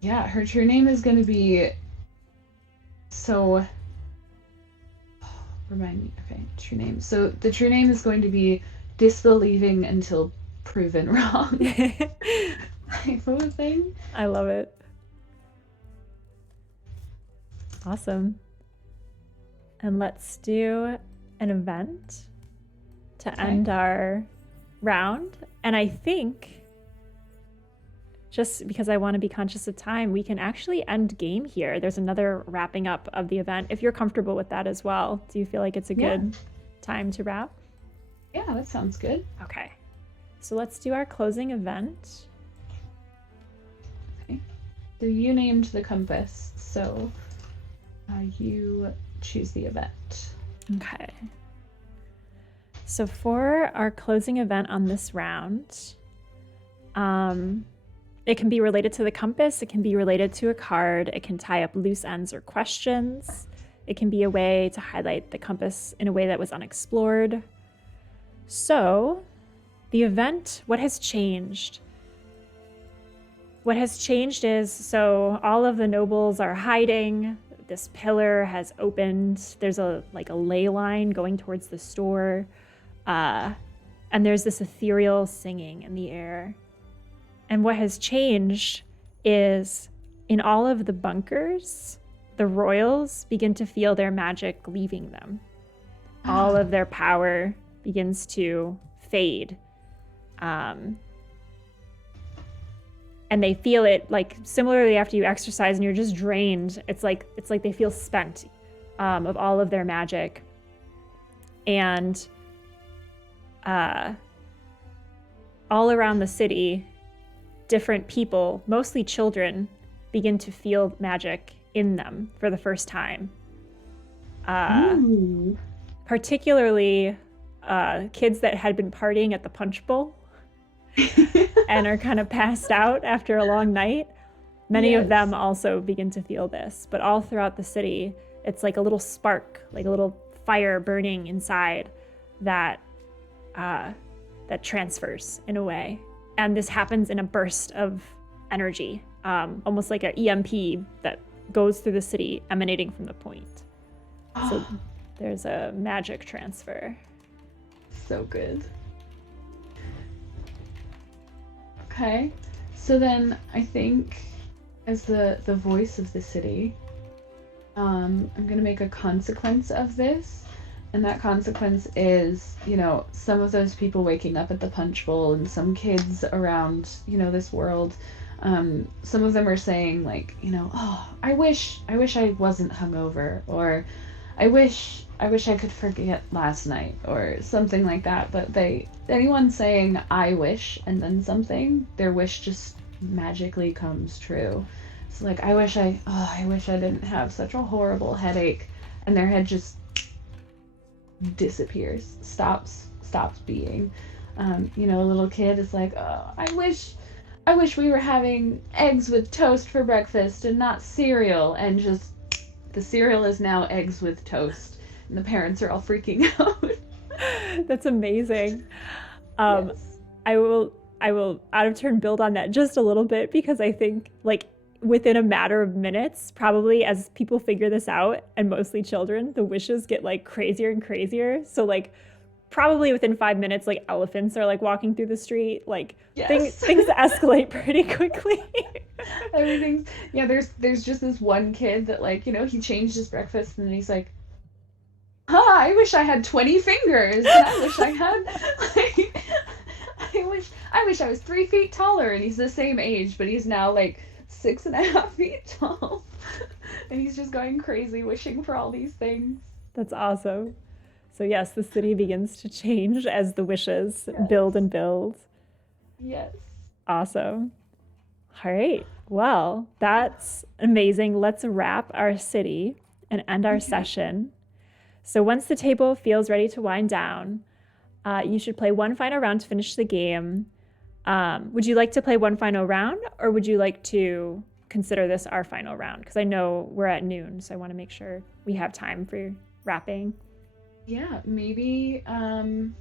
Yeah, her true name is going to be remind me. Okay, true name. So the true name is going to be Disbelieving Until Proven Wrong. Type of a thing. I love it. Awesome. And let's do an event to end our round. And I think, just because I want to be conscious of time, we can actually end game here. There's another wrapping up of the event, if you're comfortable with that as well. Do you feel like it's a good time to wrap? Yeah, that sounds good. Okay. So let's do our closing event. Okay. So you named the compass, so you choose the event. Okay. So for our closing event on this round, it can be related to the compass, it can be related to a card, it can tie up loose ends or questions, it can be a way to highlight the compass in a way that was unexplored. So, the event, what has changed? What has changed is, so all of the nobles are hiding, this pillar has opened, there's a ley line going towards the store, and there's this ethereal singing in the air. And what has changed is in all of the bunkers, the royals begin to feel their magic leaving them. All of their power begins to fade. And they feel it like similarly after you exercise and you're just drained. It's like they feel spent of all of their magic. And all around the city, different people, mostly children, begin to feel magic in them for the first time. Particularly kids that had been partying at the punch bowl and are kind of passed out after a long night. Many of them also begin to feel this, but all throughout the city, it's like a little spark, like a little fire burning inside that that transfers in a way. And this happens in a burst of energy, almost like an EMP that goes through the city emanating from the point. So there's a magic transfer. So good. Okay. So then I think as the voice of the city, I'm going to make a consequence of this. And that consequence is, some of those people waking up at the punch bowl and some kids around, this world. Some of them are saying like, oh, I wish I wasn't hungover, or I wish I could forget last night, or something like that. But anyone saying I wish and then something, their wish just magically comes true. So like, I wish I didn't have such a horrible headache, and their head just disappears, stops being. A little kid is like, oh, I wish we were having eggs with toast for breakfast and not cereal, and just the cereal is now eggs with toast, and the parents are all freaking out. That's amazing. Yes. I will out of turn build on that just a little bit, because I think like within a matter of minutes, probably as people figure this out, and mostly children, the wishes get like crazier and crazier. So like probably within 5 minutes, like elephants are like walking through the street, like Yes. things escalate pretty quickly. Everything's there's just this one kid that like, he changed his breakfast, and then he's like, I wish I had 20 fingers, and I wish I had like I wish I was 3 feet taller. And he's the same age, but he's now like 6.5 feet tall. And he's just going crazy wishing for all these things. That's awesome. So yes, the city begins to change as the wishes build and build. Yes. Awesome. All right. Well, that's amazing. Let's wrap our city and end our session. So once the table feels ready to wind down, you should play one final round to finish the game. Would you like to play one final round, or would you like to consider this our final round? Because I know we're at noon, so I want to make sure we have time for wrapping. Yeah, maybe kind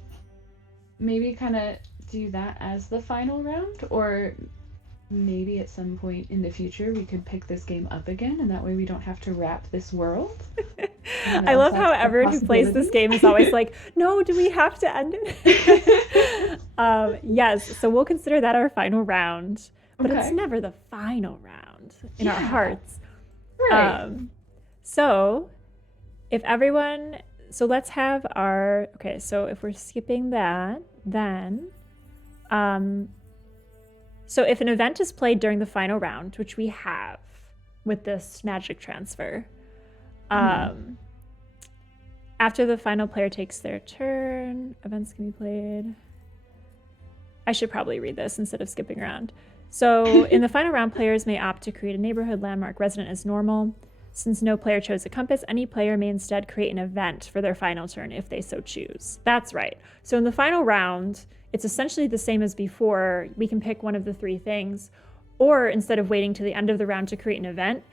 of do that as the final round, or maybe at some point in the future we could pick this game up again, and that way we don't have to wrap this world. I love how everyone who plays this game is always like, no, do we have to end it? Yes, so we'll consider that our final round, but it's never the final round in our hearts. Right. So let's have so if we're skipping that, then so if an event is played during the final round, which we have with this magic transfer, after the final player takes their turn, events can be played. I should probably read this instead of skipping around. So in the final round, players may opt to create a neighborhood landmark resident as normal. Since no player chose a compass, any player may instead create an event for their final turn if they so choose. That's right. So in the final round, it's essentially the same as before. We can pick one of the 3 things, or instead of waiting to the end of the round to create an event,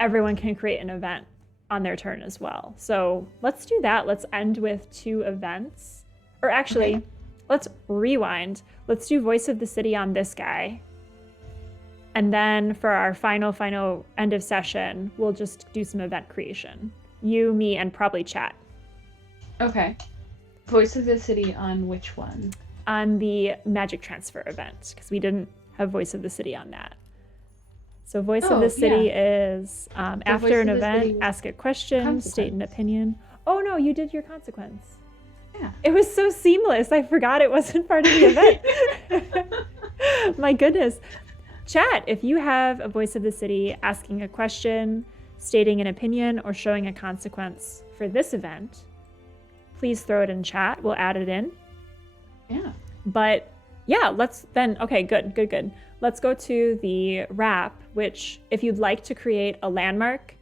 everyone can create an event on their turn as well. So let's do that. Let's end with 2 events. Or actually, let's rewind. Let's do Voice of the City on this guy. And then for our final end of session, we'll just do some event creation. You, me, and probably chat. Okay. Voice of the City on which one? On the magic transfer event, because we didn't have Voice of the City on that. So Voice of the City is after an event, ask a question, state an opinion. Oh no, you did your consequence. Yeah. It was so seamless. I forgot it wasn't part of the event. My goodness. Chat, if you have a Voice of the City asking a question, stating an opinion, or showing a consequence for this event, please throw it in chat. We'll add it in. Yeah. But yeah, let's then, okay, good. Let's go to the wrap, which if you'd like to create a landmark,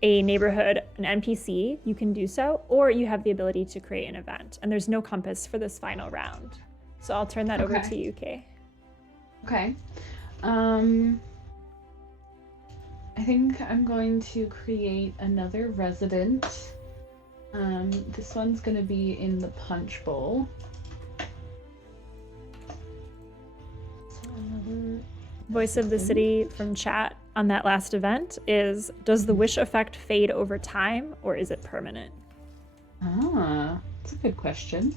a neighborhood, an NPC, you can do so, or you have the ability to create an event. And there's no compass for this final round. So I'll turn that over to you, Kay. Okay. I think I'm going to create another resident. This one's going to be in the punch bowl. Voice of the city from chat on that last event is, does the wish effect fade over time or is it permanent? That's a good question.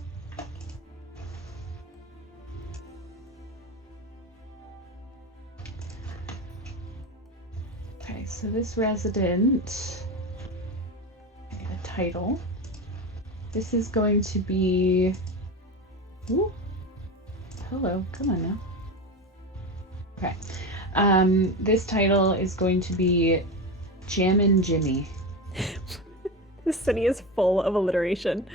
Okay, so this resident, a title. This is going to be, ooh, hello, come on now. Okay, this title is going to be Jammin' Jimmy. This city is full of alliteration.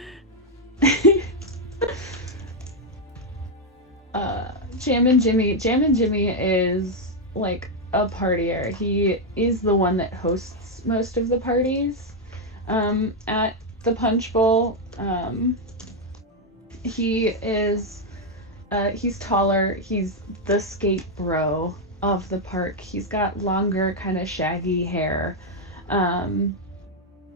Jammin' Jimmy is like a partier. He is the one that hosts most of the parties at the Punch Bowl. He's taller. He's the skate bro of the park. He's got longer, kind of shaggy hair.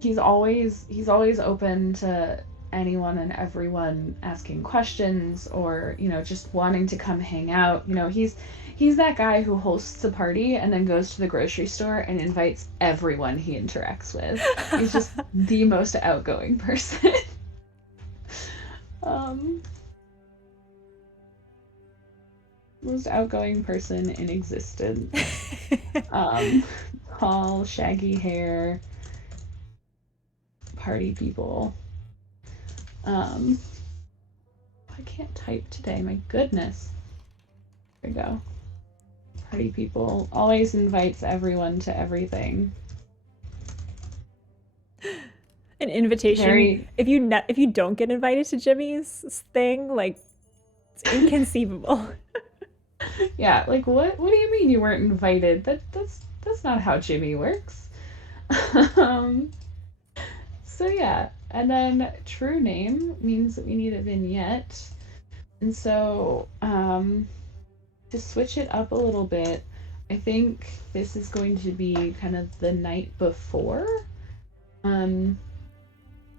He's always open to anyone and everyone asking questions or, just wanting to come hang out. He's that guy who hosts a party and then goes to the grocery store and invites everyone he interacts with. He's just the most outgoing person. Most outgoing person in existence. Tall, shaggy hair, party people. I can't type today, my goodness. There we go. Party people. Always invites everyone to everything. An invitation. If you don't get invited to Jimmy's thing, like, it's inconceivable. Yeah, like what do you mean you weren't invited? That's not how Jimmy works. So yeah, and then true name means that we need a vignette. And so to switch it up a little bit, I think this is going to be kind of the night before. The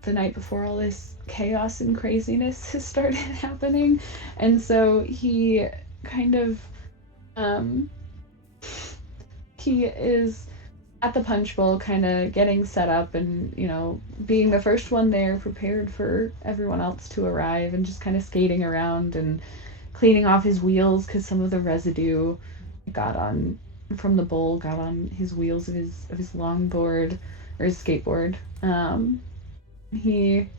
night before all this chaos and craziness has started happening. And so he kind of he is at the Punch Bowl kind of getting set up and, being the first one there, prepared for everyone else to arrive, and just kind of skating around and cleaning off his wheels because some of the residue from the bowl got on his wheels of his longboard or his skateboard. He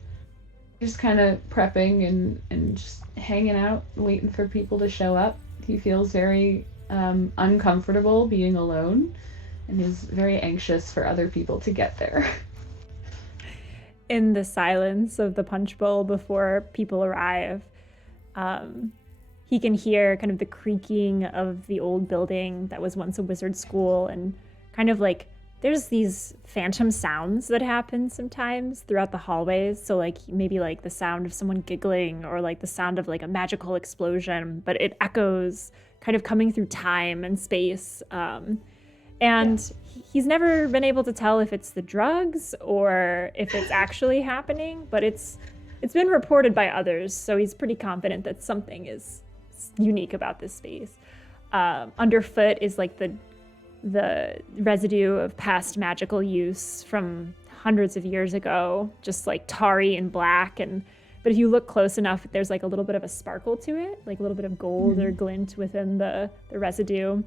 just kind of prepping and just hanging out, waiting for people to show up. He feels very uncomfortable being alone and is very anxious for other people to get there. In the silence of the Punch Bowl before people arrive, he can hear kind of the creaking of the old building that was once a wizard school, and kind of like there's these phantom sounds that happen sometimes throughout the hallways. So like maybe like the sound of someone giggling or like the sound of like a magical explosion, but it echoes kind of coming through time and space. He's never been able to tell if it's the drugs or if it's actually happening, but it's been reported by others, so he's pretty confident that something is unique about this space. Underfoot is like the residue of past magical use from hundreds of years ago, just like tarry and black. But if you look close enough, there's like a little bit of a sparkle to it, like a little bit of gold or glint within the residue,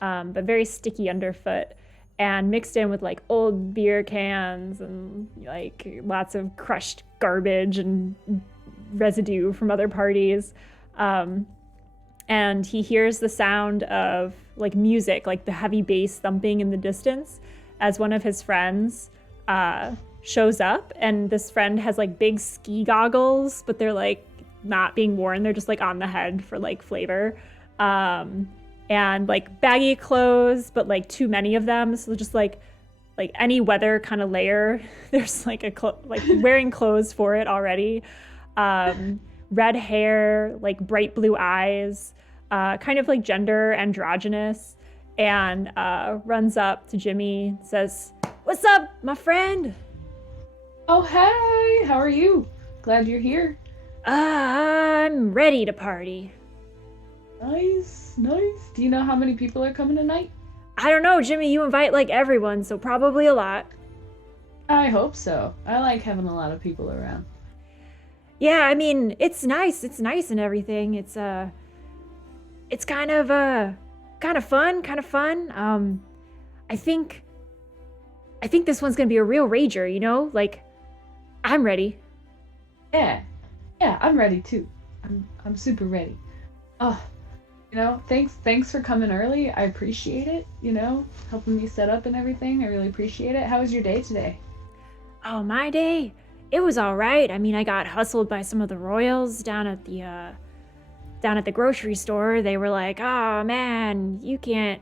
but very sticky underfoot, and mixed in with like old beer cans and like lots of crushed garbage and residue from other parties. And he hears the sound of like music, like the heavy bass thumping in the distance, as one of his friends shows up. And this friend has like big ski goggles, but they're like not being worn. They're just like on the head for like flavor. And like baggy clothes, but like too many of them. So just like any weather kind of layer, there's like like wearing clothes for it already. Red hair, like bright blue eyes, kind of like gender androgynous, and runs up to Jimmy, says, "What's up, my friend?" "Oh, hey, how are you? Glad you're here." "I'm ready to party." Nice, nice. Do you know how many people are coming tonight? I don't know, Jimmy, you invite like everyone, so probably a lot. I hope so. I like having a lot of people around. Yeah, I mean, it's nice. It's nice and everything. It's kind of fun, kind of fun. I think I think this one's going to be a real rager, you know? Like I'm ready. Yeah, yeah, I'm ready too. I'm super ready. Oh, thanks for coming early. I appreciate it. Helping me set up and everything. I really appreciate it. How was your day today? Oh, my day. It was all right. I mean, I got hustled by some of the royals down at the grocery store. They were like, "Oh, man, you can't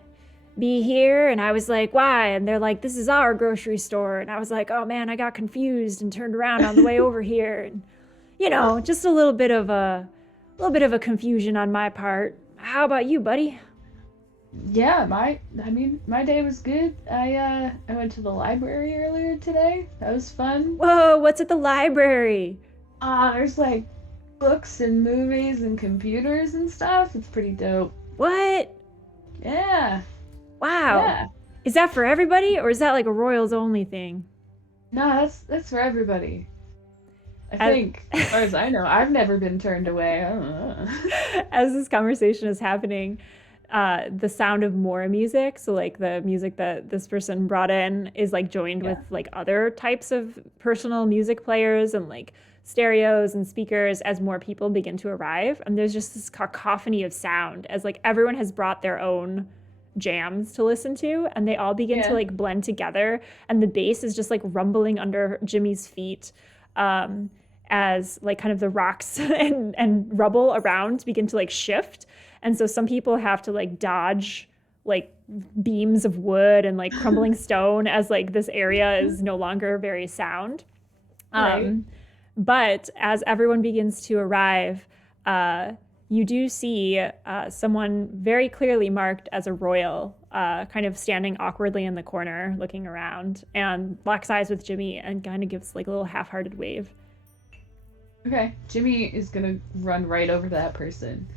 be here." And I was like, "Why?" And they're like, "This is our grocery store." And I was like, "Oh, man, I got confused and turned around on the way over here." And just a little bit of a confusion on my part. How about you, buddy? Yeah, my day was good. I went to the library earlier today. That was fun. Whoa, what's at the library? There's like books and movies and computers and stuff. It's pretty dope. What? Yeah. Wow. Yeah. Is that for everybody or is that like a Royals only thing? No, that's for everybody. I As, think, as far as I know, I've never been turned away. I don't know. as this conversation is happening, the sound of more music, so like the music that this person brought in, is like joined Yeah. with like other types of personal music players and like stereos and speakers as more people begin to arrive. And there's just this cacophony of sound as like everyone has brought their own jams to listen to and they all begin to Yeah. like blend together and the bass is just like rumbling under Jimmy's feet, um, as like kind of the rocks and rubble around begin to like shift. And so some people have to like dodge like beams of wood and like crumbling stone as like this area is no longer very sound. Right. um, but as everyone begins to arrive, you do see someone very clearly marked as a royal, kind of standing awkwardly in the corner, looking around, and locks eyes with Jimmy and kind of gives like a little half-hearted wave. Okay. Jimmy is gonna run right over to that person.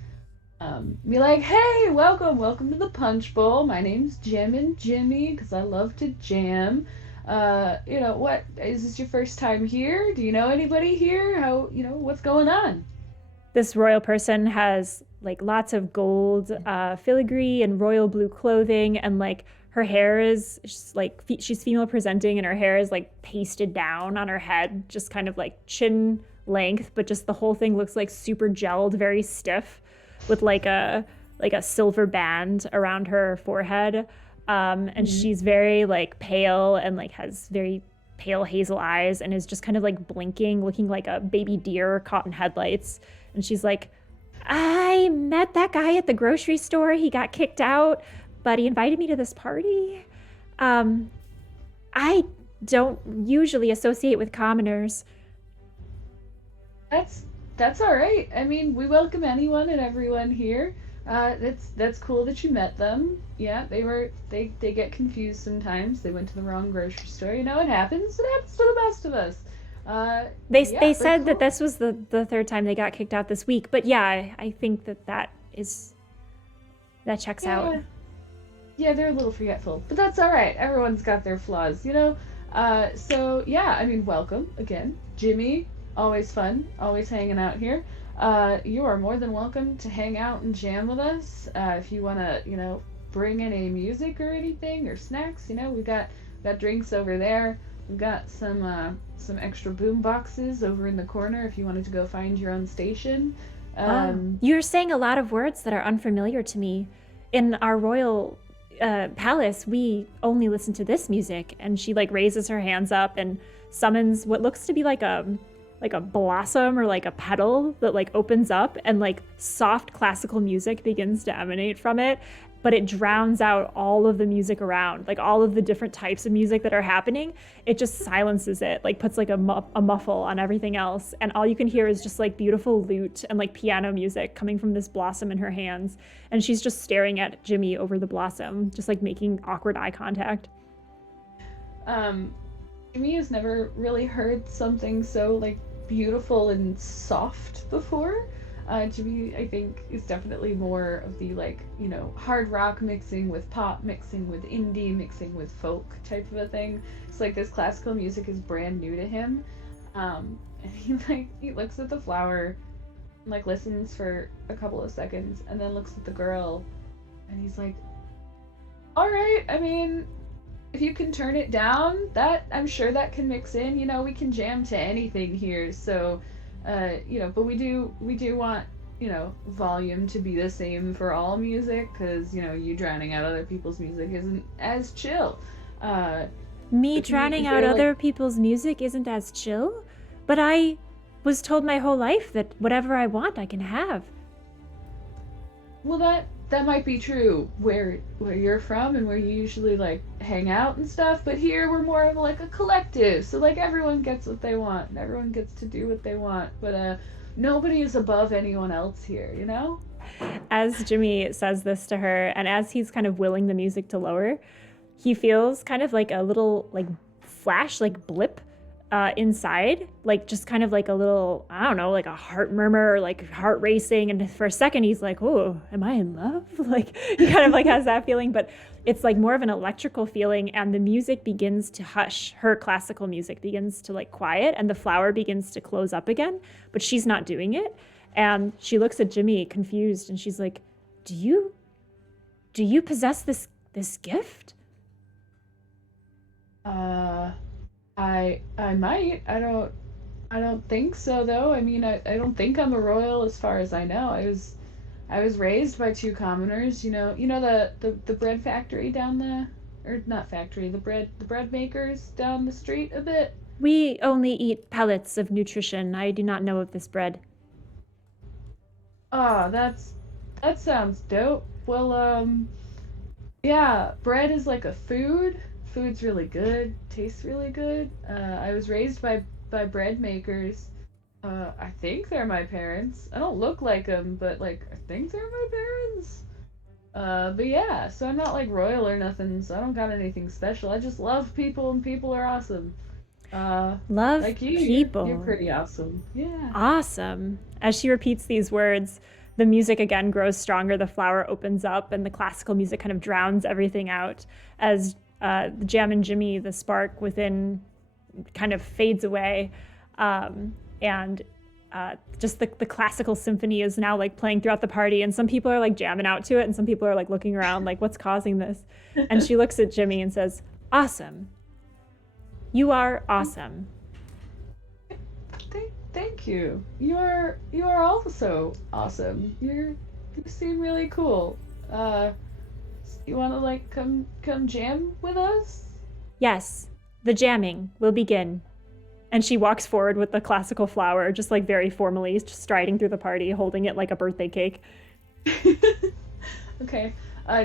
Be like, "Hey, welcome to the Punch Bowl. My name's Jammin' Jimmy because I love to jam. What is this your first time here? Do you know anybody here? What's going on?" This royal person has like lots of gold filigree and royal blue clothing, and like her hair is just, like she's female presenting, and her hair is like pasted down on her head, just kind of like chin length, but just the whole thing looks like super gelled, very stiff, with like a silver band around her forehead. And Mhm. she's very like pale and like has very pale hazel eyes and is just kind of like blinking, looking like a baby deer caught in headlights. And she's like, "I met that guy at the grocery store. He got kicked out, but he invited me to this party. Um, I don't usually associate with commoners." That's all right. I mean, we welcome anyone and everyone here. That's cool that you met them. Yeah, they get confused sometimes. They went to the wrong grocery store. It happens. It happens to the best of us. They Yeah, but said that cool. this was the third time they got kicked out this week, but yeah, I think that checks out. Yeah, yeah, they're a little forgetful, but that's all right. Everyone's got their flaws. So yeah, I mean, welcome again, Jimmy. Always fun, always hanging out here. You are more than welcome to hang out and jam with us. If you wanna, bring any music or anything or snacks, we've got drinks over there. We've got some extra boom boxes over in the corner if you wanted to go find your own station. Wow. Um, You're saying a lot of words that are unfamiliar to me. In our royal palace, we only listen to this music. And she like raises her hands up and summons what looks to be like a blossom or like a petal that like opens up and like soft classical music begins to emanate from it, but it drowns out all of the music around, like all of the different types of music that are happening. It just silences it, like puts like a muffle on everything else, and all you can hear is just like beautiful lute and like piano music coming from this blossom in her hands. And she's just staring at Jimmy over the blossom, just like making awkward eye contact. um, Jimmy has never really heard something so like beautiful and soft before. Jimmy, I think, is definitely more of the like, hard rock mixing with pop, mixing with indie, mixing with folk type of a thing. It's like this classical music is brand new to him. And he looks at the flower and like listens for a couple of seconds and then looks at the girl and he's like, all right, I mean, if you can turn it down, that I'm sure that can mix in. We can jam to anything here. So, but we do want volume to be the same for all music because you drowning out other people's music isn't as chill. Me If drowning out they're, like, other people's music isn't as chill, but I was told my whole life that whatever I want, I can have. well, that might be true where you're from and where you usually like hang out and stuff, but here we're more of like a collective. So like everyone gets what they want and everyone gets to do what they want, but nobody is above anyone else here. As Jimmy says this to her, and as he's kind of willing the music to lower, he feels kind of like a little like flash, like blip inside, like just kind of like a little, I don't know, like a heart murmur or like heart racing. And for a second, he's like, oh, am I in love? Like he kind of like has that feeling, but it's like more of an electrical feeling. And the music begins to hush. Her classical music begins to like quiet and the flower begins to close up again, but she's not doing it. And she looks at Jimmy confused and she's like, do you possess this gift? I might. I don't think so though. I mean, I don't think I'm a royal as far as I know. I was raised by two commoners. The bread factory down the, or not factory, the bread makers down the street a bit. We only eat pellets of nutrition. I do not know of this bread. Oh, that sounds dope. Well, yeah, bread is like a food. Food's really good, tastes really good. I was raised by bread makers. I think they're my parents. I don't look like them, but like I think they're my parents. But yeah, so I'm not like royal or nothing. So I don't got anything special. I just love people and people are awesome. Love Like you, people. you're pretty awesome. Yeah. Awesome. As she repeats these words, the music again grows stronger. The flower opens up, and the classical music kind of drowns everything out as the Jam and Jimmy, the spark within, kind of fades away. And just the classical symphony is now like playing throughout the party. And some people are like jamming out to it, and some people are like looking around like, what's causing this? And she looks at Jimmy and says, awesome. You are awesome. Thank you. You are also awesome. You seem really cool. You want to like come jam with us? Yes, the jamming will begin. And she walks forward with the classical flower, just like very formally striding through the party, holding it like a birthday cake. Okay.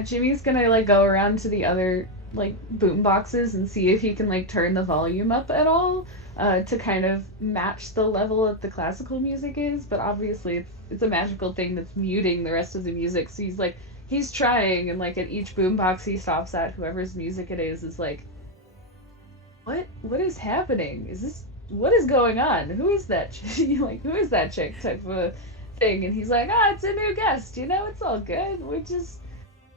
Jimmy's gonna like go around to the other like boom boxes and see if he can like turn the volume up at all, to kind of match the level that the classical music is. But obviously, it's a magical thing that's muting the rest of the music. So he's trying, and like at each boom box he stops at, whoever's music it is like, what is happening? What is going on? Who is that? Like, who is that chick? Type of a thing. And he's like, it's a new guest. It's all good. We just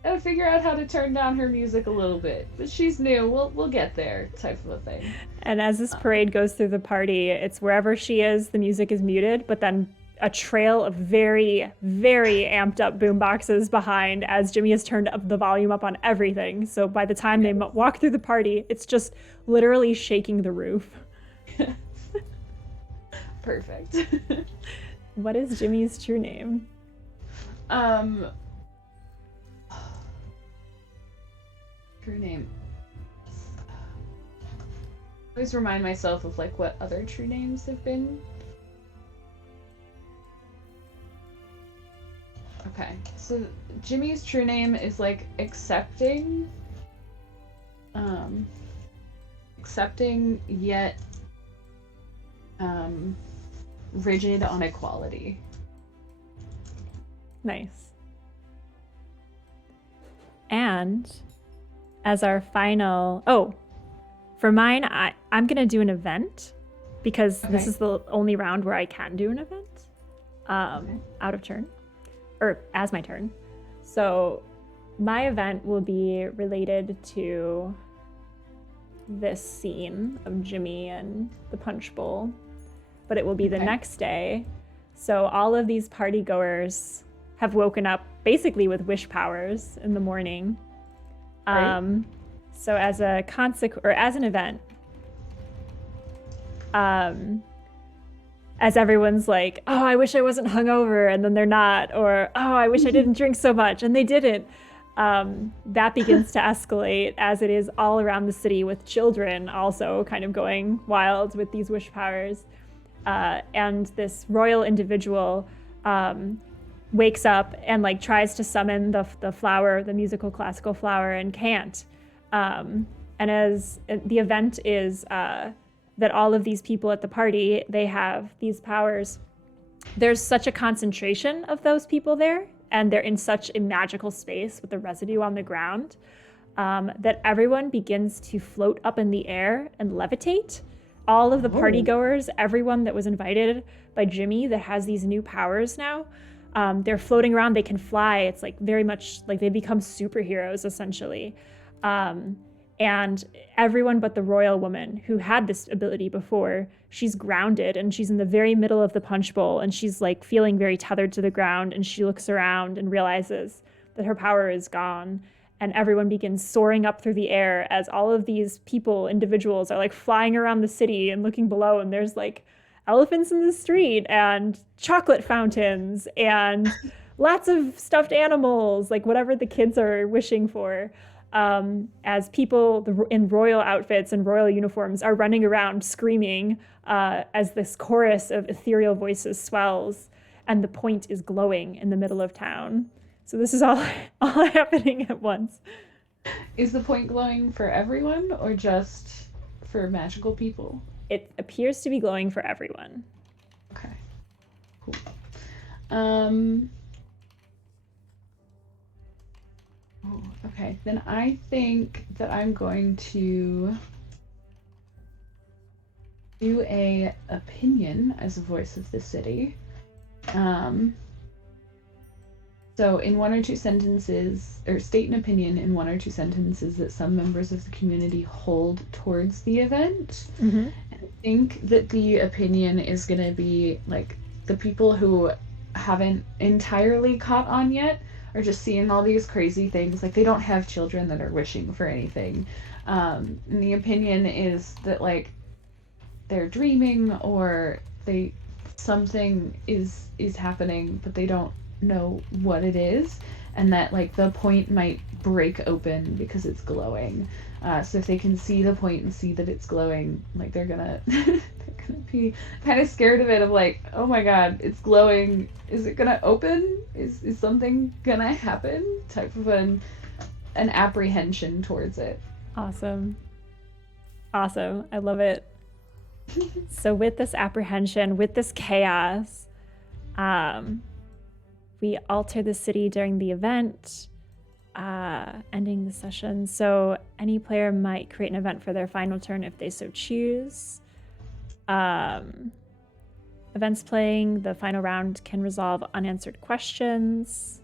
gotta figure out how to turn down her music a little bit. But she's new. We'll get there. Type of a thing. And as this parade goes through the party, it's wherever she is, the music is muted, but then a trail of very, very amped up boomboxes behind as Jimmy has turned up the volume up on everything. So by the time they walk through the party, it's just literally shaking the roof. Perfect. What is Jimmy's true name? True name. I always remind myself of like what other true names have been. Okay, so Jimmy's true name is like accepting yet rigid on equality. Nice. And as our final, for mine, I'm gonna do an event because this is the only round where I can do an event. out of turn, or as my turn. So my event will be related to this scene of Jimmy and the punch bowl, but it will be the next day. So all of these party goers have woken up basically with wish powers in the morning. Right. So as a or as an event, as everyone's like, oh, I wish I wasn't hungover, and then they're not, or oh, I wish I didn't drink so much, and they didn't. That begins to escalate as it is all around the city, with children also kind of going wild with these wish powers. And this royal individual wakes up and like tries to summon the flower, the musical classical flower, and can't. And as the event is that all of these people at the party, they have these powers. There's such a concentration of those people there, and they're in such a magical space with the residue on the ground, that everyone begins to float up in the air and levitate. All of the party goers, everyone that was invited by Jimmy that has these new powers now, they're floating around, they can fly. It's like very much like they become superheroes essentially. And everyone but the royal woman who had this ability before, she's grounded and she's in the very middle of the punch bowl, and she's like feeling very tethered to the ground, and she looks around and realizes that her power is gone. And everyone begins soaring up through the air as all of these people, individuals, are like flying around the city and looking below, and there's like elephants in the street and chocolate fountains and lots of stuffed animals, like whatever the kids are wishing for. As people in royal outfits and royal uniforms are running around screaming as this chorus of ethereal voices swells, and the point is glowing in the middle of town. So this is all happening at once. Is the point glowing for everyone or just for magical people? It appears to be glowing for everyone. Okay. Cool. Okay, then I think that I'm going to do a opinion as a voice of the city. So in one or two sentences, or state an opinion in one or two sentences that some members of the community hold towards the event. Mm-hmm. And I think that the opinion is going to be like the people who haven't entirely caught on yet are just seeing all these crazy things. Like, they don't have children that are wishing for anything. And the opinion is that, like, they're dreaming, or something is happening, but they don't know what it is, and that, like, the point might break open because it's glowing. So if they can see the point and see that it's glowing, like, they're gonna be kind of scared of it, of like, oh my god, it's glowing, is it gonna open, is something gonna happen, type of an apprehension towards it. Awesome, I love it. So with this apprehension, with this chaos, we alter the city during the event, ending the session. So any player might create an event for their final turn if they so choose. Events playing the final round can resolve unanswered questions,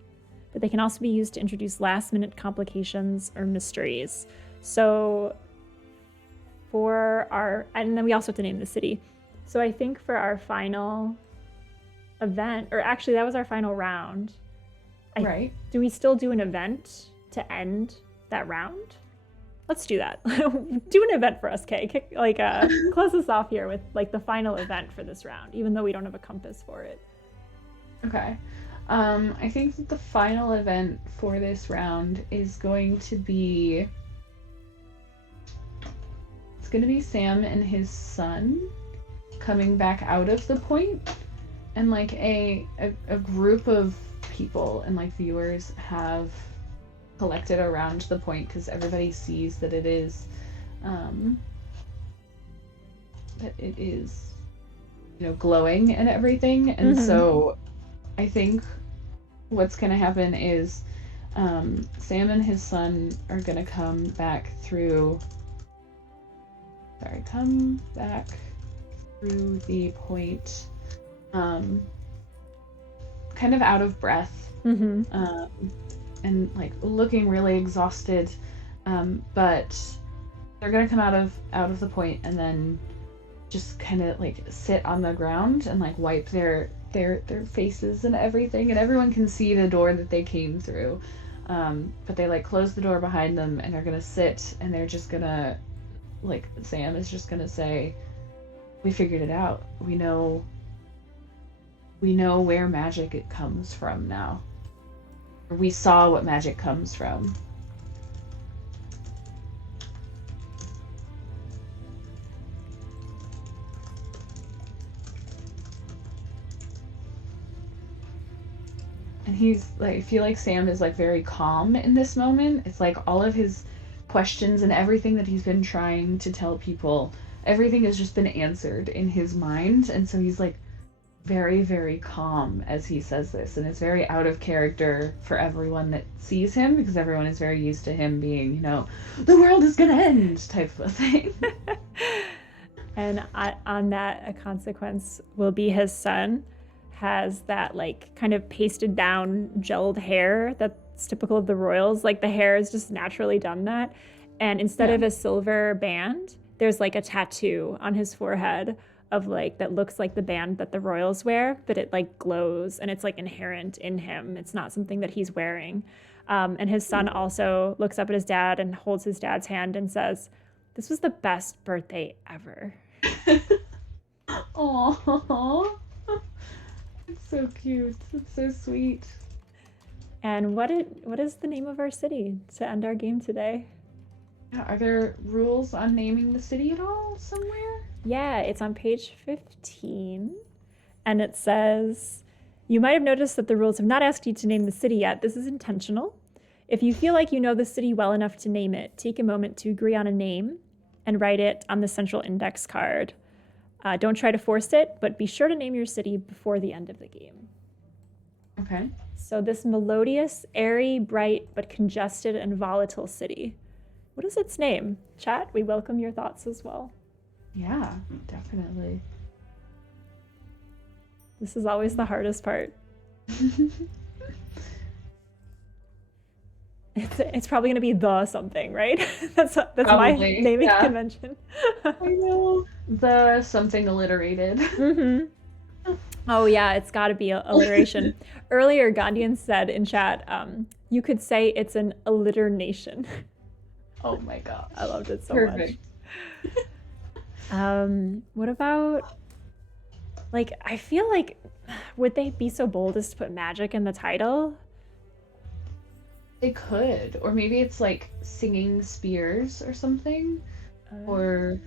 but they can also be used to introduce last-minute complications or mysteries. So and then we also have to name the city. So I think for our final event, or actually that was our final round. Right. Do we still do an event to end that round? Let's do that. Do an event for us, Kay. Close us off here with like the final event for this round, even though we don't have a compass for it. Okay. I think that the final event for this round is going to be Sam and his son coming back out of the point, and like a group of people and like viewers have collected around the point because everybody sees that it is glowing and everything. And so I think what's gonna happen is Sam and his son are gonna come back through the point, kind of out of breath, Mm-hmm. and like looking really exhausted. But they're gonna come out of the point and then just kind of like sit on the ground and like wipe their faces and everything, and everyone can see the door that they came through. But they like close the door behind them and they're gonna sit and they're just gonna like Sam is just gonna say, "We figured it out. We know where magic it comes from now. We saw what magic comes from." And he's like, I feel like Sam is like very calm in this moment. It's like all of his questions and everything that he's been trying to tell people, everything has just been answered in his mind. And so he's like very, very calm as he says this. And it's very out of character for everyone that sees him because everyone is very used to him being, the world is going to end type of thing. And on that, a consequence will be his son has that like kind of pasted down gelled hair that's typical of the royals. Like the hair is just naturally done that. And instead of a silver band, there's like a tattoo on his forehead of like that looks like the band that the royals wear, but it like glows and it's like inherent in him. It's not something that he's wearing. And his son also looks up at his dad and holds his dad's hand and says, "This was the best birthday ever." Aww. It's so cute. It's so sweet. And what is the name of our city to end our game today? Are there rules on naming the city at all somewhere? Yeah, it's on page 15. And it says, "You might have noticed that the rules have not asked you to name the city yet. This is intentional. If you feel like you know the city well enough to name it, take a moment to agree on a name and write it on the central index card. Don't try to force it, but be sure to name your city before the end of the game." Okay. So this melodious, airy, bright, but congested and volatile city. What is its name? Chat, we welcome your thoughts as well. Yeah, definitely. This is always the hardest part. It's probably going to be the something, right? That's my naming convention. I know. The something alliterated. Mm-hmm. Oh yeah, it's got to be alliteration. Earlier, Gandhian said in chat, you could say it's an alliteration. Oh my gosh. I loved it so Perfect. much. What about, like, I feel like, would they be so bold as to put magic in the title? They could. Or maybe it's like singing spears or something. Or,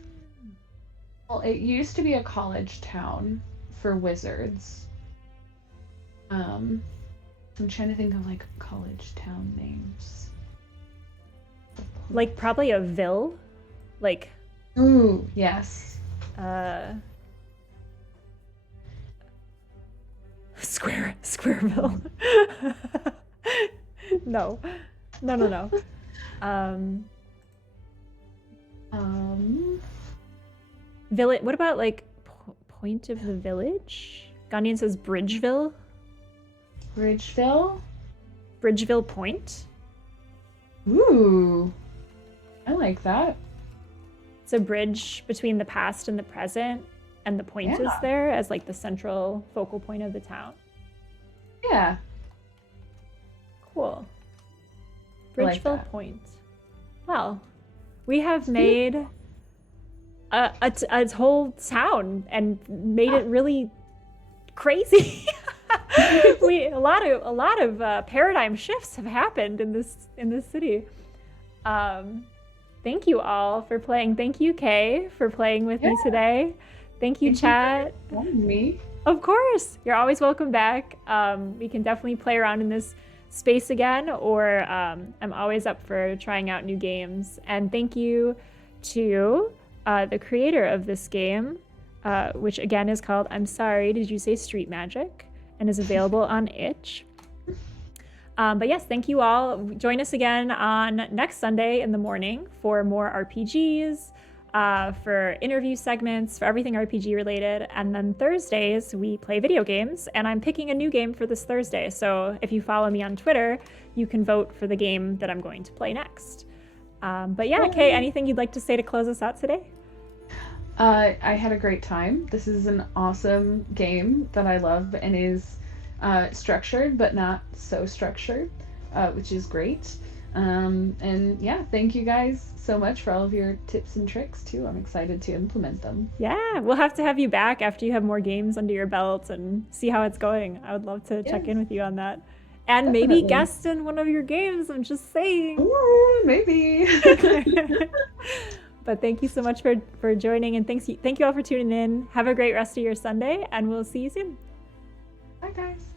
well, it used to be a college town for wizards. I'm trying to think of like college town names. Like probably a ville, like. Ooh, yes. Squareville. No. Village. What about like Point of the Village? Ghanaian says Bridgeville. Bridgeville? Bridgeville Point. Ooh. I like that. It's a bridge between the past and the present, and the point is there as like the central focal point of the town. Yeah. Cool. Bridgeville Point. Well, we have made a whole town and made it really crazy. A lot of paradigm shifts have happened in this city. Thank you all for playing. Thank you, Kay, for playing with me today. Thank you, chat. Thank you for me. Of course, you're always welcome back. We can definitely play around in this space again, or I'm always up for trying out new games. And thank you to the creator of this game, which again is called I'm Sorry, Did You Say Street Magic? And is available on itch. But yes, thank you all. Join us again on next Sunday in the morning for more RPGs, for interview segments, for everything RPG related. And then Thursdays, we play video games. And I'm picking a new game for this Thursday. So if you follow me on Twitter, you can vote for the game that I'm going to play next. But yeah, Kay, anything you'd like to say to close us out today? I had a great time. This is an awesome game that I love and is structured but not so structured, which is great. And yeah, thank you guys so much for all of your tips and tricks too. I'm excited to implement them. Yeah, we'll have to have you back after you have more games under your belt and see how it's going. I would love to check in with you on that. And Definitely. maybe guest in one of your games, I'm just saying. Ooh, maybe. But thank you so much for joining, and thank you all for tuning in. Have a great rest of your Sunday, and we'll see you soon. Bye, guys.